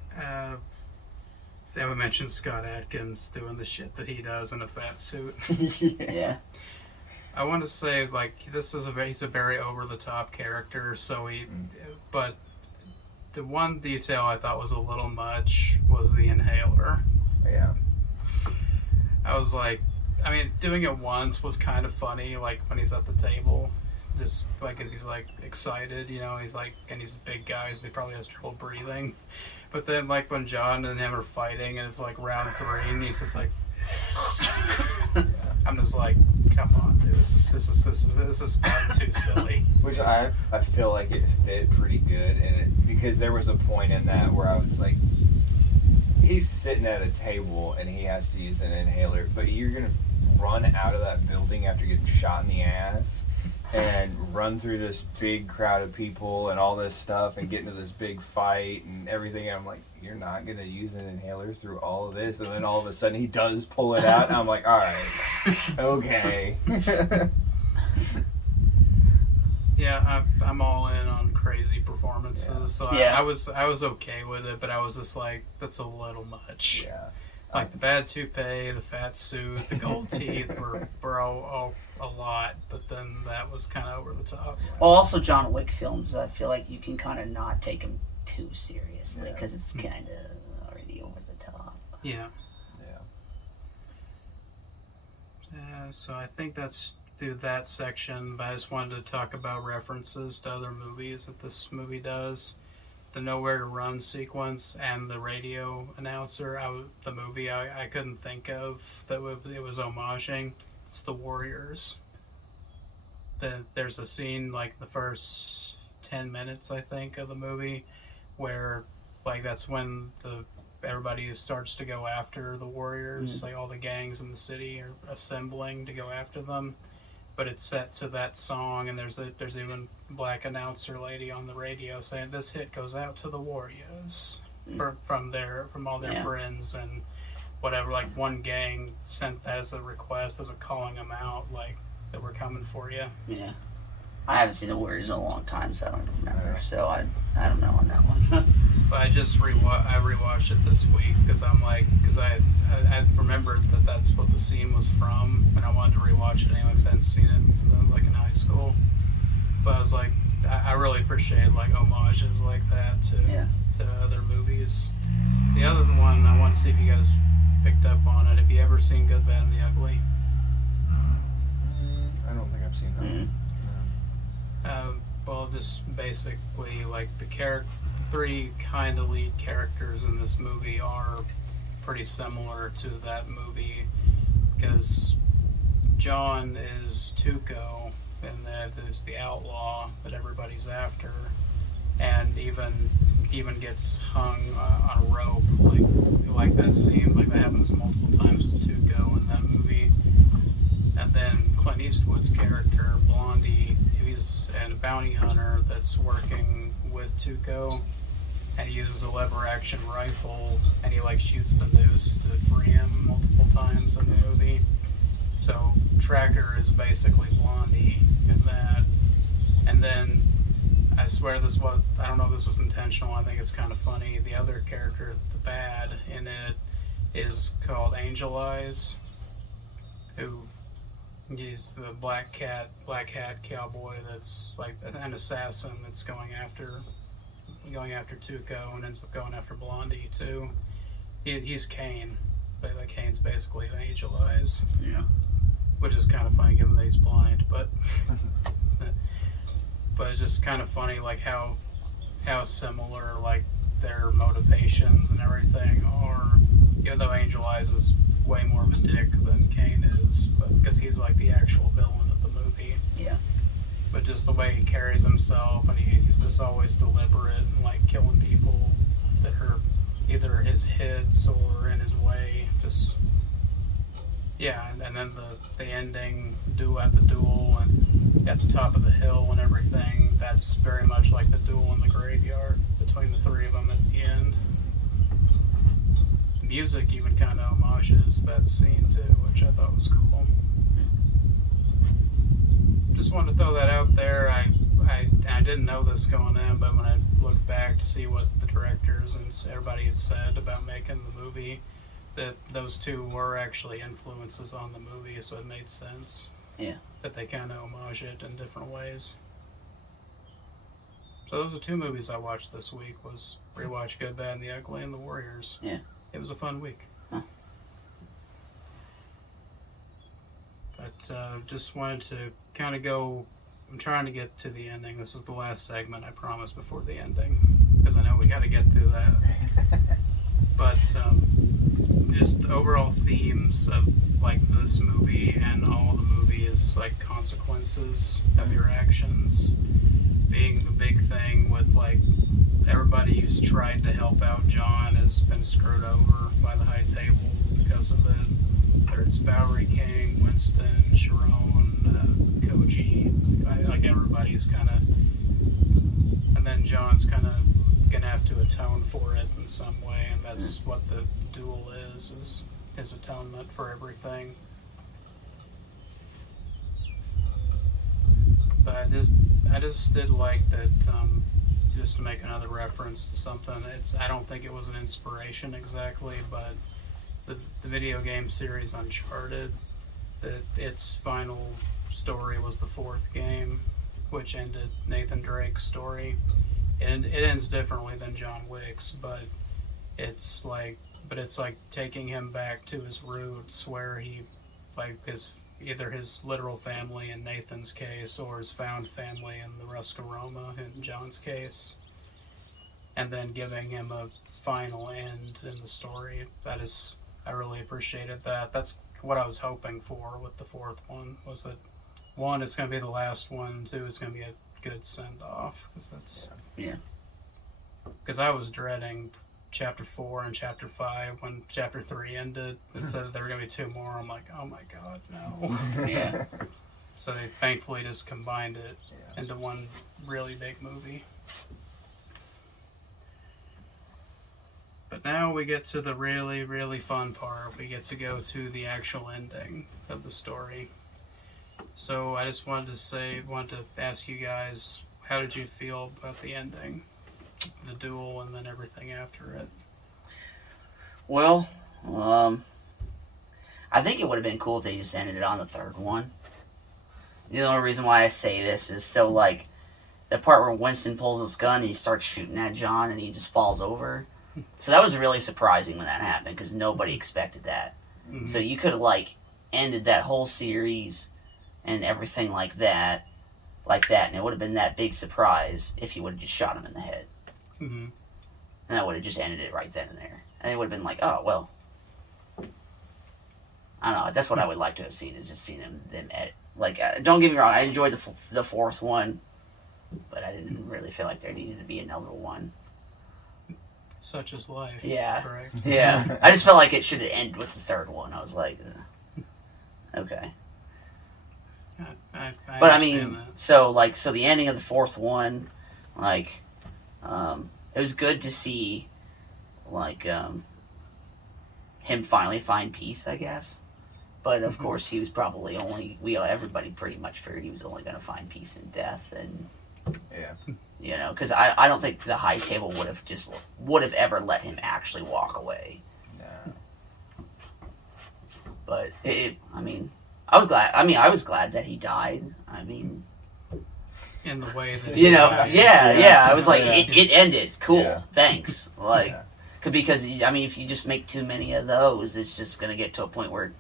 Then we mentioned Scott Adkins doing the shit that he does in a fat suit. Yeah. I want to say, like, he's a very over-the-top character, so but the one detail I thought was a little much was the inhaler. Yeah. I was like, I mean, doing it once was kind of funny, like, when he's at the table, just, like, as he's, like, excited, you know, he's, like, and he's a big guy, so he probably has trouble breathing. But then, like, when John and him are fighting, and it's, like, round 3, and he's just, like... I'm just like, come on, dude. This is too silly. Which I feel like it fit pretty good in it, because there was a point in that where I was like, he's sitting at a table and he has to use an inhaler, but you're gonna run out of that building after getting shot in the ass and run through this big crowd of people and all this stuff and get into this big fight and everything. And I'm like, you're not gonna use an inhaler through all of this? And then all of a sudden he does pull it out, and I'm like, all right, okay. Yeah, I'm all in on crazy performances. Yeah. So Yeah. I was okay with it, but I was just like, that's a little much. Yeah. Like the bad toupee, the fat suit, the gold teeth were all a lot, but then that was kind of over the top. Well, also John Wick films, I feel like you can kind of not take them too seriously because it's kind of already over the top. Yeah. Yeah. So I think that's through that section, but I just wanted to talk about references to other movies that this movie does. The Nowhere to Run sequence and the radio announcer, the movie I couldn't think of that it was homaging. It's The Warriors. There's a scene like the first 10 minutes, I think, of the movie where like that's when everybody starts to go after the Warriors. Like all the gangs in the city are assembling to go after them. But it's set to that song, and there's even a black announcer lady on the radio saying this hit goes out to the Warriors from all their friends and whatever. Like one gang sent that as a request, as a calling them out, like that we're coming for you. Yeah. I haven't seen The Warriors in a long time, so I don't remember. So I don't know on that one. But I just rewatched it this week because I remembered that that's what the scene was from, and I wanted to rewatch it anyway because I hadn't seen it since I was like in high school. But I was like, I really appreciate like homages like that to other movies. The other one I want to see if you guys picked up on it. Have you ever seen Good, Bad, and the Ugly? I don't think I've seen that. Mm-hmm. Well, just basically like the 3 kind of lead characters in this movie are pretty similar to that movie because John is Tuco, and that is the outlaw that everybody's after, and even gets hung on a rope, like that scene, like that happens multiple times to Tuco in that movie. And then Clint Eastwood's character, Blondie, he's a bounty hunter that's working with Tuco, and he uses a lever-action rifle, and he shoots the noose to free him multiple times in the movie. So Tracker is basically Blondie in that. And then I swear I don't know if this was intentional, I think it's kind of funny. The other character, the bad in it, is called Angel Eyes, who he's the black hat cowboy that's like an assassin that's going after Tuco and ends up going after Blondie too. He's Kane, but Kane's basically Angel Eyes. Yeah. Which is kind of funny given that he's blind, but but it's just kind of funny how similar their motivations and everything are, even though Angel Eyes is way more of a dick than Kane is, but because he's the actual villain of the movie. Yeah. But just the way he carries himself, and he's just always deliberate and killing people that are either his hits or in his way. Just yeah, and then the ending at the duel and at the top of the hill and everything, that's very much like the duel in the graveyard between the three of them at the end. Music even kind of homages that scene too, which I thought was cool. Just wanted to throw that out there. I didn't know this going in, but when I looked back to see what the directors and everybody had said about making the movie, that those two were actually influences on the movie, so it made sense. Yeah. That they kind of homage it in different ways. So those are two movies I watched this week. Was rewatch Good, Bad, and the Ugly and The Warriors. Yeah. It was a fun week. Huh. But just wanted to kind of go. I'm trying to get to the ending. This is the last segment, I promise, before the ending, because I know we got to get through that. But just the overall themes of this movie and all of the movie is consequences of your actions being the big thing, with everybody who's tried to help out John has been screwed over by the high table because of it. Whether it's Bowery King, Winston, Sharon, Koji, everybody's kind of, and then John's kind of gonna have to atone for it in some way, and that's what the duel is his atonement for everything. But I just did like that. Just to make another reference to something, I don't think it was an inspiration exactly, but the video game series Uncharted, that its final story was the fourth game, which ended Nathan Drake's story, and it ends differently than John Wick's, but it's taking him back to his roots, where he either his literal family in Nathan's case or his found family in the Ruscaroma in John's case, and then giving him a final end in the story. I really appreciated that. That's what I was hoping for with the fourth one, was that one, it's going to be the last one, two, it's going to be a good send-off, because I was dreading Chapter 4 and Chapter 5 when Chapter 3 ended. It said that there were going to be two more. I'm like, oh my god, no. Yeah. So they thankfully just combined it into one really big movie. But now we get to the really, really fun part. We get to go to the actual ending of the story. So I just wanted to ask you guys, how did you feel about the ending? The duel and then everything after it? Well, I think it would have been cool if they just ended it on the third one. The only reason why I say this is so, the part where Winston pulls his gun and he starts shooting at John and he just falls over. So that was really surprising when that happened, because nobody expected that. Mm-hmm. So you could have, ended that whole series and everything like that, and it would have been that big surprise if you would have just shot him in the head. Mm-hmm. And that would have just ended it right then and there. And it would have been oh, well, I don't know. That's what I would like to have seen, is just seen them edit. Like, don't get me wrong, I enjoyed the fourth one, but I didn't really feel like there needed to be another one. Such is life. Yeah. Correct. Yeah. I just felt like it should have ended with the third one. I was like, okay. I But I understand mean, that. so the ending of the fourth one, like, it was good to see, like, him finally find peace, I guess. But of course, he was probably everybody pretty much figured he was only going to find peace in death, and Yeah. because I don't think the High Table would have ever let him actually walk away. No. But I was glad that he died. I mean, In the way that I was like, it ended. Cool, Yeah. thanks. Like, Yeah. because if you just make too many of those, it's just gonna get to a point where,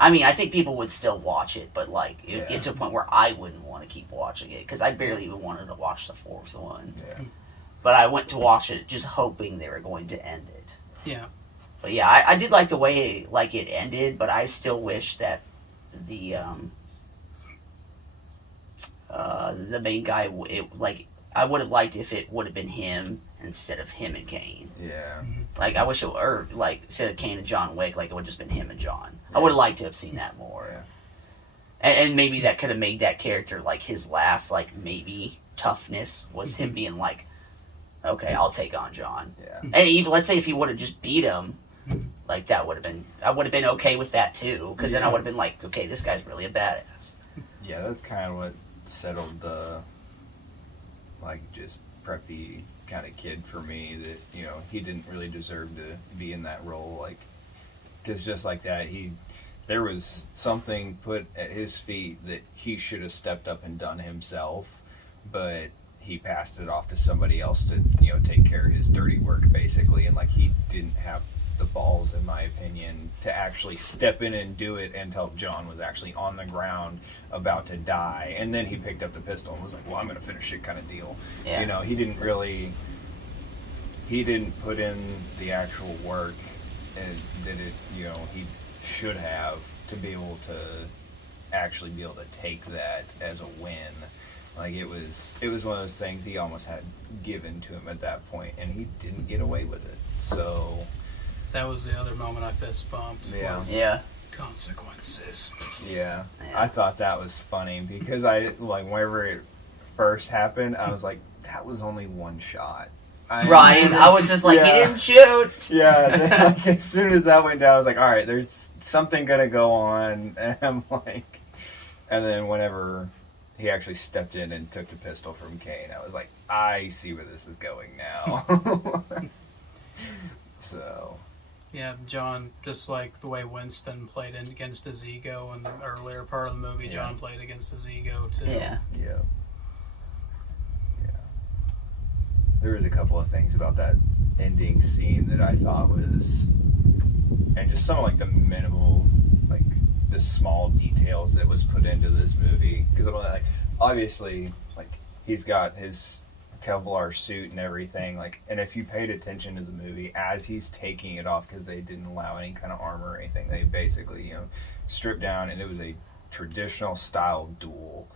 I think people would still watch it, but like, it would get to a point where I wouldn't want to keep watching it, because I barely even wanted to watch the fourth one. Yeah. But I went to watch it just hoping they were going to end it. Yeah. But yeah, I did like the way it ended, but I still wish that the main guy, I would have liked if it would have been him instead of him and Kane. Yeah. Like, I wish it, or like, instead of Kane and John Wick, like, it would have just been him and John. I would have liked to have seen that more. Yeah. And maybe that could have made that character, like, his last, like, maybe toughness was him being like, okay, I'll take on John. Yeah. And even, let's say if he would have just beat him, like, that would have been, I would have been okay with that too, because then I would have been like, okay, this guy's really a badass. Yeah, that's kind of what settled the, like, just preppy kind of kid for me, that, he didn't really deserve to be in that role, like, because just like that, there was something put at his feet that he should have stepped up and done himself, but he passed it off to somebody else to, take care of his dirty work, basically, and, like, he didn't have the balls, in my opinion, to actually step in and do it until John was actually on the ground about to die, and then he picked up the pistol and was like, well, I'm going to finish it, kind of deal. Yeah. He didn't put in the actual work and that he should have, to be able to actually be able to take that as a win. Like, it was one of those things he almost had given to him at that point, and he didn't get away with it. So That was the other moment I fist bumped. Yeah. Was Yeah. consequences. yeah, Yeah. I thought that was funny because whenever it first happened, I was like, that was only one shot. Ryan, I was just like, he Yeah. didn't shoot. Yeah, like, as soon as that went down, I was like, all right, there's something gonna go on, and I'm like, and then whenever he actually stepped in and took the pistol from Kane, I was like, I see where this is going now. So. Yeah, John, just like the way Winston played in against his ego in the earlier part of the movie, John played against his ego too. Yeah. Yeah. There was a couple of things about that ending scene that I thought was, and just some of like the minimal, like the small details that was put into this movie. Because like, obviously, like, he's got his Kevlar suit and everything, like, and if you paid attention to the movie as he's taking it off, because they didn't allow any kind of armor or anything, they basically stripped down, and it was a traditional style duel.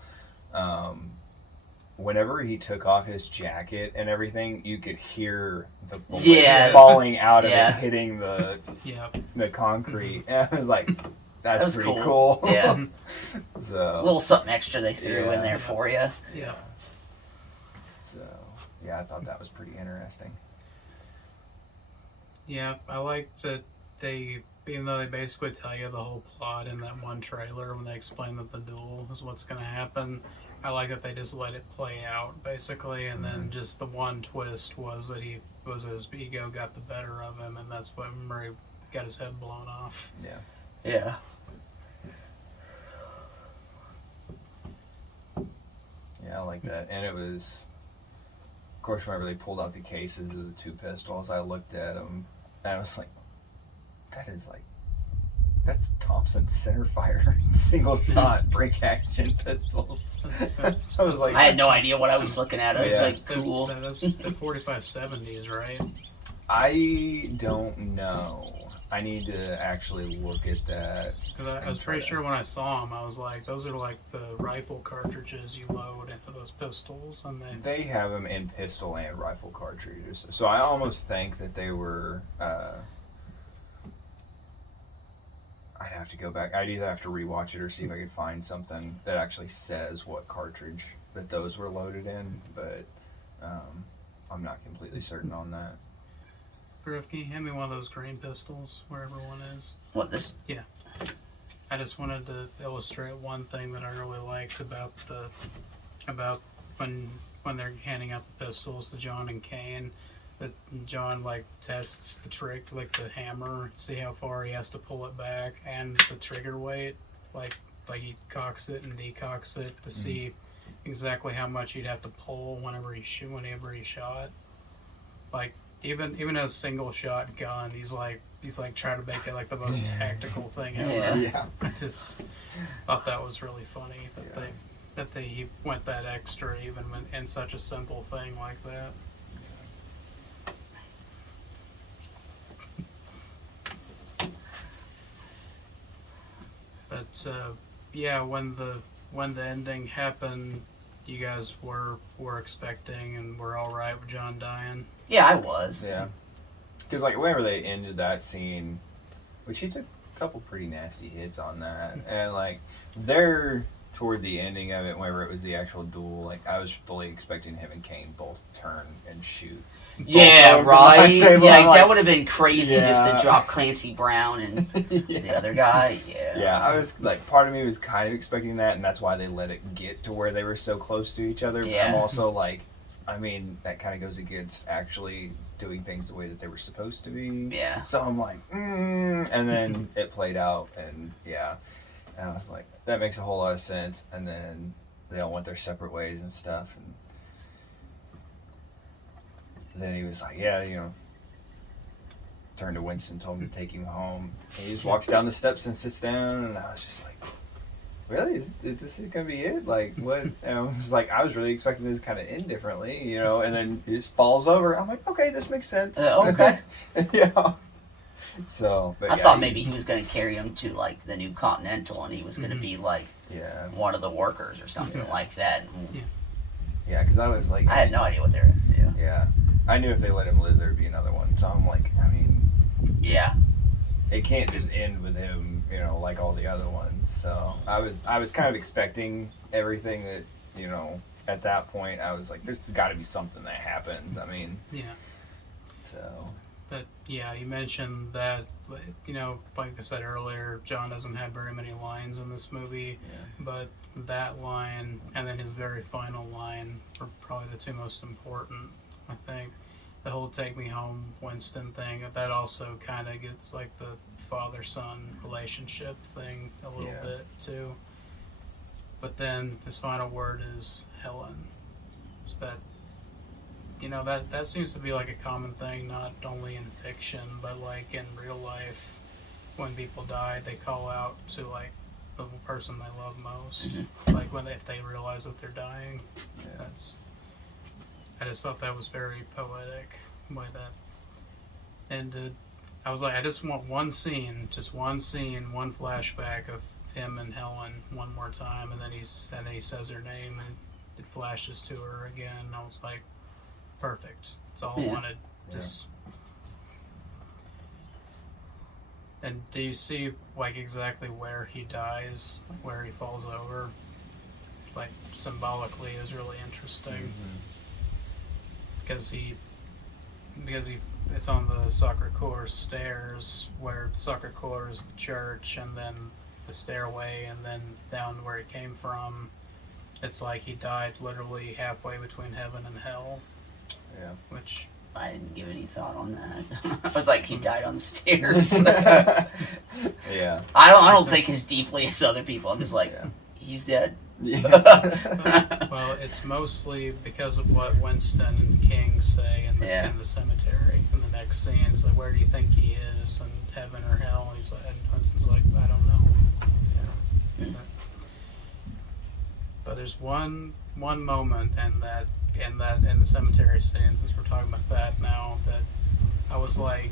Whenever he took off his jacket and everything, you could hear the bullets falling out of it, hitting the concrete, and I was like, that's was pretty cool. cool. Yeah. So A little something extra they threw in there for you. Yeah. So, yeah, I thought that was pretty interesting. Yeah, I like that even though they basically tell you the whole plot in that one trailer when they explain that the duel is what's going to happen, I like that they just let it play out, basically, and then just the one twist was that his ego got the better of him, and that's when Murray got his head blown off. Yeah. Yeah. Yeah, I like that. And it was, of course, whenever they pulled out the cases of the two pistols, I looked at them, and I was like, that's Thompson's centerfire single shot break action pistols. I was like, I had no idea what I was looking at. It was like, cool. That's the 4570s, right? I don't know. I need to actually look at that. Because I was pretty sure when I saw them, I was like, those are like the rifle cartridges you load into those pistols, and They have them in pistol and rifle cartridges. So I almost think that they were. I'd have to go back. I'd either have to rewatch it or see if I could find something that actually says what cartridge that those were loaded in, but I'm not completely certain on that. Grif, can you hand me one of those green pistols, wherever one is? What, this? Yeah. I just wanted to illustrate one thing that I really liked about when they're handing out the pistols to John and Kane, that John like tests the trick, like the hammer, see how far he has to pull it back, and the trigger weight, like he cocks it and decocks it to see exactly how much he'd have to pull whenever he shot. Like even a single shot gun, he's like trying to make it like the most tactical thing ever. Yeah. I just thought that was really funny that he went that extra even in such a simple thing like that. But yeah, when the ending happened, you guys were expecting and were all right with John dying. Yeah, I was. Yeah. Because like whenever they ended that scene, which he took a couple pretty nasty hits on that, and like they're toward the ending of it, whenever it was the actual duel, like I was fully expecting him and Kane both turn and shoot. Yeah, right. Yeah, like, that would have been crazy just to Yeah. drop Clancy Brown and the other guy. Yeah. Yeah, I was like, part of me was kind of expecting that, and that's why they let it get to where they were so close to each other. But I'm Yeah. also like, I mean, that kind of goes against actually doing things the way that they were supposed to be. Yeah. So I'm like, and then it played out, and yeah, and I was like, that makes a whole lot of sense. And then they all went their separate ways and stuff, and then he was like, yeah, you know, turned to Winston, told him to take him home. And he just walks down the steps and sits down, and I was just like, really? Is this gonna be it? Like, what? And I was like, I was really expecting this to kind of end differently, you know, and then he just falls over. I'm like, okay, this makes sense. Okay. Yeah. So, but I yeah, thought maybe he was going to carry him to like the new Continental, and he was going to be like yeah, one of the workers or something like that. yeah, because I was like, I had no idea what they were going to do. yeah, I knew if they let him live, there'd be another one. So I'm like, I mean, Yeah. it can't just end with him, you know, like all the other ones. So I was kind of expecting everything that, you know, at that point I was like, there's got to be something that happens. I mean, Yeah. so But yeah, you mentioned that, you know, like I said earlier, John doesn't have very many lines in this movie, but that line and then his very final line are probably the two most important, I think. The whole "take me home, Winston" thing, that also kind of gets like the father-son relationship thing a little bit too. But then his final word is Helen. So that, you know, that seems to be like a common thing, not only in fiction, but like in real life. When people die, they call out to like the person they love most, like if they realize that they're dying. I just thought that was very poetic, the way that ended. I was like, I just want one scene, one flashback of him and Helen one more time, and then he says her name and it flashes to her again. I was like, perfect. That's all I wanted. Just. And do you see like exactly where he dies, where he falls over? Like symbolically is really interesting. Because it's on the Sacre Coeur stairs, where Sacre Coeur is the church, and then the stairway, and then down where he came from. It's like he died literally halfway between heaven and hell. Yeah. Which I didn't give any thought on that. I was like, he died on the stairs. Yeah. I don't think as deeply as other people. I'm just like, he's dead. well, it's mostly because of what Winston and King say in the cemetery. In the next scene, it's like, where do you think he is? In heaven or hell? And he's like, and Winston's like, I don't know. But there's one moment in the cemetery scene, since we're talking about that now, that I was like,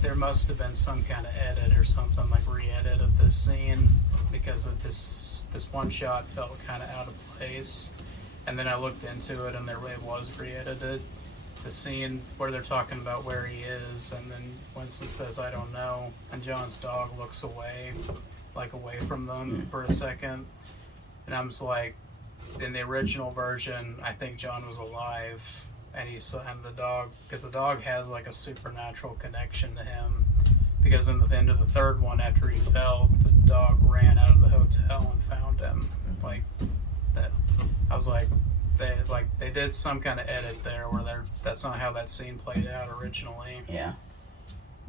there must have been some kind of edit or something, like re-edit of this scene, because of this one shot felt kind of out of place. And then I looked into it, and it was re-edited. The scene where they're talking about where he is, and then Winston says, "I don't know," and John's dog looks away, like away from them for a second. And I'm just like, in the original version, I think John was alive, and the dog, because the dog has like a supernatural connection to him. Because in the end of the third one, after he fell, the dog ran out of the hotel and found him. Like that, I was like, they did some kind of edit there where that's not how that scene played out originally. Yeah.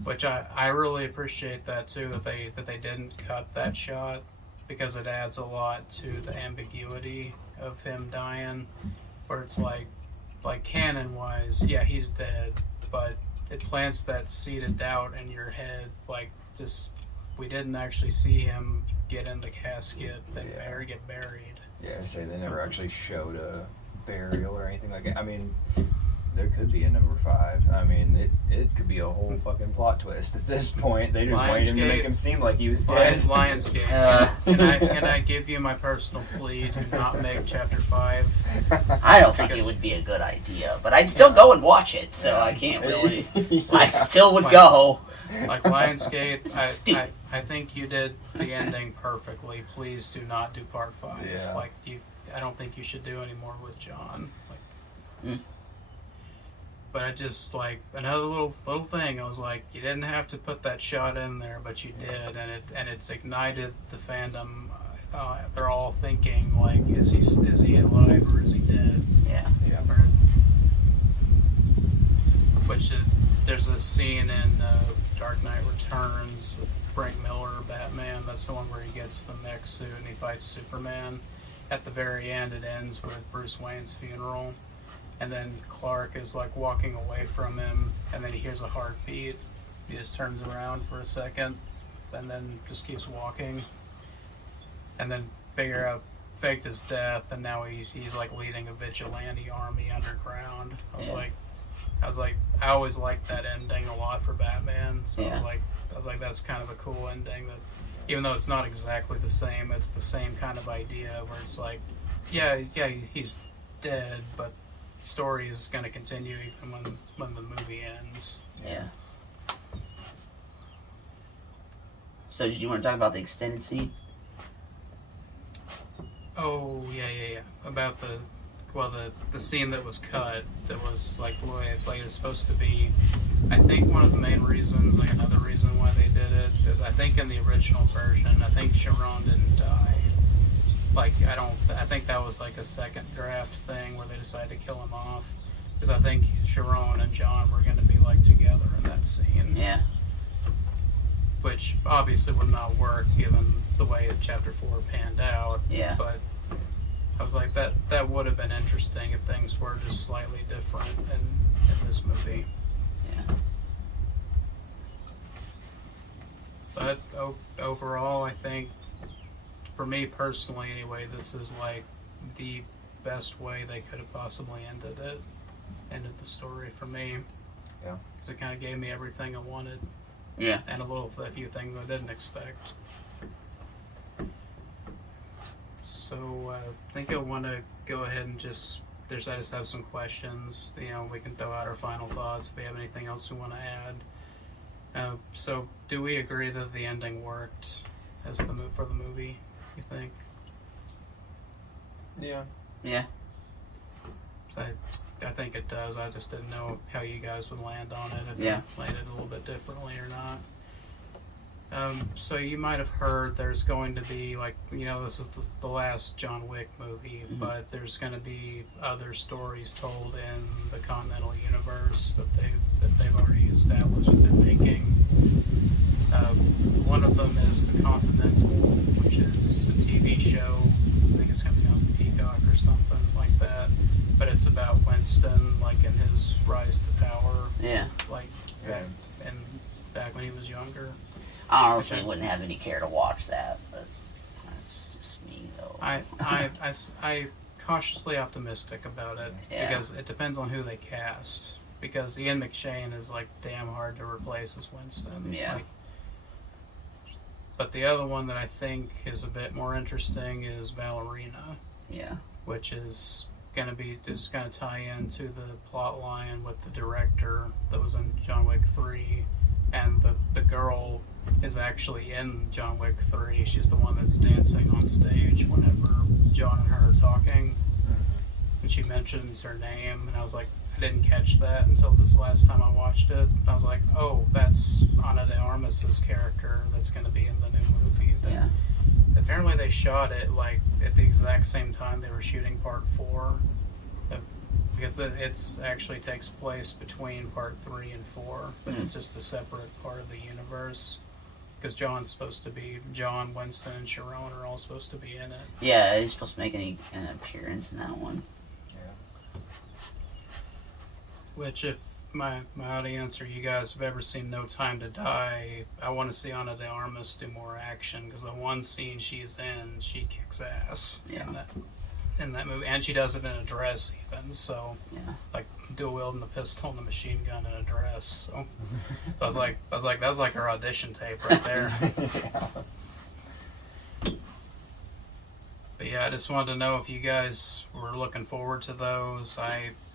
Which I really appreciate that too, that they didn't cut that shot, because it adds a lot to the ambiguity of him dying, where it's like canon wise, yeah, he's dead, but it plants that seed of doubt in your head, like just we didn't actually see him get in the casket or get buried. Yeah, I say they never actually showed a burial or anything like that. I mean, there could be a number 5. I mean, it could be a whole fucking plot twist at this point. They just wanted him to make him seem like he was dead. Lionsgate. Can I give you my personal plea to not make Chapter 5? I don't think it would be a good idea, but I'd still go and watch it, so I can't really. I still would go. Like Lionsgate, I think you did the ending perfectly. Please do not do Part 5. Yeah. Like I don't think you should do any more with John. But I just, like, another little thing, I was like, you didn't have to put that shot in there, but you did, and it's ignited the fandom. They're all thinking, like, is he alive or is he dead? Yeah. There's a scene in Dark Knight Returns, Frank Miller, Batman. That's the one where he gets the mech suit and he fights Superman. At the very end, it ends with Bruce Wayne's funeral. And then Clark is like walking away from him, and then he hears a heartbeat. He just turns around for a second, and then just keeps walking. And then faked his death, and now he's like leading a vigilante army underground. I was like, I always liked that ending a lot for Batman. So I was like, that's kind of a cool ending. That even though it's not exactly the same, it's the same kind of idea where it's like, yeah, he's dead, but story is going to continue even when the movie ends. Yeah. So did you want to talk about the extended scene? Oh, yeah. About the scene that was cut, that was like the way it was supposed to be. I think one of the main reasons, like another reason why they did it, is I think in the original version, I think Sharon didn't die. Like, I think that was like a second draft thing where they decided to kill him off. Because I think Sharon and John were going to be like together in that scene. Yeah. Which obviously would not work given the way Chapter 4 panned out. Yeah. But I was like, that would have been interesting if things were just slightly different in this movie. Yeah. But overall, I think, for me personally anyway, this is like the best way they could have possibly ended the story for me. Yeah. Because it kind of gave me everything I wanted. Yeah. And a few things I didn't expect. So I think I want to go ahead and I just have some questions. We can throw out our final thoughts if we have anything else we want to add. So do we agree that the ending worked as for the movie? You think? Yeah. Yeah. So I think it does. I just didn't know how you guys would land on it, if Yeah. it landed a little bit differently or not. So you might have heard there's going to be, like, this is the last John Wick movie, but there's going to be other stories told in the Continental Universe that they've already established that they're making. One of them is The Continental, which is a TV show. I think it's going to be on Peacock or something like that. But it's about Winston, like, in his rise to power. Yeah. Like, and back when he was younger. I honestly wouldn't have any care to watch that, but that's just me, though. I cautiously optimistic about it, because it depends on who they cast. because Ian McShane is like damn hard to replace as Winston. Yeah. Like, but the other one that I think is a bit more interesting is Ballerina, Yeah. which is gonna be just gonna tie into the plot line with the director that was in John Wick 3, and the girl is actually in John Wick 3. She's the one that's dancing on stage whenever John and her are talking, and she mentions her name, and I was like, I didn't catch that until this last time I watched it. I was like, oh, that's Ana de Armas's character that's going to be in the new movie. Yeah. Apparently they shot it like at the exact same time they were shooting part 4, because it actually takes place between part 3 and 4, but it's just a separate part of the universe. Because John, Winston, and Sharon are all supposed to be in it. Yeah, he's supposed to make an appearance in that one. Which, if my audience or you guys have ever seen No Time to Die, I want to see Ana de Armas do more action, because the one scene she's in, she kicks ass in that movie, and she does it in a dress even. So, like dual wielding the pistol and the machine gun in a dress. So I was like, that was like her audition tape right there. But yeah, I just wanted to know if you guys were looking forward to those.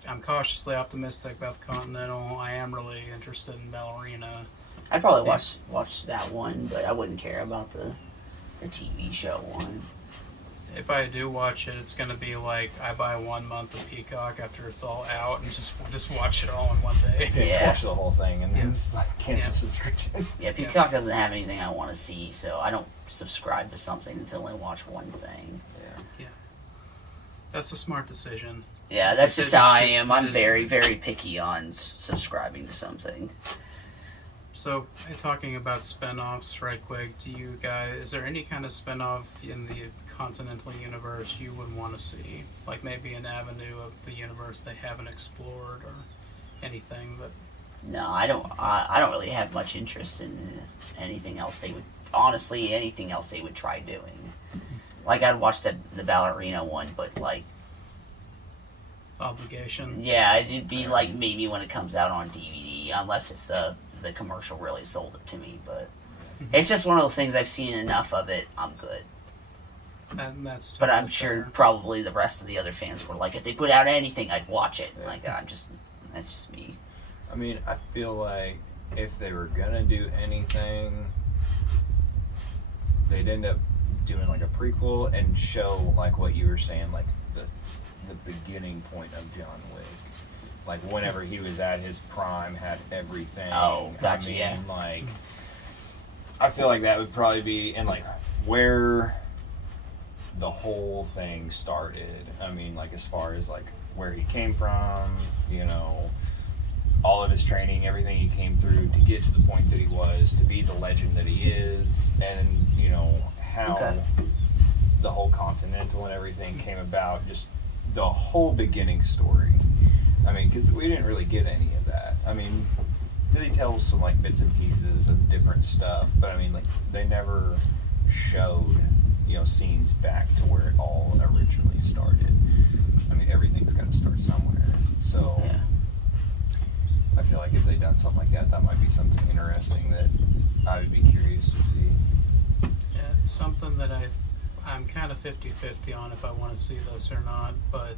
I'm cautiously optimistic about the Continental. I am really interested in Ballerina. I'd probably watch that one, but I wouldn't care about the TV show one. If I do watch it, it's going to be like I buy 1 month of Peacock after it's all out and just watch it all in one day. Yeah. Watch the whole thing and then just like cancel subscription. Yeah, Peacock doesn't have anything I want to see, so I don't subscribe to something until I watch one thing. Yeah. That's a smart decision. Yeah, that's just how I am. I'm very, very picky on subscribing to something. So, talking about spin-offs right quick, is there any kind of spin-off in the Continental universe you would want to see? Like maybe an avenue of the universe they haven't explored or anything that... No, I don't really have much interest in anything else anything else they would try doing. Like, I'd watch the Ballerina one, but like... Obligation. Yeah, it'd be like maybe when it comes out on DVD, unless if the commercial really sold it to me, but it's just one of those things. I've seen enough of it, I'm good. And that's but I'm totally sure fair. probably the rest of the other fans were like, if they put out anything, I'd watch it. Like, that's just me. I mean, I feel like if they were gonna do anything, they'd end up doing like a prequel and show like what you were saying, like the beginning point of John Wick. Like whenever he was at his prime, had everything. Oh, gotcha. I mean, yeah. like I feel like that would probably be, and like where the whole thing started. I mean, like as far as like where he came from, you know, all of his training, everything he came through to get to the point that he was, to be the legend that he is, and you know how the whole Continental and everything came about. Just the whole beginning story. I mean, because we didn't really get any of that. I mean, they tell some like bits and pieces of different stuff, but I mean, like they never showed, you know, scenes back to where it all originally started. I mean, everything's got to start somewhere. So I feel like if they'd done something like that, that might be something interesting that I would be curious to see. Yeah, it's something that I'm kind of 50-50 on if I want to see this or not, but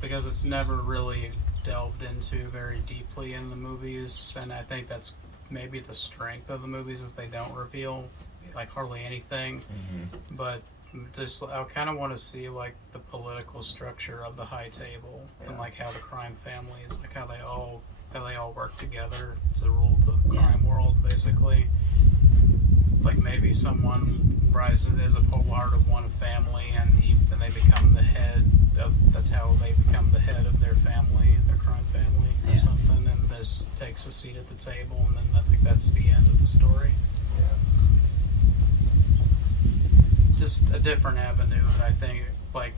because it's never really delved into very deeply in the movies, and I think that's maybe the strength of the movies is they don't reveal like hardly anything. But just I kind of want to see like the political structure of the High Table and like how the crime families, like how they all work together to rule the crime world, basically. Like maybe someone rises as a part of one family, and they become the head of. That's how they become the head of their family, their crime family, or something. And this takes a seat at the table, and then I think that's the end of the story. Just a different avenue that I think, like,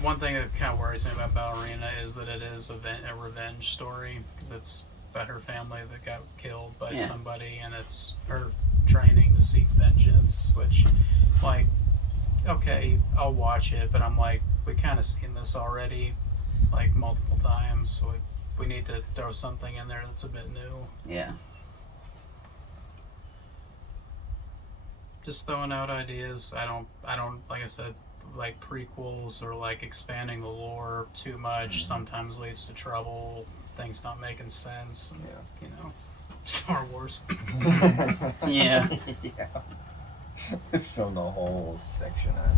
one thing that kind of worries me about Ballerina is that it is a revenge story, because it's about her family that got killed by somebody, and it's her training to seek vengeance, which, like, okay, I'll watch it, but I'm like, we kind of seen this already, like, multiple times, so we need to throw something in there that's a bit new. Yeah. Just throwing out ideas. I don't like I said, like prequels or like expanding the lore too much sometimes leads to trouble, things not making sense. And, you know, Star Wars. Yeah. Filmed a whole section of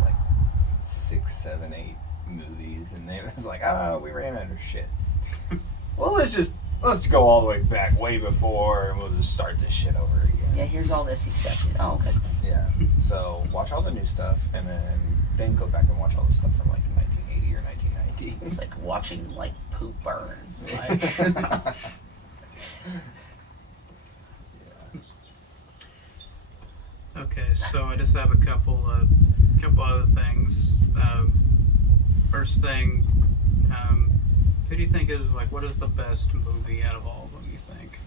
like 6, 7, 8 movies, and they was like, we ran out of shit. Well, let's go all the way back way before, and we'll just start this shit over again. Yeah, here's all this accepted. Oh, okay. Yeah. So watch all the new stuff, and then go back and watch all the stuff from like 1980 or 1990. It's like watching like poop burn. Like, Okay, so I just have a couple other things. First thing, who do you think is like what is the best movie out of all of them? You think?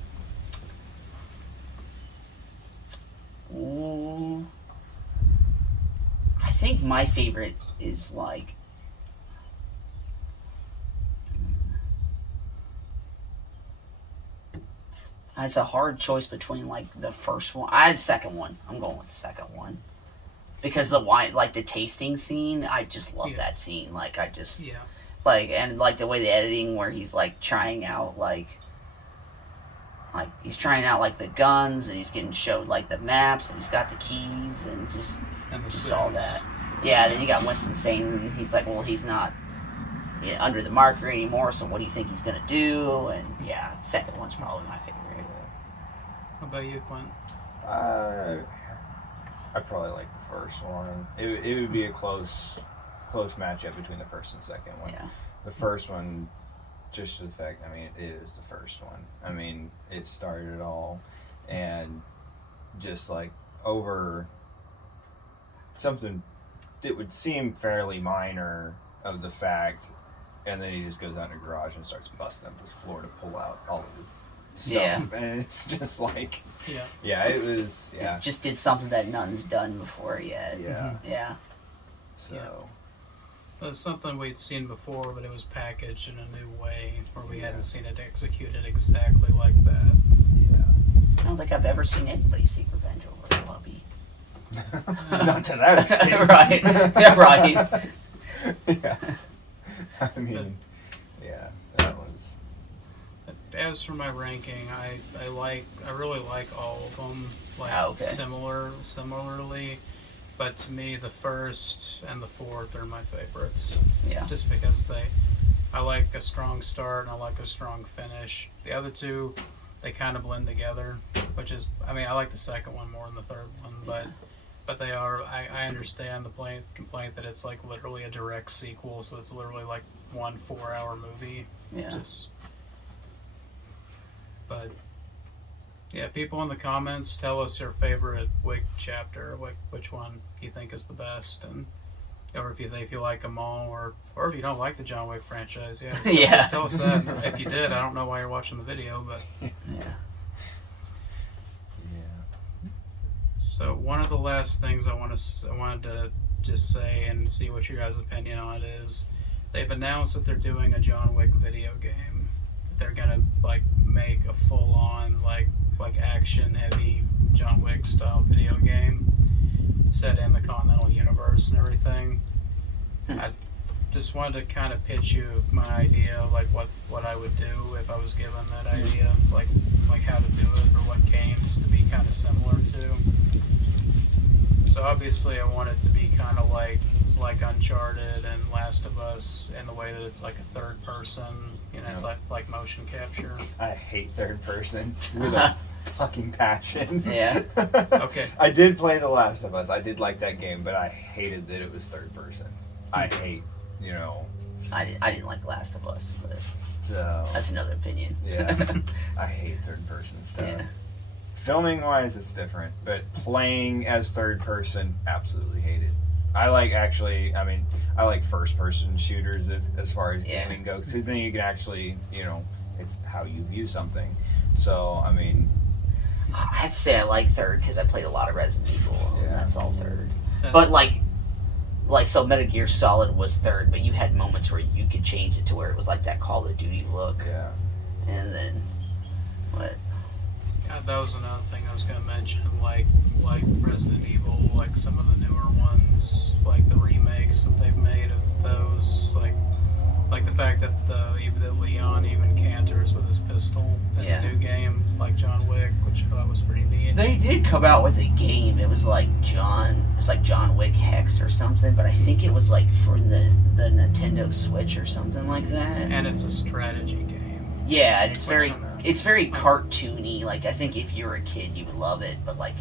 ooh, I think my favorite is like. It's a hard choice between like the first one. I had the second one. I'm going with the second one because the wine, like the tasting scene. I just love that scene. Like I just like and like the way the editing where he's like trying out like he's trying out like the guns and he's getting showed like the maps and he's got the keys and just all that. Yeah. Then you got Winston saying and he's like, well, he's not under the marker anymore. So what do you think he's gonna do? And yeah, second one's probably my favorite. What about you, Quentin? I probably like the first one. It would be a close matchup between the first and second one. Yeah. The first one, just the fact, I mean, it is the first one. I mean, it started it all, and just like over something that would seem fairly minor of the fact, and then he just goes out in a garage and starts busting up his floor to pull out all of his stuff, and it's just like, it was, It just did something that none's done before yet. Yeah. So. It was something we'd seen before, but it was packaged in a new way, where we hadn't seen it executed exactly like that. Yeah. I don't think I've ever seen anybody seek revenge over a puppy. Not to that extent. Right. Yeah, right. Yeah. I mean, that was. As for my ranking, I really like all of them, similarly, but to me the first and the fourth are my favorites. Yeah. Just because I like a strong start and I like a strong finish. The other two, they kind of blend together, which is, I mean, I like the second one more than the third one, but they are, I understand the complaint that it's like literally a direct sequel, so it's literally like 1 4-hour movie. Yeah. But yeah, people in the comments, tell us your favorite Wick chapter, which one you think is the best, and or if you like them all, or if you don't like the John Wick franchise, just tell us that. If you did, I don't know why you're watching the video, but So one of the last things I wanted to just say and see what your guys' opinion on it is, they've announced that they're doing a John Wick video game. They're gonna like make a full-on like action-heavy John Wick style video game set in the Continental Universe and everything. I just wanted to kind of pitch you my idea, like what I would do if I was given that idea, like how to do it or what games to be kind of similar to. So obviously I want it to be kind of like Uncharted and Last of Us in the way that it's like a third person, it's like motion capture. I hate third person with a fucking passion. Yeah. Okay. I did play The Last of Us. I did like that game, but I hated that it was third person. I hate, I didn't like Last of Us, but so that's another opinion. Yeah. I hate third person stuff. Yeah. Filming wise, it's different, but playing as third person, absolutely hate it. I like first person shooters as far as gaming goes, because then you can actually, it's how you view something. So, I mean, I have to say I like third because I played a lot of Resident Evil, and that's all third. But like, like, so Metal Gear Solid was third, but you had moments where you could change it to where it was like that Call of Duty look. Yeah. And then, what? Yeah, that was another thing I was going to mention. Like Resident Evil, like some of the newer ones, like the remakes that they've made of those, like the fact that Leon even canters with his pistol in the new game, like John Wick, which I thought was pretty neat. They did come out with a game. It was like John Wick Hex or something, but I think it was like for the Nintendo Switch or something like that. And it's a strategy game. Yeah, and it's very cartoony. Like, I think if you were a kid, you would love it, but like,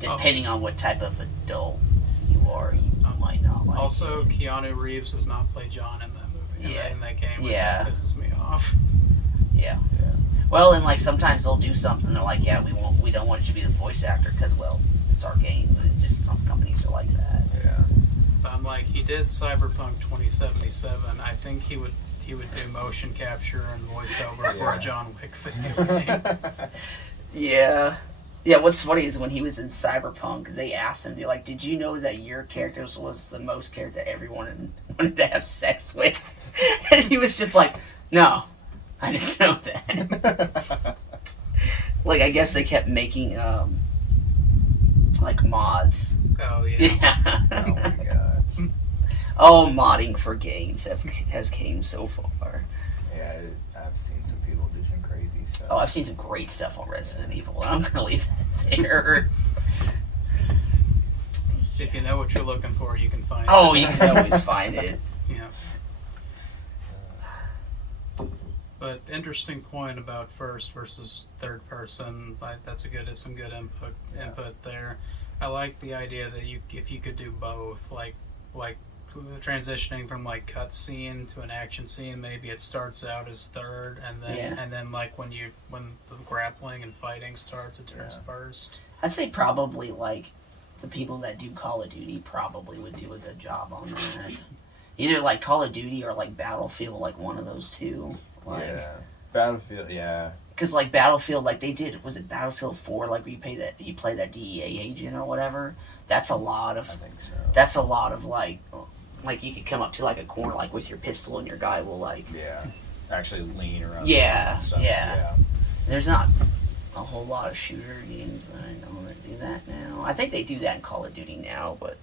depending on what type of adult you are, you might not like also, it. Keanu Reeves does not play John in that movie. In that game, which pisses me off. Yeah. Well, and like sometimes they'll do something. They're like, "Yeah, we don't want you to be the voice actor because, well, it's our game." It's just some companies are like that. Yeah. But I'm like, he did Cyberpunk 2077. I think he would do motion capture and voiceover for a John Wick video game. Yeah. Yeah, what's funny is when he was in Cyberpunk, they asked him, they're like, "Did you know that your character was the most character that everyone wanted to have sex with?" And he was just like, "No, I didn't know that." Like, I guess they kept making, like, mods. Oh, yeah. Oh, my God. Oh, modding for games has came so far. Yeah, I've seen some people do some crazy stuff. Oh, I've seen some great stuff on Resident Evil. I'm going to leave that there. If you know what you're looking for, you can find it. Oh, you can always find it. Yeah. But interesting point about first versus third person. That's some good input there. I like the idea that if you could do both, like transitioning from like cutscene to an action scene, maybe it starts out as third, and then like when the grappling and fighting starts, it turns first. I'd say probably like the people that do Call of Duty probably would do a good job on that. Either like Call of Duty or like Battlefield, like one of those two. Like, yeah, Battlefield, yeah. Because like Battlefield, like they did, was it Battlefield 4? Like where you play that DEA agent or whatever. That's a lot of. I think so. That's a lot of like you could come up to like a corner like with your pistol and your guy will like. Yeah, actually lean around. Yeah. There's not a whole lot of shooter games that I know that do that now. I think they do that in Call of Duty now, but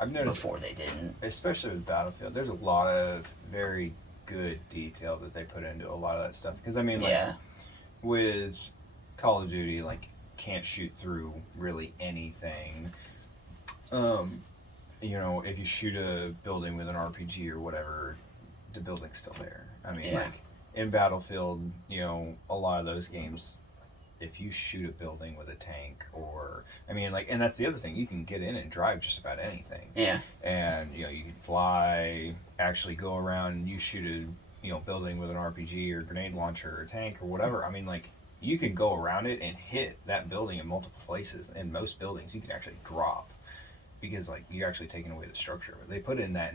I've noticed before they didn't. Especially with Battlefield, there's a lot of very good detail that they put into a lot of that stuff. Because I mean, like with Call of Duty, like can't shoot through really anything. You know, if you shoot a building with an RPG or whatever, the building's still there. I mean, like in Battlefield, you know, a lot of those games, if you shoot a building with a tank or, I mean, like, and that's the other thing, you can get in and drive just about anything. Yeah. And, you know, you can fly, actually go around and you shoot a, building with an RPG or grenade launcher or tank or whatever. I mean, like, you can go around it and hit that building in multiple places. In most buildings, you can actually drop because, like, you're actually taking away the structure. They put in that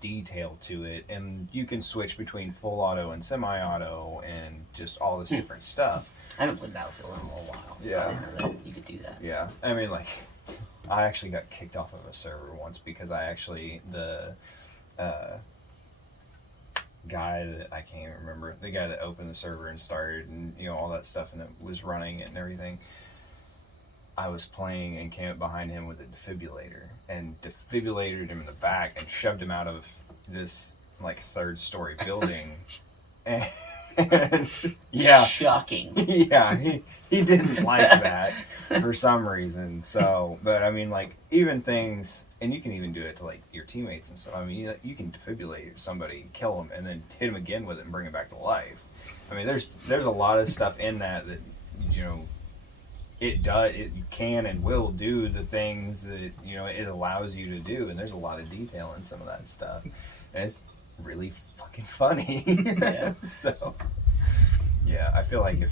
detail to it, and you can switch between full auto and semi-auto and just all this different stuff. I haven't played Battlefield in a little while, so I didn't know that you could do that. Yeah, I mean, like, I actually got kicked off of a server once because the guy that I can't even remember, the guy that opened the server and started and, all that stuff and that was running it and everything, I was playing and came up behind him with a defibrillator and defibrillated him in the back and shoved him out of this, like, third-story building. And yeah. Shocking. Yeah, he didn't like that for some reason. So, but I mean, like, even things, and you can even do it to, like, your teammates and stuff. I mean, you can defibrillate somebody, kill them, and then hit them again with it and bring them back to life. I mean, there's a lot of stuff in that it can and will do the things that, it allows you to do, and there's a lot of detail in some of that stuff. And it's really fucking funny. Yeah. So, yeah, I feel like if,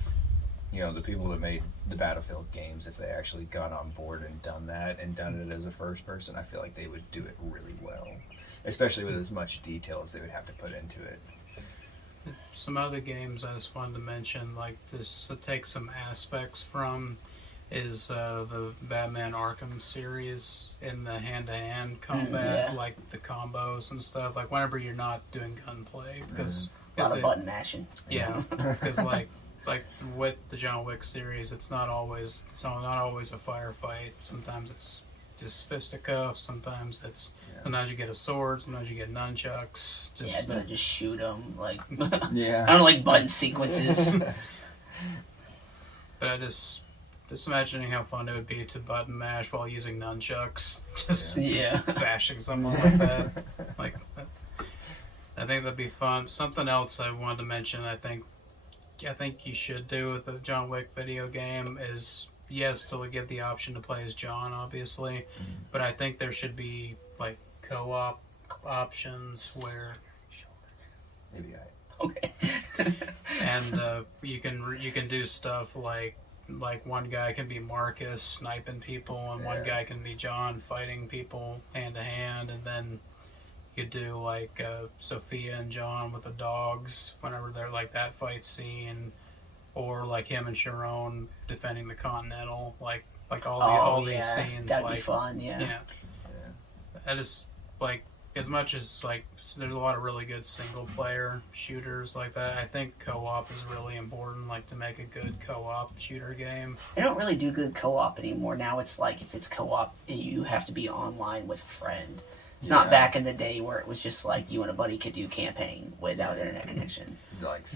the people that made the Battlefield games, if they actually got on board and done that and done it as a first person, I feel like they would do it really well. Especially with as much detail as they would have to put into it. Some other games I just wanted to mention, like this, to take some aspects from, is the Batman Arkham series in the hand-to-hand combat, like the combos and stuff. Like whenever you're not doing gunplay, because a lot of button mashing. Yeah, because like with the John Wick series, it's not always a firefight. Sometimes it's just fisticuffs. Sometimes you get a sword. Sometimes you get nunchucks. Just shoot them. Like Yeah. I don't like button sequences. But I just imagining how fun it would be to button mash while using nunchucks, just bashing someone like that. Like, I think that'd be fun. Something else I wanted to mention. I think you should do with the John Wick video game is to give the option to play as John, obviously, but I think there should be like co-op options where. Maybe Okay. And you can do stuff like one guy can be Marcus sniping people, and one guy can be John fighting people hand to hand, and then you could do like Sophia and John with the dogs whenever they're like that fight scene, or like him and Sharon defending the Continental, like all these scenes. That'd be fun. Yeah. I just like. As much as like there's a lot of really good single player shooters like that, I think co-op is really important, like to make a good co-op shooter game. They don't really do good co-op anymore. Now it's like if it's co-op, you have to be online with a friend. It's not back in the day where it was just like you and a buddy could do campaign without internet connection.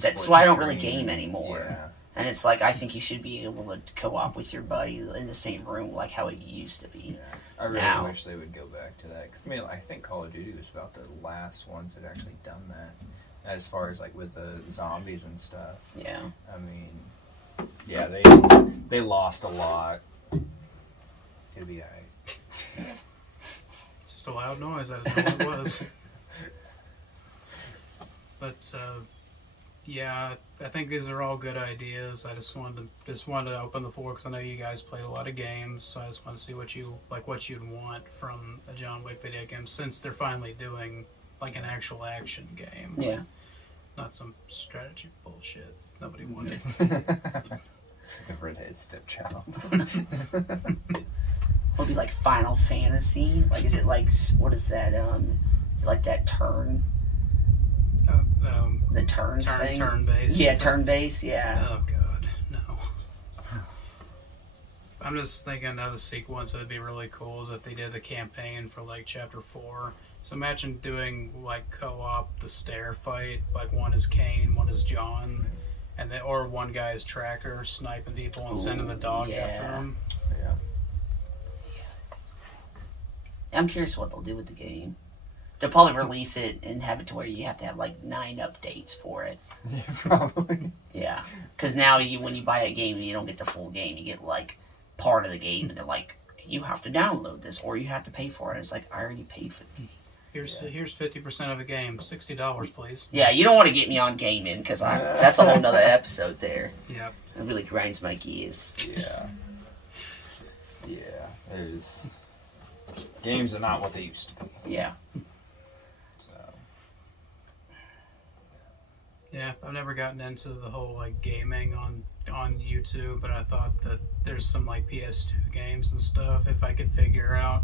That's why I don't really game anymore. Yeah. And it's like I think you should be able to co-op with your buddy in the same room like how it used to be. Yeah. I really wish they would go back to that. 'Cause, I mean, I think Call of Duty was about the last ones that actually done that. As far as like with the zombies and stuff. Yeah. I mean, yeah, they lost a lot. It'd be alright. It's just a loud noise. I didn't know what it was. But yeah, I think these are all good ideas. I just wanted to open the floor because I know you guys played a lot of games, so I just want to see what you'd want from a John Wick video game, since they're finally doing like an actual action game. Yeah. Not some strategy bullshit nobody wanted. The redhead stepchild. It'll be like Final Fantasy. Like, is it like what is that? Is it like that turn? The turns thing? Turn-based. Yeah, turn-based, yeah. Oh, God, no. I'm just thinking another sequence that would be really cool is if they did the campaign for, like, Chapter 4. So imagine doing, like, co-op the stair fight. Like, one is Kane, one is John, or one guy is Tracker, sniping people and sending the dog after them. Yeah. I'm curious what they'll do with the game. They'll probably release it and have it to where you have to have like 9 updates for it. Yeah, probably. Yeah, because now when you buy a game, you don't get the full game. You get like part of the game, and they're like, you have to download this or you have to pay for it. It's like, I already paid for it. Here's 50% of the game, $60, please. Yeah, you don't want to get me on gaming because that's a whole nother episode there. Yeah, it really grinds my gears. Yeah. There's games are not what they used to be. Yeah. Yeah, I've never gotten into the whole like gaming on YouTube, but I thought that there's some like PS2 games and stuff. If I could figure out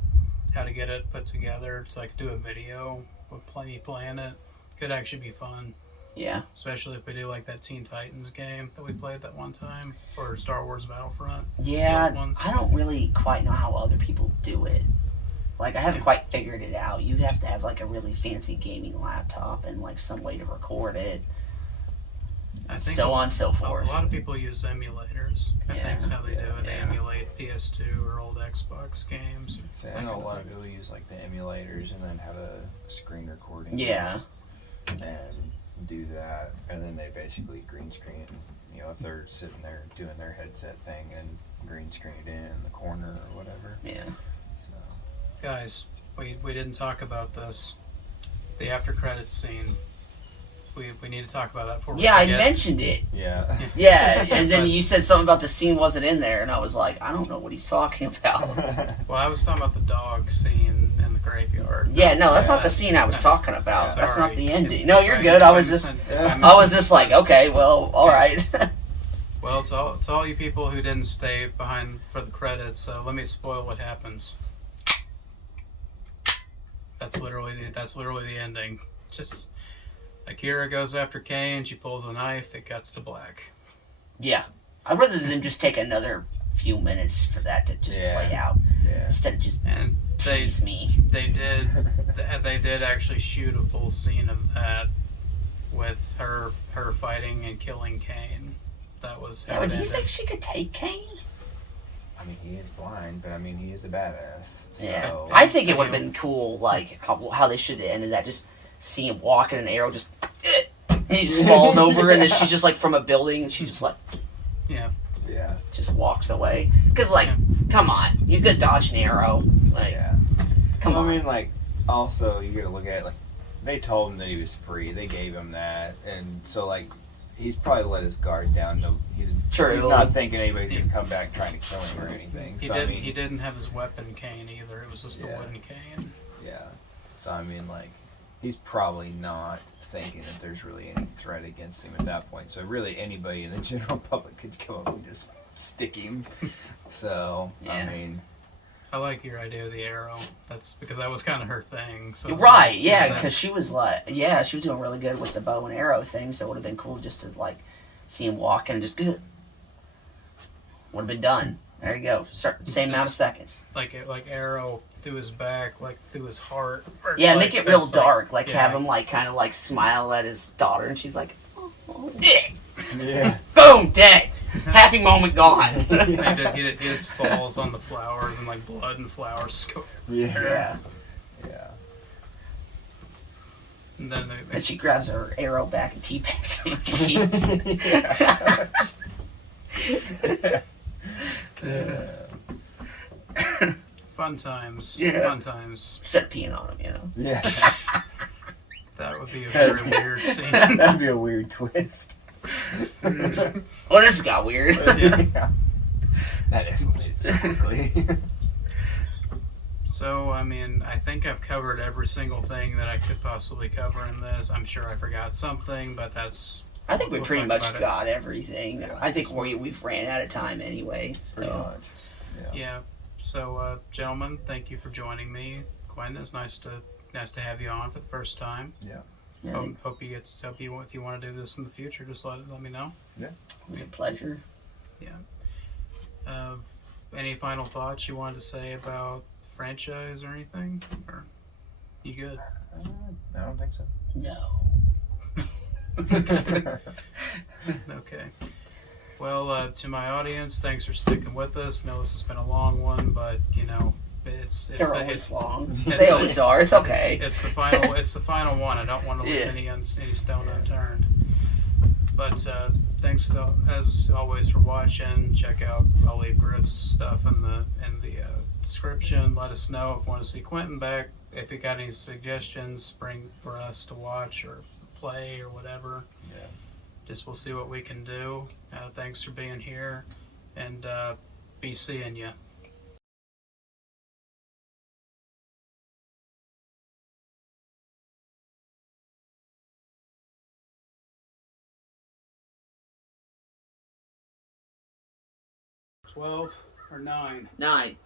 how to get it put together so I could do a video with me playing it, could actually be fun. Yeah. Especially if we do like that Teen Titans game that we played that one time, or Star Wars Battlefront. Yeah, I don't really quite know how other people do it. Like, I haven't quite figured it out. You have to have like a really fancy gaming laptop and like some way to record it. I think so on and so forth. A lot of people use emulators. I think that's how they do it. They emulate PS2 or old Xbox games. So I know a lot of people use like the emulators and then have a screen recording. Yeah. And do that, and then they basically green screen. You know, if they're sitting there doing their headset thing and green screen it in the corner or whatever. Yeah. So. Guys, we didn't talk about this. The after credits scene. We need to talk about that before we forget. I mentioned it. Yeah. Yeah, and then you said something about the scene wasn't in there, and I was like, I don't know what he's talking about. Well, I was talking about the dog scene in the graveyard. Yeah, no, that's not the scene I was talking about. Sorry. That's not the ending. No, you're good. I was just like, okay, well, all right. Well, Well, to all you people who didn't stay behind for the credits, let me spoil what happens. That's literally the ending. Just Akira goes after Kane. She pulls a knife. It cuts to black. Yeah, I'd rather than just take another few minutes for that to just play out instead of just tease me. They did actually shoot a full scene of that with her fighting and killing Kane. That was how it Do you ended. think she could take Kane? I mean, he is blind, but I mean, he is a badass. So. Yeah, I think it would have been cool, like how they should have ended that. Just see him walk and an arrow just, and he just falls over, and then she's just like from a building, and she just like, yeah, just walks away. Because like, come on, he's gonna dodge an arrow. Like, come on. I mean, like, also you gotta look at it, like, they told him that he was free. They gave him that, and so like, he's probably let his guard down. No, he's not thinking anybody's gonna come back trying to kill him or anything. He didn't have his weapon cane either. It was just the wooden cane. Yeah. So I mean, like, he's probably not thinking that there's really any threat against him at that point. So really, anybody in the general public could come up and just stick him. So I mean, I like your idea of the arrow. That's because that was kind of her thing. So right, because she was like, she was doing really good with the bow and arrow thing. So it would have been cool just to like see him walk and just would have been done. There you go. Same amount of seconds. Like arrow through his back, like through his heart. Yeah, make it real dark. Like have him like kind of like smile at his daughter, and she's like, yeah, boom, dead. Happy moment gone. He just falls on the flowers and like blood and flowers go everywhere. Yeah. And then and she grabs her arrow back and teabags him and keeps. Fun times. Yeah. Fun times. Instead of peeing on him, Yeah. That would be a very weird scene. That'd be a weird twist. Well, this got weird. Yeah. That escalated so quickly. So, I mean, I think I've covered every single thing that I could possibly cover in this. I'm sure I forgot something, but that's... I think we we'll pretty talk much about got everything. Yeah. I think we've ran out of time anyway. Pretty So. much. Yeah. So, gentlemen, thank you for joining me. Quentin, it's nice to have you on for the first time. Yeah. Hope you if you want to do this in the future, just let me know. Yeah. It was a pleasure. Yeah. Any final thoughts you wanted to say about the franchise or anything? Or you good? I don't think so. No. Okay. Well, to my audience, thanks for sticking with us. I know this has been a long one, but you know, They're always long. They always are. It's okay. It's the final. It's the final one. I don't want to leave any stone unturned. But thanks as always for watching. Check out I'll leave Grif's stuff in the description. Let us know if you want to see Quentin back. If you got any suggestions, for us to watch or play or whatever. Yeah. Just we'll see what we can do. Thanks for being here, and be seeing ya. $12 or $9? 9.